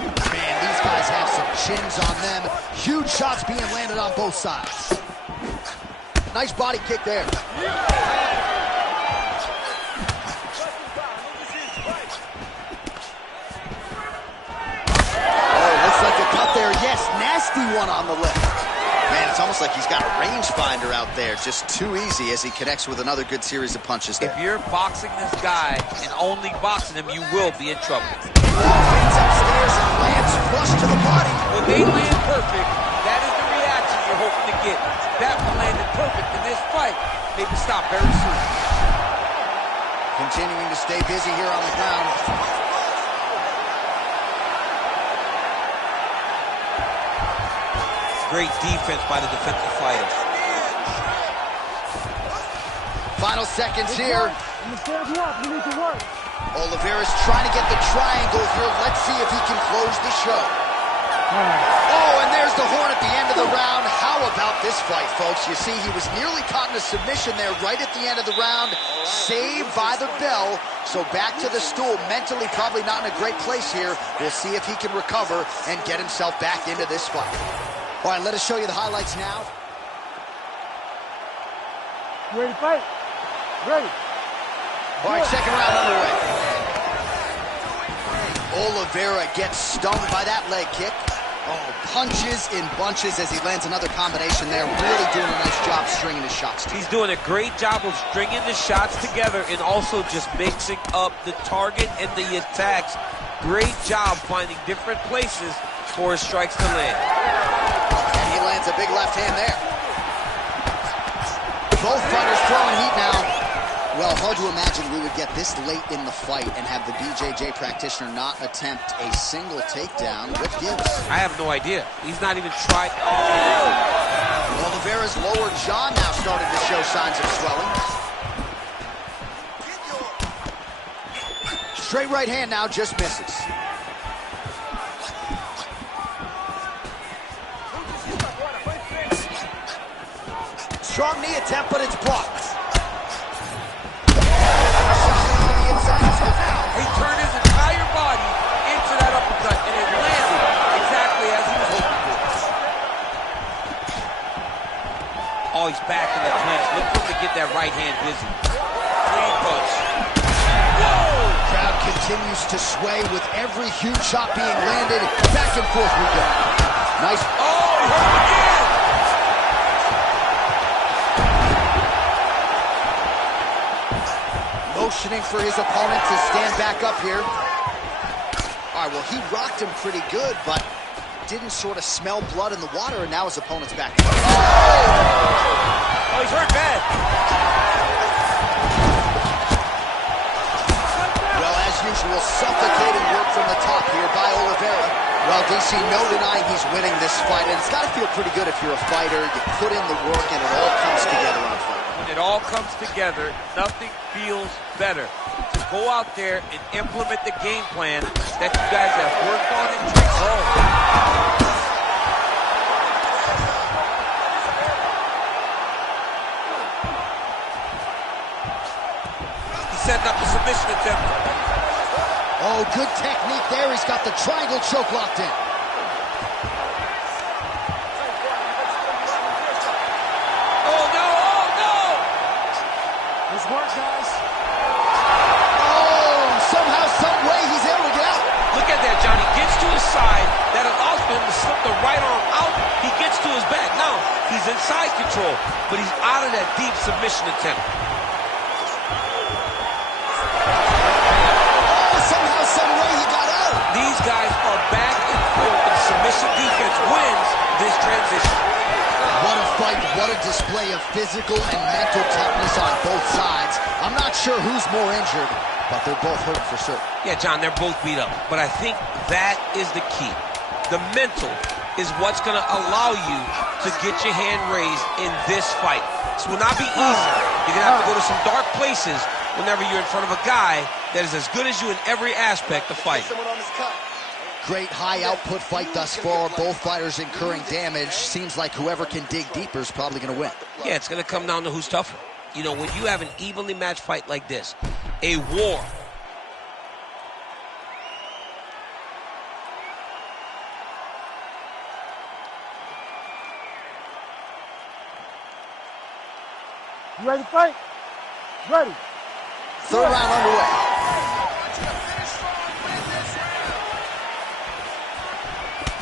Man, these guys have some chins on them. Huge shots being landed on both sides. Nice body kick there. Yes, nasty one on the lip. Man, it's almost like he's got a rangefinder out there. Just too easy as he connects with another good series of punches there. If you're boxing this guy and only boxing him, you will be in trouble. Lands upstairs and lands flush to the body. When they land perfect, that is the reaction you're hoping to get. That one landed perfect in this fight. Maybe stop very soon. Continuing to stay busy here on the ground. Great defense by the defensive fighter. Final seconds here. We need to work. Oliveira's trying to get the triangle here. Let's see if he can close the show. Oh, and there's the horn at the end of the round. How about this fight, folks? You see, he was nearly caught in a submission there right at the end of the round. Saved by the bell. So back to the stool. Mentally probably not in a great place here. We'll see if he can recover and get himself back into this fight. All right, let us show you the highlights now. You ready to fight? Ready. All right, second round underway. Oliveira gets stung by that leg kick. Oh, punches in bunches as he lands another combination there. Really doing a nice job stringing his shots together. He's doing a great job of stringing the shots together and also just mixing up the target and the attacks. Great job finding different places for his strikes to land. And he lands a big left hand there. Both fighters throwing heat now. Well, hard to imagine we would get this late in the fight and have the BJJ practitioner not attempt a single takedown. What gives? I have no idea. He's not even tried. Oliveira's lower jaw now started to show signs of swelling. Straight right hand now just misses. Strong knee attempt, but it's blocked. He turned his entire body into that uppercut, and it landed exactly as he was hoping for. Oh, he's back in the clinch. Look for him to get that right hand busy. Clean punch. Whoa! Crowd continues to sway with every huge shot being landed. Back and forth we go. Nice. Oh, he hurt him again. Motioning for his opponent to stand back up here. All right, well, he rocked him pretty good, but didn't sort of smell blood in the water, and now his opponent's back. Oh, he's hurt bad. Well, as usual, suffocating work from the top here by Oliveira. Well, DC, no denying he's winning this fight, and it's got to feel pretty good if you're a fighter. You put in the work, and it all comes together on a fight. When it all comes together, nothing feels better. To go out there and implement the game plan that you guys have worked on and trained. He's setting up the submission attempt. Oh, good technique there. He's got the triangle choke locked in. Oh, no, oh, no! Nice work, guys. Oh, somehow, some way, he's able to get out. Look at that, Johnny. Gets to his side. That allows for him to slip the right arm out. He gets to his back. Now, he's in side control, but he's out of that deep submission attempt. Somehow, some way, he got out. These guys are back and forth, and submission defense wins this transition. What a fight, what a display of physical and mental toughness on both sides. I'm not sure who's more injured, but they're both hurt for certain. Yeah, John, they're both beat up, but I think that is the key. The mental is what's going to allow you to get your hand raised in this fight. This will not be easy. You're going to have to go to some dark places whenever you're in front of a guy that is as good as you in every aspect of fighting. Great high output fight thus far. Both fighters incurring damage. Seems like whoever can dig deeper is probably going to win. Yeah, it's going to come down to who's tougher. You know, when you have an evenly matched fight like this, a war. You ready to fight? Ready. Third round underway.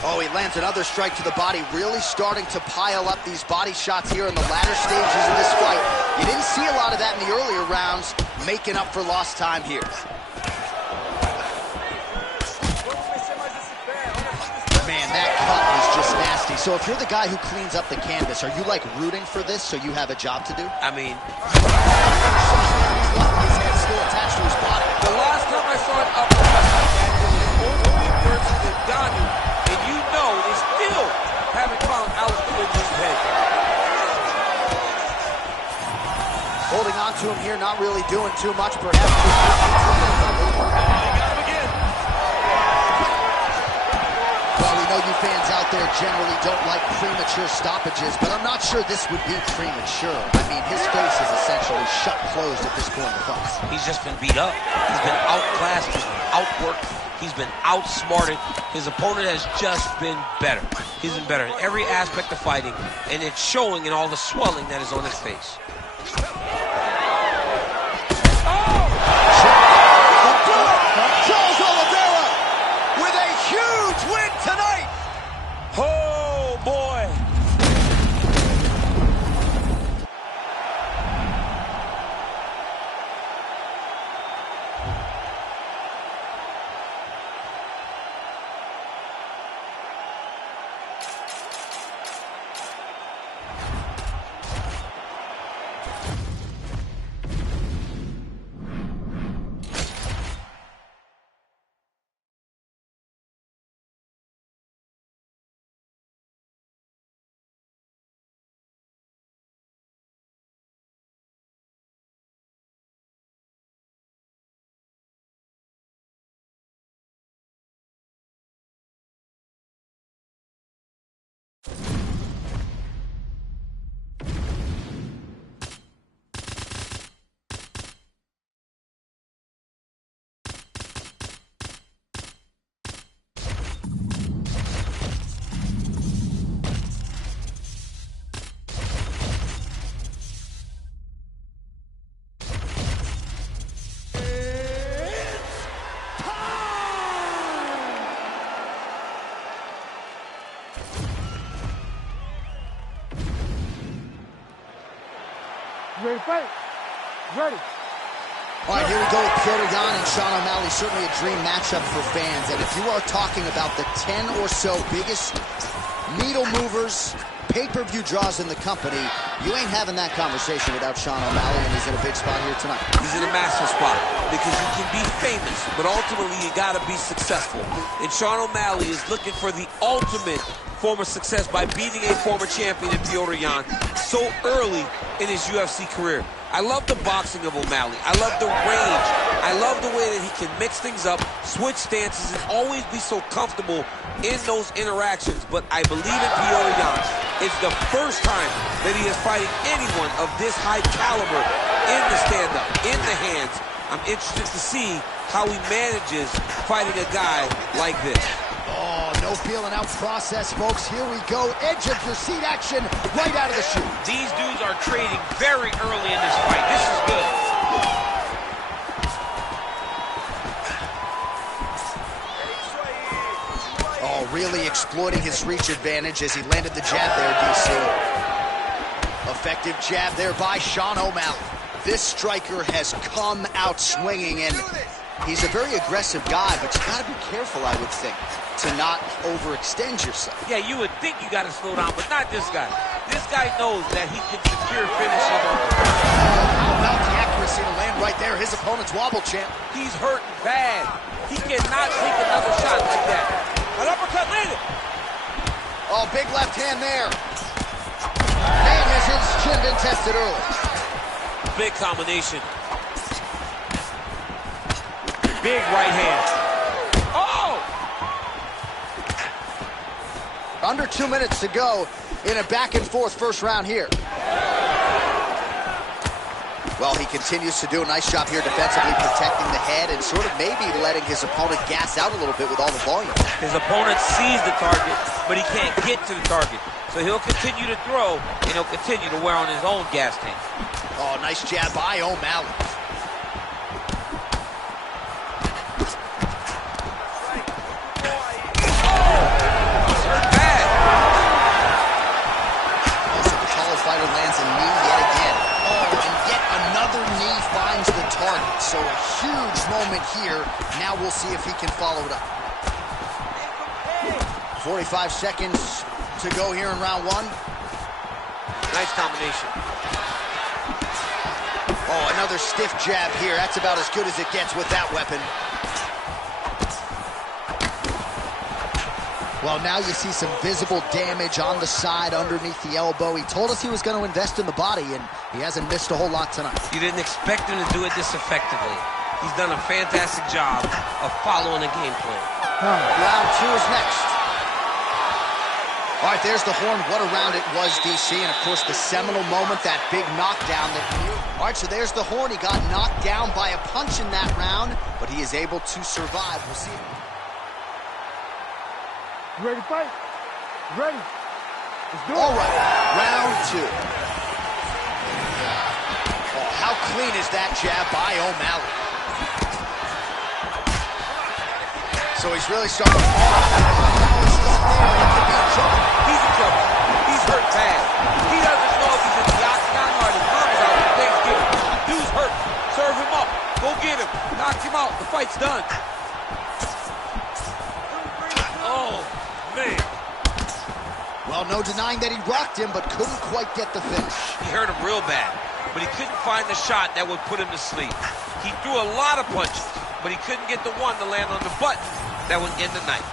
Oh, he lands another strike to the body, really starting to pile up these body shots here in the latter stages of this fight. You didn't see a lot of that in the earlier rounds, making up for lost time here. Man, that cut was just nasty. So if you're the guy who cleans up the canvas, are you like rooting for this so you have a job to do? I mean, His head's still attached to his body. the last time I saw an uppercut like that, it was Overeem versus Ngannou, and you know they still haven't found Alistair Overeem's head. Holding on to him here, not really doing too much, perhaps. Well, we know you fans out there generally don't like premature stoppages, but I'm not sure this would be premature. I mean, his face is essentially shut closed at this point in the fight. He's just been beat up. He's been outclassed. He's been outworked. He's been outsmarted. His opponent has just been better. He's been better in every aspect of fighting, and it's showing in all the swelling that is on his face. Charles Oliveira with a huge win tonight. Oh, boy. fight? Ready. All right, here we go with Petr Yan and Sean O'Malley. Certainly a dream matchup for fans. And if you are talking about the 10 or so biggest needle movers, pay-per-view draws in the company, you ain't having that conversation without Sean O'Malley, and he's in a big spot here tonight. He's in a massive spot because you can be famous, but ultimately you gotta be successful. And Sean O'Malley is looking for the ultimate form of success by beating a former champion in Petr Yan so early in his UFC career. I love the boxing of O'Malley. I love the range. I love the way that he can mix things up, switch stances, and always be so comfortable in those interactions. But I believe in Petr Yan. It's the first time that he is fighting anyone of this high caliber in the stand-up, in the hands. I'm interested to see how he manages fighting a guy like this. Oh, no feeling out process, folks. Here we go. Edge of your seat action right out of the chute. These dudes are trading very early in this fight. This is good. Oh, really exploiting his reach advantage as he landed the jab there, DC. Effective jab there by Sean O'Malley. This striker has come out swinging, and he's a very aggressive guy, but you gotta be careful, I would think, to not overextend yourself. Yeah, you would think you gotta slow down, but not this guy. This guy knows that he can secure finishes on the ground. How about the accuracy to land right there? His opponent's wobble champ. He's hurting bad. He cannot take another shot like that. An uppercut landed. Oh, big left hand there. Man, has his chin been tested early. Big combination. Big right hand. Oh! Under 2 minutes to go in a back-and-forth first round here. Well, he continues to do a nice job here defensively, protecting the head and sort of maybe letting his opponent gas out a little bit with all the volume. His opponent sees the target, but he can't get to the target. So he'll continue to throw, and he'll continue to wear on his own gas tank. Oh, nice jab by O'Malley. So a huge moment here. Now we'll see if he can follow it up. 45 seconds to go here in round one. Nice combination. Oh, another stiff jab here. That's about as good as it gets with that weapon. Well, now you see some visible damage on the side underneath the elbow. He told us he was going to invest in the body, and he hasn't missed a whole lot tonight. You didn't expect him to do it this effectively. He's done a fantastic job of following the game plan. Round two is next. All right, there's the horn. What a round it was, DC. And, of course, the seminal moment, that big knockdown. All right, so there's the horn. He got knocked down by a punch in that round, but he is able to survive. We'll see. You ready to fight? Ready. Let's do it. All right, round two. Oh, how clean is that jab by O'Malley? So he's really starting to fall. He's in trouble. He's hurt bad. He doesn't know if he's in the octagon or his mom's out for Thanksgiving. Dude's hurt. Serve him up. Go get him. Knock him out. The fight's done. Oh, man. Well, no denying that he rocked him, but couldn't quite get the finish. He hurt him real bad, but he couldn't find the shot that would put him to sleep. He threw a lot of punches, but he couldn't get the one to land on the button that would end the night.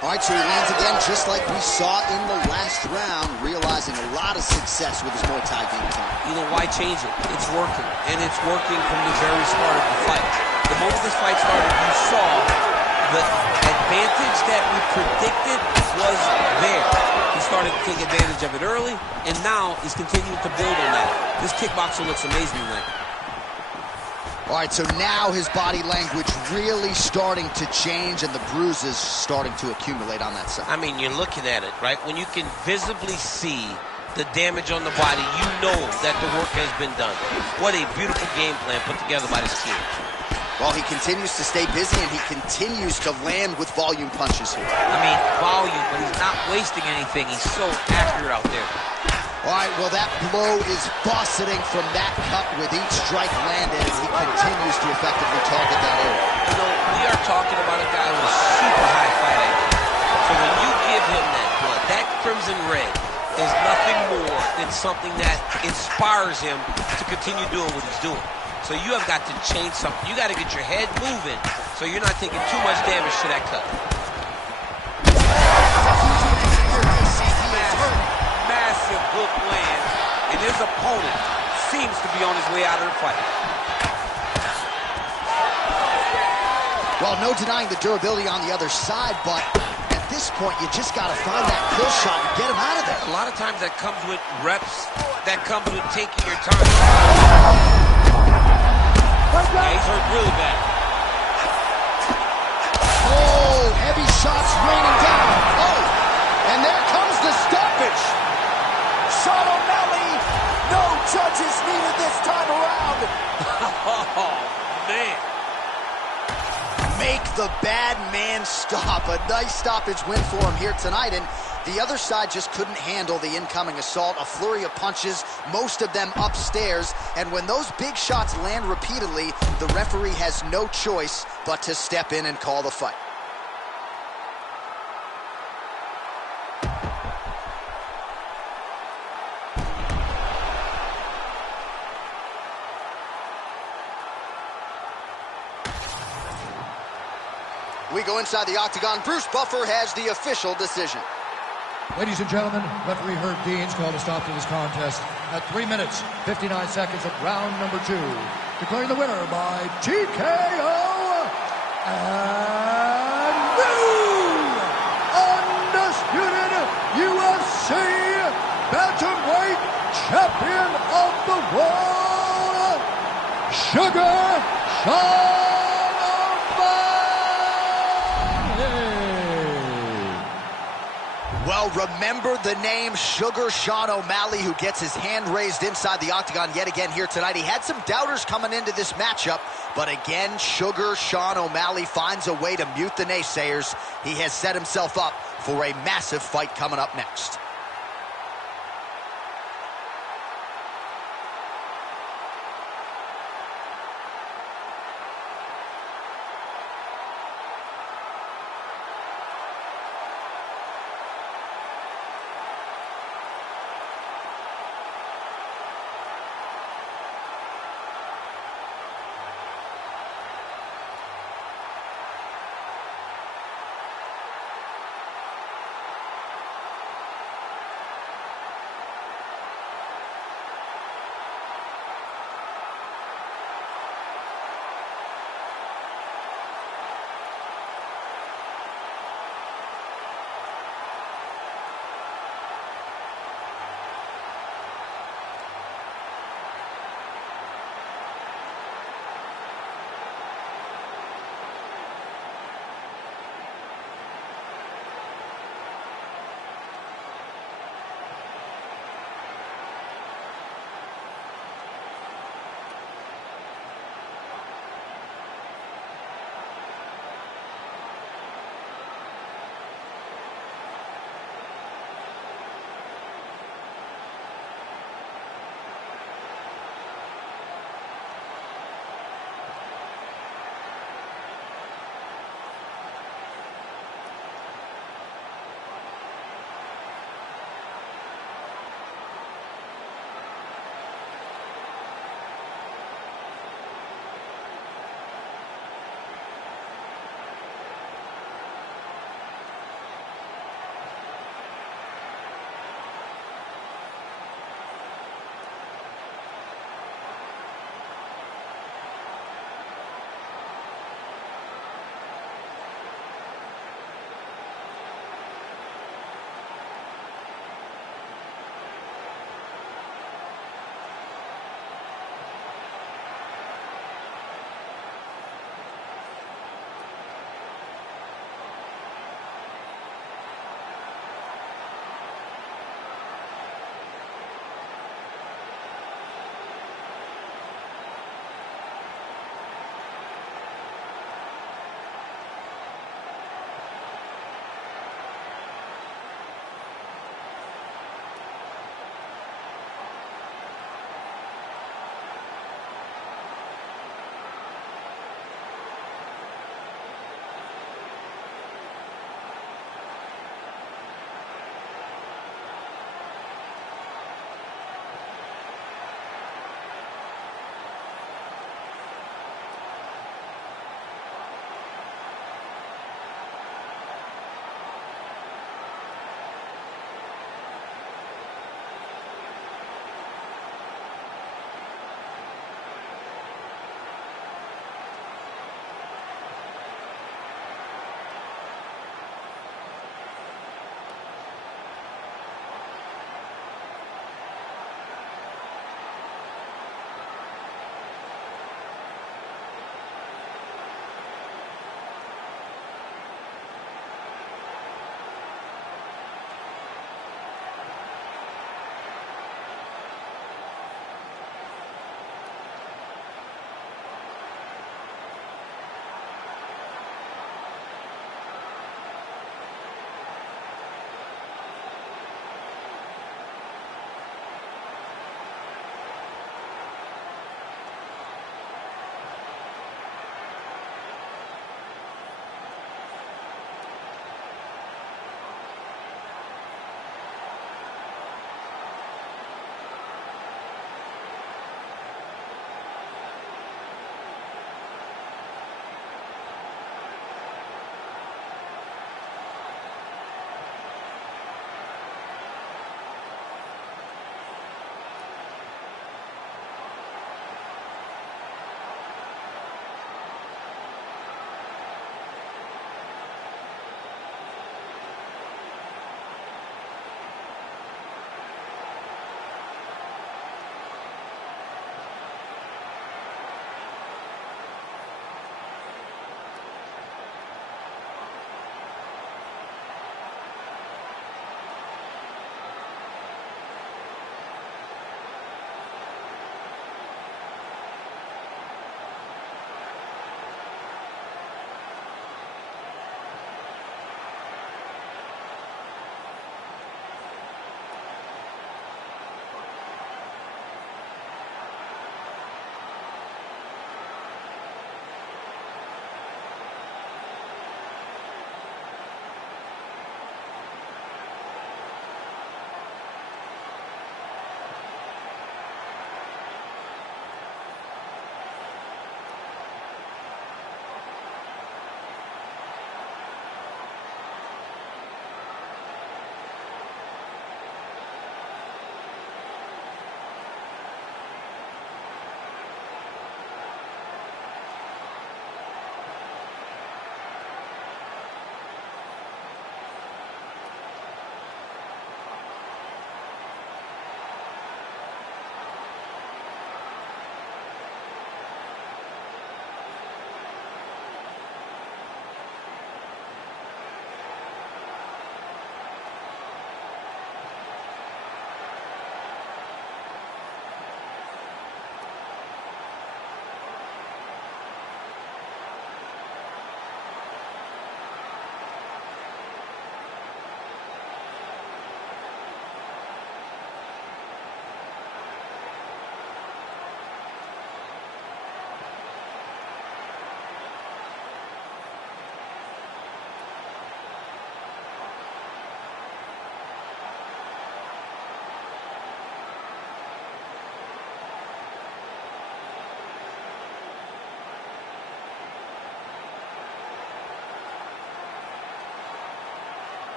All right, so he lands again just like we saw in the last round, realizing a lot of success with his Muay Thai game tonight. You know, why change it? It's working, and it's working from the very start of the fight. The moment this fight started, you saw the advantage that we predicted was there. He started to take advantage of it early, and now he's continuing to build on that. This kickboxer looks amazing tonight. All right, so now his body language really starting to change and the bruises starting to accumulate on that side. I mean, you're looking at it, right? When you can visibly see the damage on the body, you know that the work has been done. What a beautiful game plan put together by this team. Well, he continues to stay busy and he continues to land with volume punches here. I mean, volume, but he's not wasting anything. He's so accurate out there. All right, well, that blow is buffeting from that cut with each strike landed as he continues to effectively target that area. You know, we are talking about a guy with super high fight IQ. So when you give him that blood, that crimson red is nothing more than something that inspires him to continue doing what he's doing. So you have got to change something. You got to get your head moving so you're not taking too much damage to that cut. Massive hook lands, and his opponent seems to be on his way out of the fight. Well, no denying the durability on the other side, but at this point, you just got to find that kill shot and get him out of there. A lot of times that comes with reps, that comes with taking your time. Yeah, he's hurt really bad. Oh, heavy shots raining down. Oh, and there comes the stoppage. Sean O'Malley, no judges needed this time around. Oh, man. Make the bad man stop. A nice stoppage win for him here tonight, and the other side just couldn't handle the incoming assault. A flurry of punches, most of them upstairs, and when those big shots land repeatedly, the referee has no choice but to step in and call the fight. We go inside the octagon. Bruce Buffer has the official decision. Ladies and gentlemen, referee Herb Deans called a stop to this contest at 3 minutes, 59 seconds of round number 2. Declaring the winner by TKO and new undisputed UFC bantamweight champion of the world, Sugar Sean. Well, remember the name Sugar Sean O'Malley, who gets his hand raised inside the octagon yet again here tonight. He had some doubters coming into this matchup, but again, Sugar Sean O'Malley finds a way to mute the naysayers. He has set himself up for a massive fight coming up next.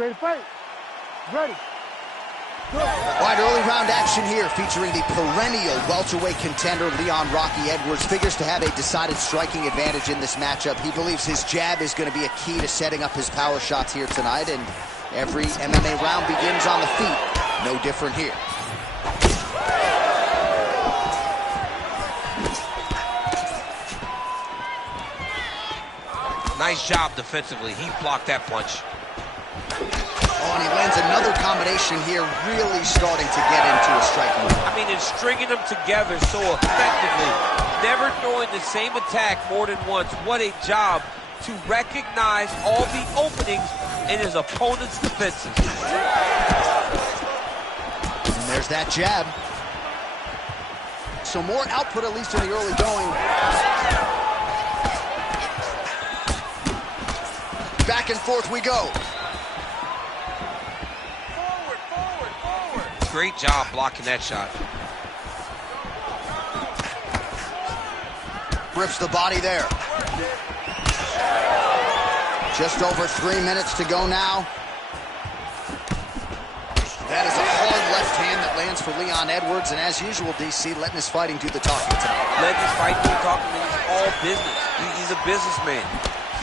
ready to fight? Ready. Good. All right, early round action here featuring the perennial welterweight contender Leon Rocky Edwards. Figures to have a decided striking advantage in this matchup. He believes his jab is going to be a key to setting up his power shots here tonight, and every MMA round begins on the feet. No different here. Nice job defensively. He blocked that punch. Oh, and he lands another combination here, really starting to get into a striking mode. I mean, it's stringing them together so effectively. Never throwing the same attack more than once. What a job to recognize all the openings in his opponent's defenses. And there's that jab. So more output, at least in the early going. Back and forth we go. Great job blocking that shot. Rips the body there. Just over 3 minutes to go now. That is a hard left hand that lands for Leon Edwards, and as usual, DC letting his fighting do the talking tonight. Letting his fighting do the talking, and it's all business. He's a businessman.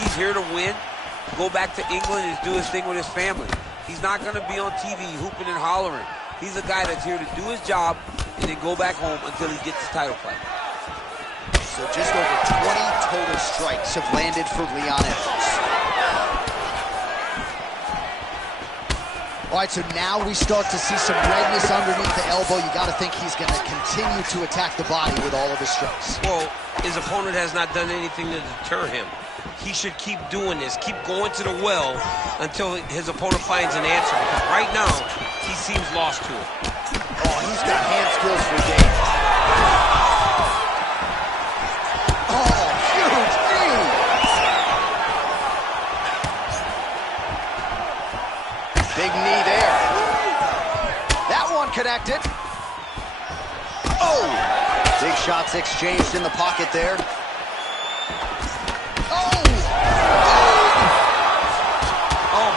He's here to win, go back to England and do his thing with his family. He's not going to be on TV hooping and hollering. He's a guy that's here to do his job and then go back home until he gets his title fight. So just over 20 total strikes have landed for Leon Edwards. All right, so now we start to see some redness underneath the elbow. You got to think he's going to continue to attack the body with all of his strikes. Well, his opponent has not done anything to deter him. He should keep doing this, keep going to the well until his opponent finds an answer. Because right now, he seems lost to it. Oh, he's got hand skills for days. Oh, huge knee. Big knee there. That one connected. Oh, big shots exchanged in the pocket there.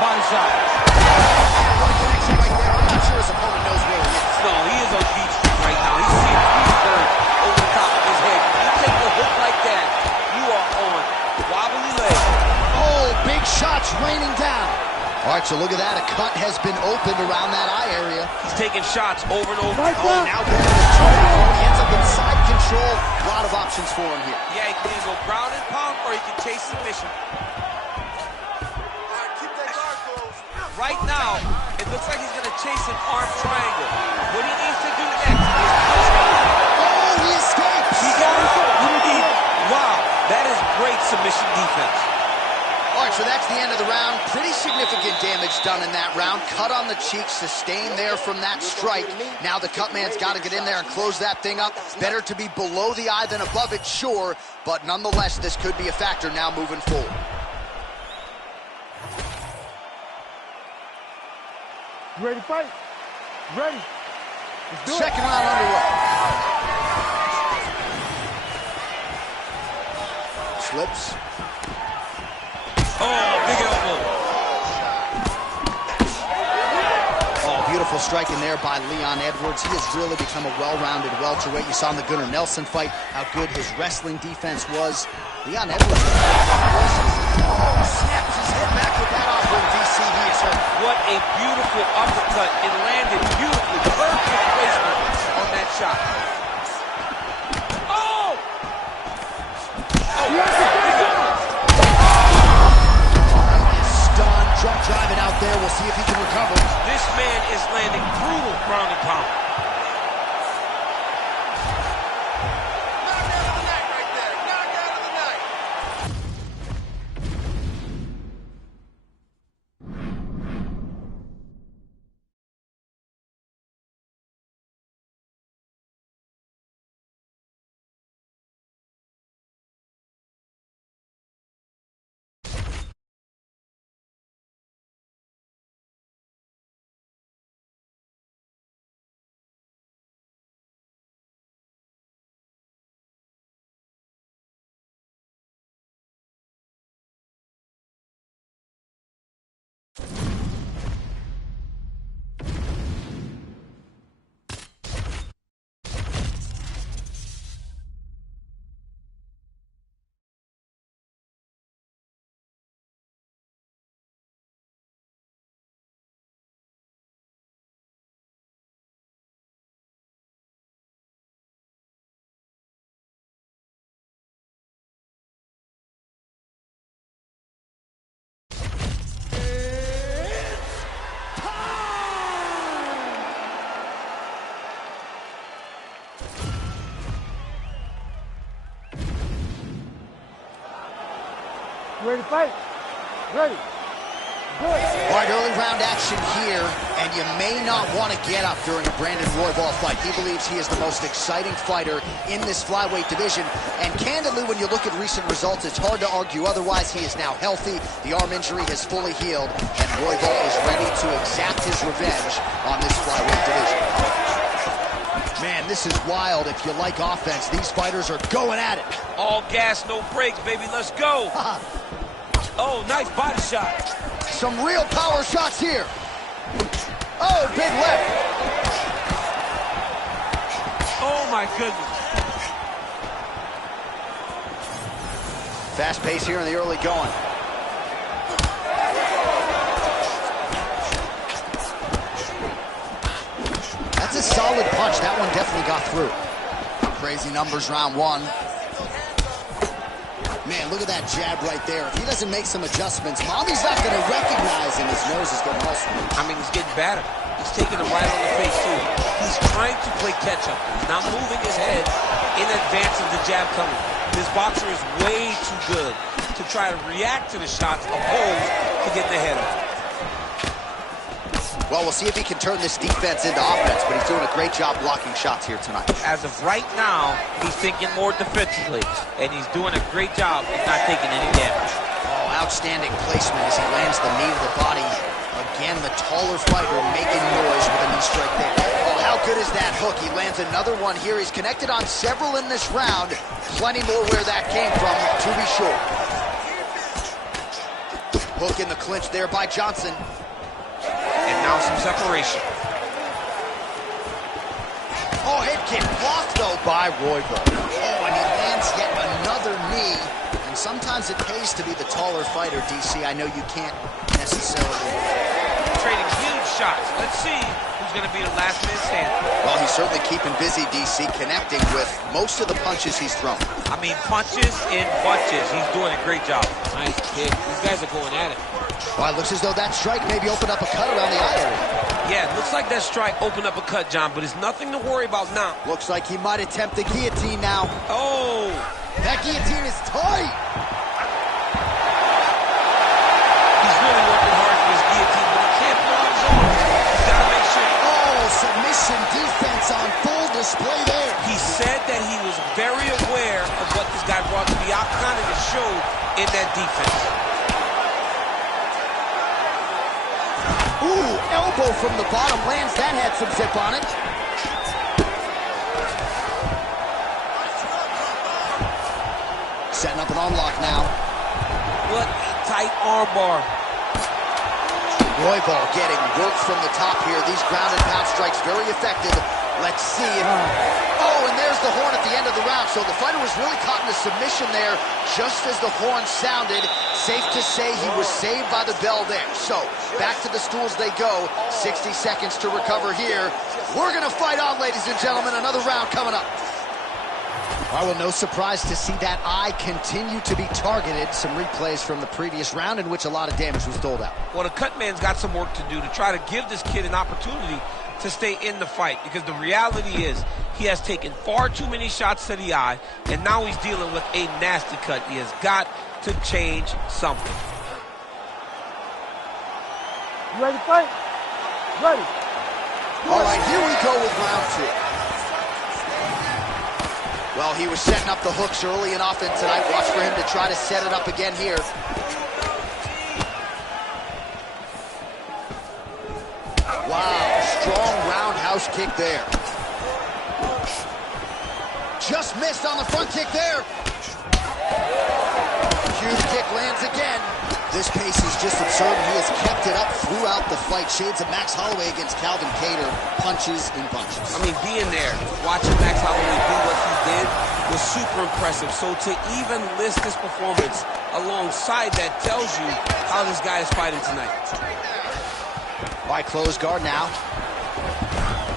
Body shot. What a connection right there. I'm not sure his opponent knows where he is. No, he is on Beach Street right now. He's seeing Petersburg over the top of his head. You take a hook like that, you are on wobbly legs. Oh, big shots raining down. All right, so look at that. A cut has been opened around that eye area. He's taking shots over and over. Oh, now going to the toe. He ends up in side control. A lot of options for him here. Yeah, he can either go ground and pound or he can chase submission. Right now, it looks like he's going to chase an arm triangle. What he needs to do next is push him. Oh, he escapes. He got it. Wow, that is great submission defense. All right, so that's the end of the round. Pretty significant damage done in that round. Cut on the cheek, sustained there from that strike. Now the cut man's got to get in there and close that thing up. Better to be below the eye than above it, sure. But nonetheless, this could be a factor now moving forward. You ready to fight? Ready. Let's do it. Second round underway. Slips. Oh, big elbow. Oh, beautiful striking there by Leon Edwards. He has really become a well-rounded welterweight. You saw in the Gunnar Nelson fight how good his wrestling defense was. Leon Edwards snaps his head back with that offering. DC, he is hurt. What a beautiful uppercut. It landed beautifully. Perfect placement on that shot. Oh! Stunned, driving out there. We'll see if he can recover. This man is landing brutal ground and pound. You ready to fight? Ready. Good. All right, early round action here, and you may not want to get up during a Brandon Royval fight. He believes he is the most exciting fighter in this flyweight division, and candidly, when you look at recent results, it's hard to argue otherwise. He is now healthy, the arm injury has fully healed, and Royval is ready to exact his revenge on this flyweight division. Man, this is wild. If you like offense, these fighters are going at it. All gas, no brakes, baby. Let's go. Oh, nice body shot. Some real power shots here. Oh, big left. Oh, my goodness. Fast pace here in the early going. That's a solid punch. That one definitely got through. Crazy numbers round one. Man, look at that jab right there. If he doesn't make some adjustments, Mommy's not going to recognize him. His nose is getting muscle. I mean, he's getting better. He's taking him right on the face, too. He's trying to play catch-up. He's not moving his head in advance of the jab coming. This boxer is way too good to try to react to the shots opposed to getting ahead of him. Well, we'll see if he can turn this defense into offense, but he's doing a great job blocking shots here tonight. As of right now, he's thinking more defensively, and he's doing a great job of not taking any damage. Oh, outstanding placement as he lands the knee to the body. Again, the taller fighter making noise with a knee strike there. Oh, how good is that hook? He lands another one here. He's connected on several in this round. Plenty more where that came from, to be sure. Hook in the clinch there by Johnson. And now some separation. Oh, head kick blocked, though, by Royval. Oh, and he lands yet another knee. And sometimes it pays to be the taller fighter, DC. I know you can't necessarily... Trading huge shots. Let's see who's going to be the last man standing. Well, he's certainly keeping busy, DC, connecting with most of the punches he's thrown. I mean, punches in bunches. He's doing a great job. Nice kick. These guys are going at it. Well, it looks as though that strike maybe opened up a cut around the eye area. Yeah, it looks like that strike opened up a cut, John, but it's nothing to worry about now. Looks like he might attempt the guillotine now. Oh! That guillotine is tight! He's really working hard for his guillotine, but he can't pull out his arms. He's got to make sure. Oh, submission defense on full display there. He said that he was very aware of what this guy brought to the octagon, and it showed in that defense. Ooh, elbow from the bottom lands. That had some zip on it. Setting up an arm lock now. What a tight armbar. Royval getting work from the top here. These ground and pound strikes very effective. Let's see if... Oh, and there's the horn at the end of the round. So the fighter was really caught in a submission there just as the horn sounded. Safe to say he was saved by the bell there. So back to the stools they go. 60 seconds to recover here. We're going to fight on, ladies and gentlemen. Another round coming up. Well, no surprise to see that eye continue to be targeted. Some replays from the previous round in which a lot of damage was doled out. Well, the cut man's got some work to do to try to give this kid an opportunity to stay in the fight, because the reality is he has taken far too many shots to the eye, and now he's dealing with a nasty cut. He has got to change something. You ready to fight? Ready. All right, here we go with round two. Well, he was setting up the hooks early and often tonight. Watch for him to try to set it up again here. Wow, strong roundhouse kick there. Just missed on the front kick there. Huge kick lands again. This pace is just absurd. He has kept it up throughout the fight. Shades of Max Holloway against Calvin Kattar. Punches and bunches. I mean, being there, watching Max Holloway do what he did was super impressive. So to even list this performance alongside that tells you how this guy is fighting tonight. All right, close guard now.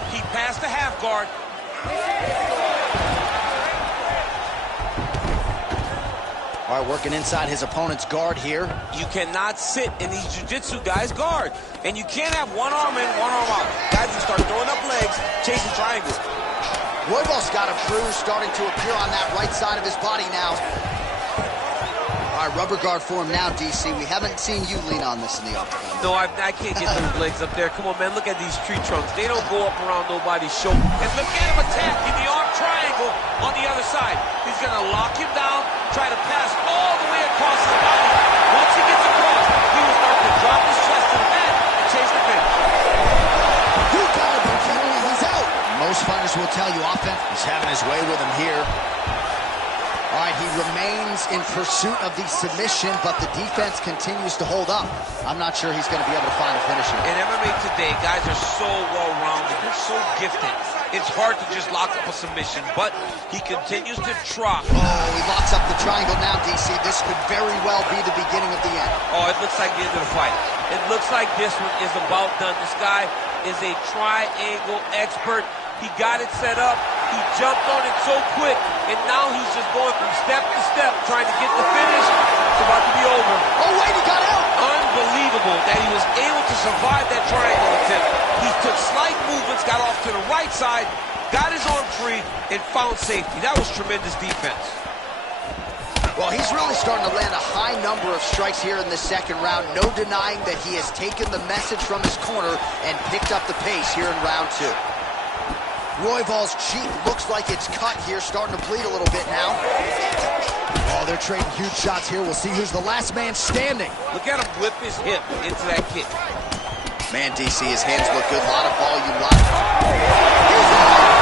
He passed the half guard. All right, working inside his opponent's guard here. You cannot sit in these jiu-jitsu guys' guard. And you can't have one arm in, one arm out. Guys will start throwing up legs, chasing triangles. Royval's got a bruise starting to appear on that right side of his body now. All All right, rubber guard for him now, DC. We haven't seen you lean on this in the octagon. No, I can't get those legs up there. Come on, man, look at these tree trunks. They don't go up around nobody's shoulder. And look at him attack in the arm triangle on the other side. He's going to lock him down, try to pass all the way across his body. Once he gets across, he will start to drop his chest to the mat and chase the finish. You got it, Buchanan. He's out. Most fighters will tell you offense is having his way with him here. All right, he remains in pursuit of the submission, but the defense continues to hold up. I'm not sure he's going to be able to find a finisher. In MMA today, guys are so well-rounded. They're so gifted. It's hard to just lock up a submission, but he continues to try. Oh, he locks up the triangle now, DC. This could very well be the beginning of the end. Oh, it looks like the end of the fight. It looks like this one is about done. This guy is a triangle expert. He got it set up. He jumped on it so quick, and now he's just going from step to step, trying to get the finish. It's about to be over. Oh, wait, he got out. Unbelievable that he was able to survive that triangle attempt. He took slight movements, got off to the right side, got his arm free, and found safety. That was tremendous defense. Well, he's really starting to land a high number of strikes here in the second round. No denying that he has taken the message from his corner and picked up the pace here in round two. Royval's cheek looks like it's cut here, starting to bleed a little bit now. Oh, they're trading huge shots here. We'll see who's the last man standing. Look at him whip his hip into that kick. Man, DC, his hands look good. A lot of volume, He's out!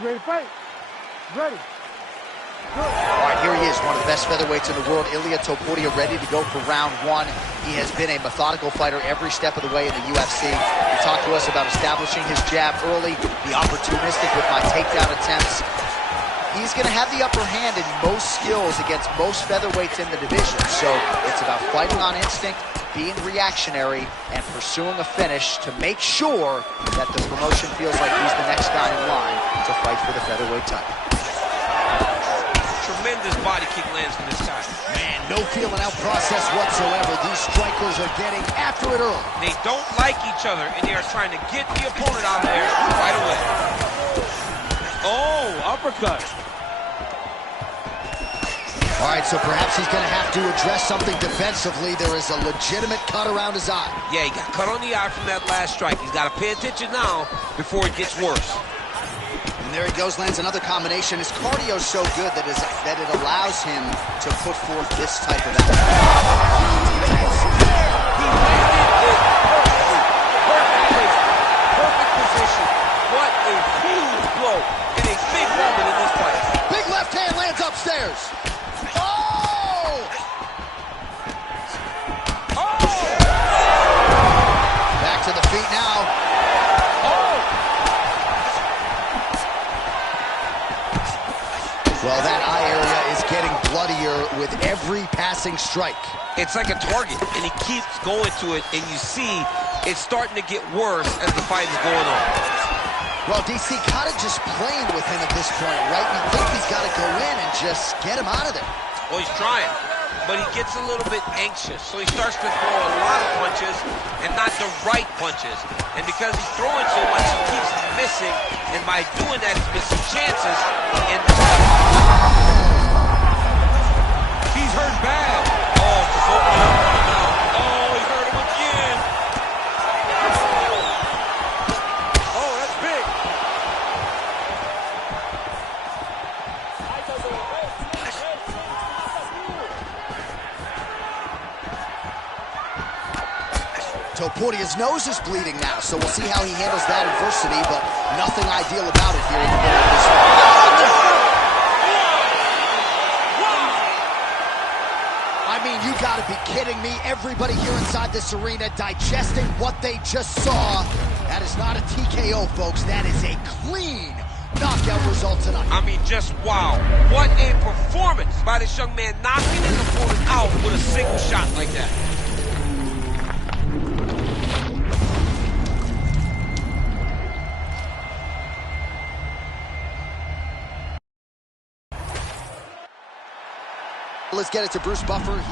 You ready to fight? Ready. Good. All right, here he is, one of the best featherweights in the world, Ilia Topuria, ready to go for round one. He has been a methodical fighter every step of the way in the UFC. He talked to us about establishing his jab early, be opportunistic with my takedown attempts. He's going to have the upper hand in most skills against most featherweights in the division, so it's about fighting on instinct, being reactionary, and pursuing a finish to make sure that the promotion feels like he's the next guy in line to fight for the featherweight title. Tremendous body kick lands from this guy. Man, no feeling out process whatsoever. These strikers are getting after it early. They don't like each other, and they are trying to get the opponent out of there right away. Oh, uppercut. All right, so perhaps he's going to have to address something defensively. There is a legitimate cut around his eye. Yeah, he got cut on the eye from that last strike. He's got to pay attention now before it gets worse. And there he goes, lands another combination. His cardio's so good that it allows him to put forth this type of output. He landed it perfectly. Perfect placement. Perfect position. What a huge blow in a big moment in this fight. Big left hand lands upstairs. Oh! Oh! Back to the feet now. Oh! Well, that eye area is getting bloodier with every passing strike. It's like a target, and he keeps going to it, and you see it's starting to get worse as the fight is going on. Well, DC kind of just playing with him at this point, right? You think he's got to go in and just get him out of there. Well, he's trying, but he gets a little bit anxious, so he starts to throw a lot of punches and not the right punches. And because he's throwing so much, he keeps missing, and by doing that, he's missing chances. And he's hurt bad. Oh, just opening up right now. Oh, he hurt him again. Oh, that's big. Topuria's nose is bleeding now, so we'll see how he handles that adversity, but nothing ideal about it here in the middle of this fight. I mean, you gotta be kidding me. Everybody here inside this arena digesting what they just saw. That is not a TKO, folks. That is a clean knockout result tonight. I mean, just wow. What a performance by this young man, knocking his opponent out with a single shot like that. Let's get it to Bruce Buffer.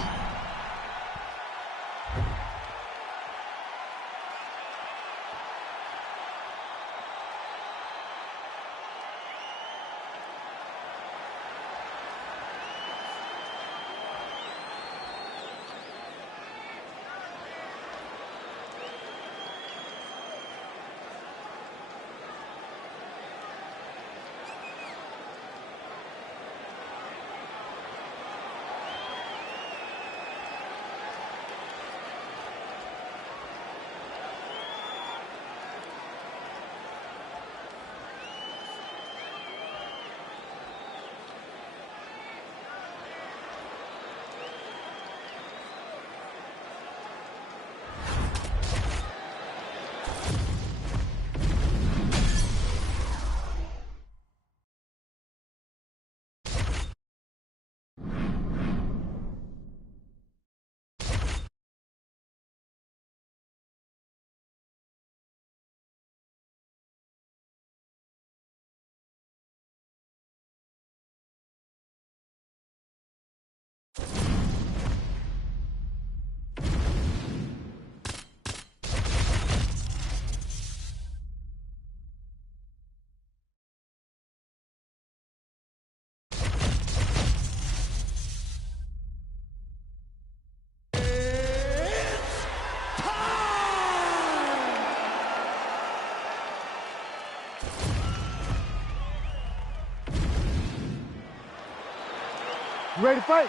You ready to fight?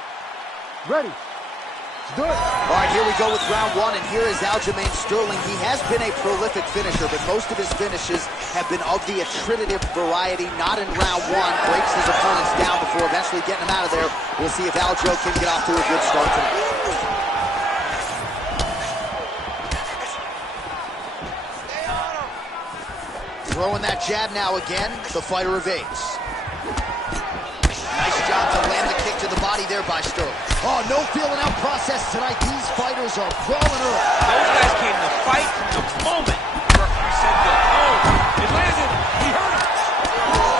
Ready. Let's do it. All right, here we go with round one, and here is Aljamain Sterling. He has been a prolific finisher, but most of his finishes have been of the attritive variety, not in round one. Breaks his opponents down before eventually getting them out of there. We'll see if Aljo can get off to a good start tonight. Throwing that jab now again, the fighter evades. Nice job to land the kick to the body there by Sterling. Oh, no feeling out process tonight. These fighters are crawling early. Those guys came to fight from the moment the referee said go. Oh, it landed. He hurt him.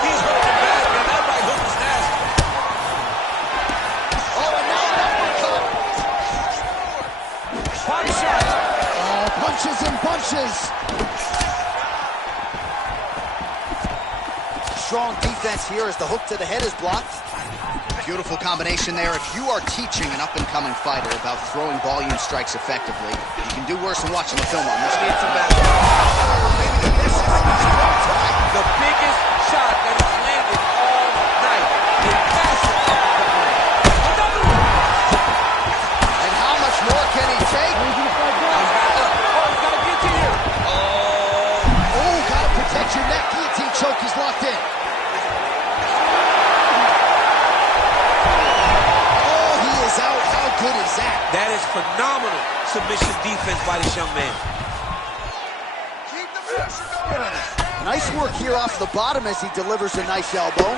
He's hurt him bad, man. That right hook is nasty. Oh, and now an uppercut. Body shot. Oh, punches and bunches. Strong defense here as the hook to the head is blocked. Beautiful combination there. If you are teaching an up-and-coming fighter about throwing volume strikes effectively, you can do worse than watching the film on this. The biggest shot that Midsection neck guillotine choke. He's locked in. Oh, he is out. How good is that? That is phenomenal submission defense by this young man. Keep the pressure going. Nice work here off the bottom as he delivers a nice elbow.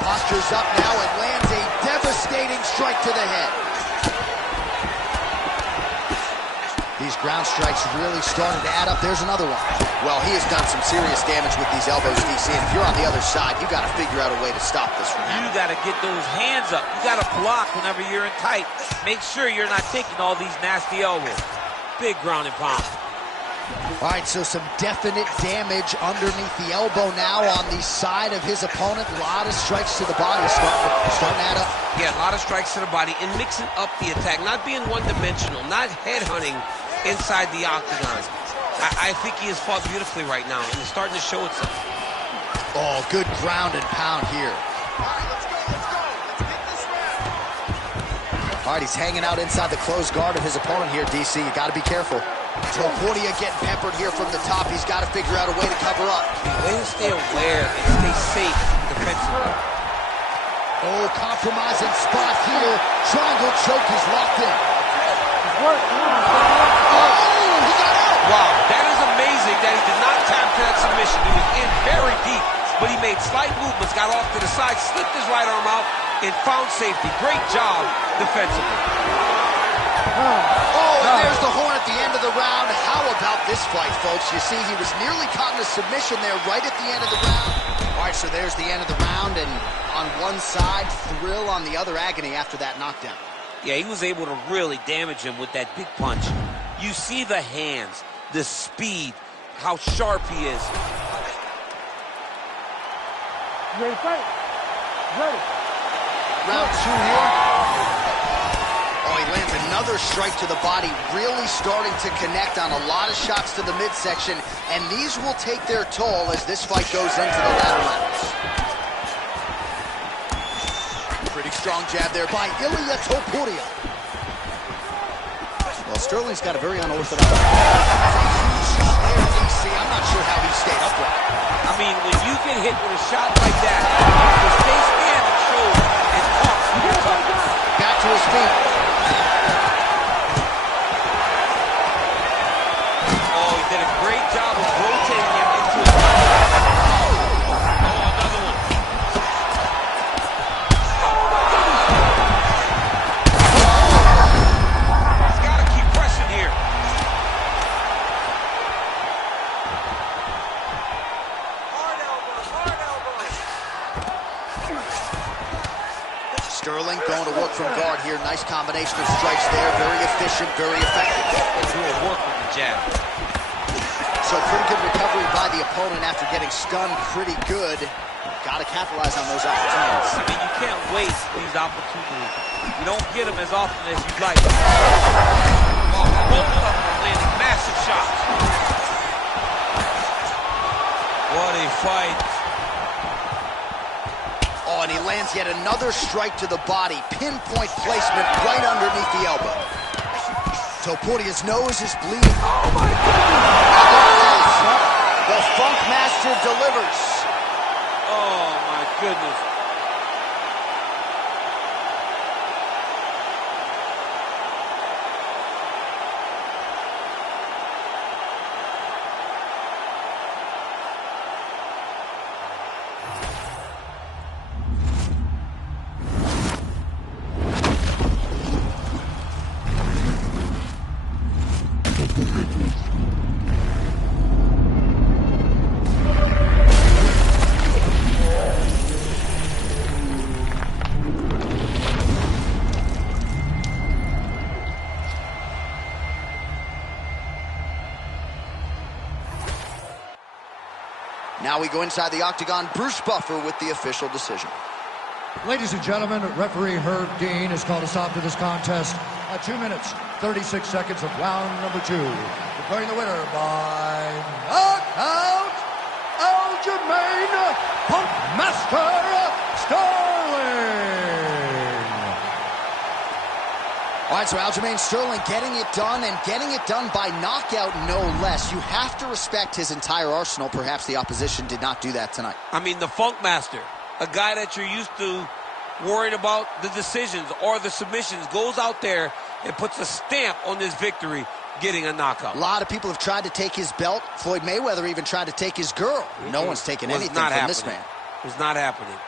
Postures up now and lands a devastating strike to the head. These ground strikes really started to add up. There's another one. Well, he has done some serious damage with these elbows, DC, and if you're on the other side, you got to figure out a way to stop this from happening. You got to get those hands up. You got to block whenever you're in tight. Make sure you're not taking all these nasty elbows. Big ground and pound. All right, so some definite damage underneath the elbow now on the side of his opponent. A lot of strikes to the body starting to add up. Yeah, a lot of strikes to the body and mixing up the attack. Not being one-dimensional, not headhunting inside the octagon. I think he has fought beautifully right now, and it's starting to show itself. Oh, good ground and pound here. All right, let's go. Let's get this round. All right, he's hanging out inside the closed guard of his opponent here, DC. You got to be careful. Topuria getting peppered here from the top. He's got to figure out a way to cover up. Way to stay aware and stay safe defensively. Oh, compromising spot here. Triangle choke is locked in. Work. Oh, he got out. Wow, that is amazing that he did not tap to that submission. He was in very deep, but he made slight movements, got off to the side, slipped his right arm out, and found safety. Great job defensively. Oh, and there's the horn at the end of the round. How about this fight, folks? You see, he was nearly caught in a submission there right at the end of the round. All right, so there's the end of the round, and on one side, thrill, on the other, agony after that knockdown. Yeah, he was able to really damage him with that big punch. You see the hands, the speed, how sharp he is. You ready to fight? Ready. Round two here. Oh, he lands another strike to the body, really starting to connect on a lot of shots to the midsection, and these will take their toll as this fight goes into the latter rounds. Pretty strong jab there by Ilia Topuria. Well, Sterling's got a very unorthodox. I'm not sure how he stayed upright. I mean, when you get hit with a shot like that, to stay standing shows and talks to your toughness. Back to his feet. Oh, he did a great job of rotating him into his body. Oh, another one. He's got to keep pressing here. Sterling going to work from guard here. Nice combination of strikes there. Very efficient, very effective. Doing work with the jab. So pretty good recovery by the opponent after getting stunned pretty good. Got to capitalize on those opportunities. I mean, you can't waste these opportunities. You don't get them as often as you'd like. Oh, both of them are landing massive shots. What a fight. Oh, and he lands yet another strike to the body. Pinpoint placement right underneath the elbow. Topuria's nose is bleeding. Oh, my goodness. The Funk Master delivers. Oh, my goodness. Now we go inside the octagon. Bruce Buffer with the official decision. Ladies and gentlemen, referee Herb Dean has called a stop to this contest at 2 minutes, 36 seconds of round number 2. Declaring the winner by knockout, Aljamain Punk Master Sterling. All right, so Aljamain Sterling getting it done, and getting it done by knockout, no less. You have to respect his entire arsenal. Perhaps the opposition did not do that tonight. I mean, the Funk Master, a guy that you're used to worrying about the decisions or the submissions, goes out there and puts a stamp on this victory, getting a knockout. A lot of people have tried to take his belt. Floyd Mayweather even tried to take his girl. No one's taken anything from this man. It was not happening.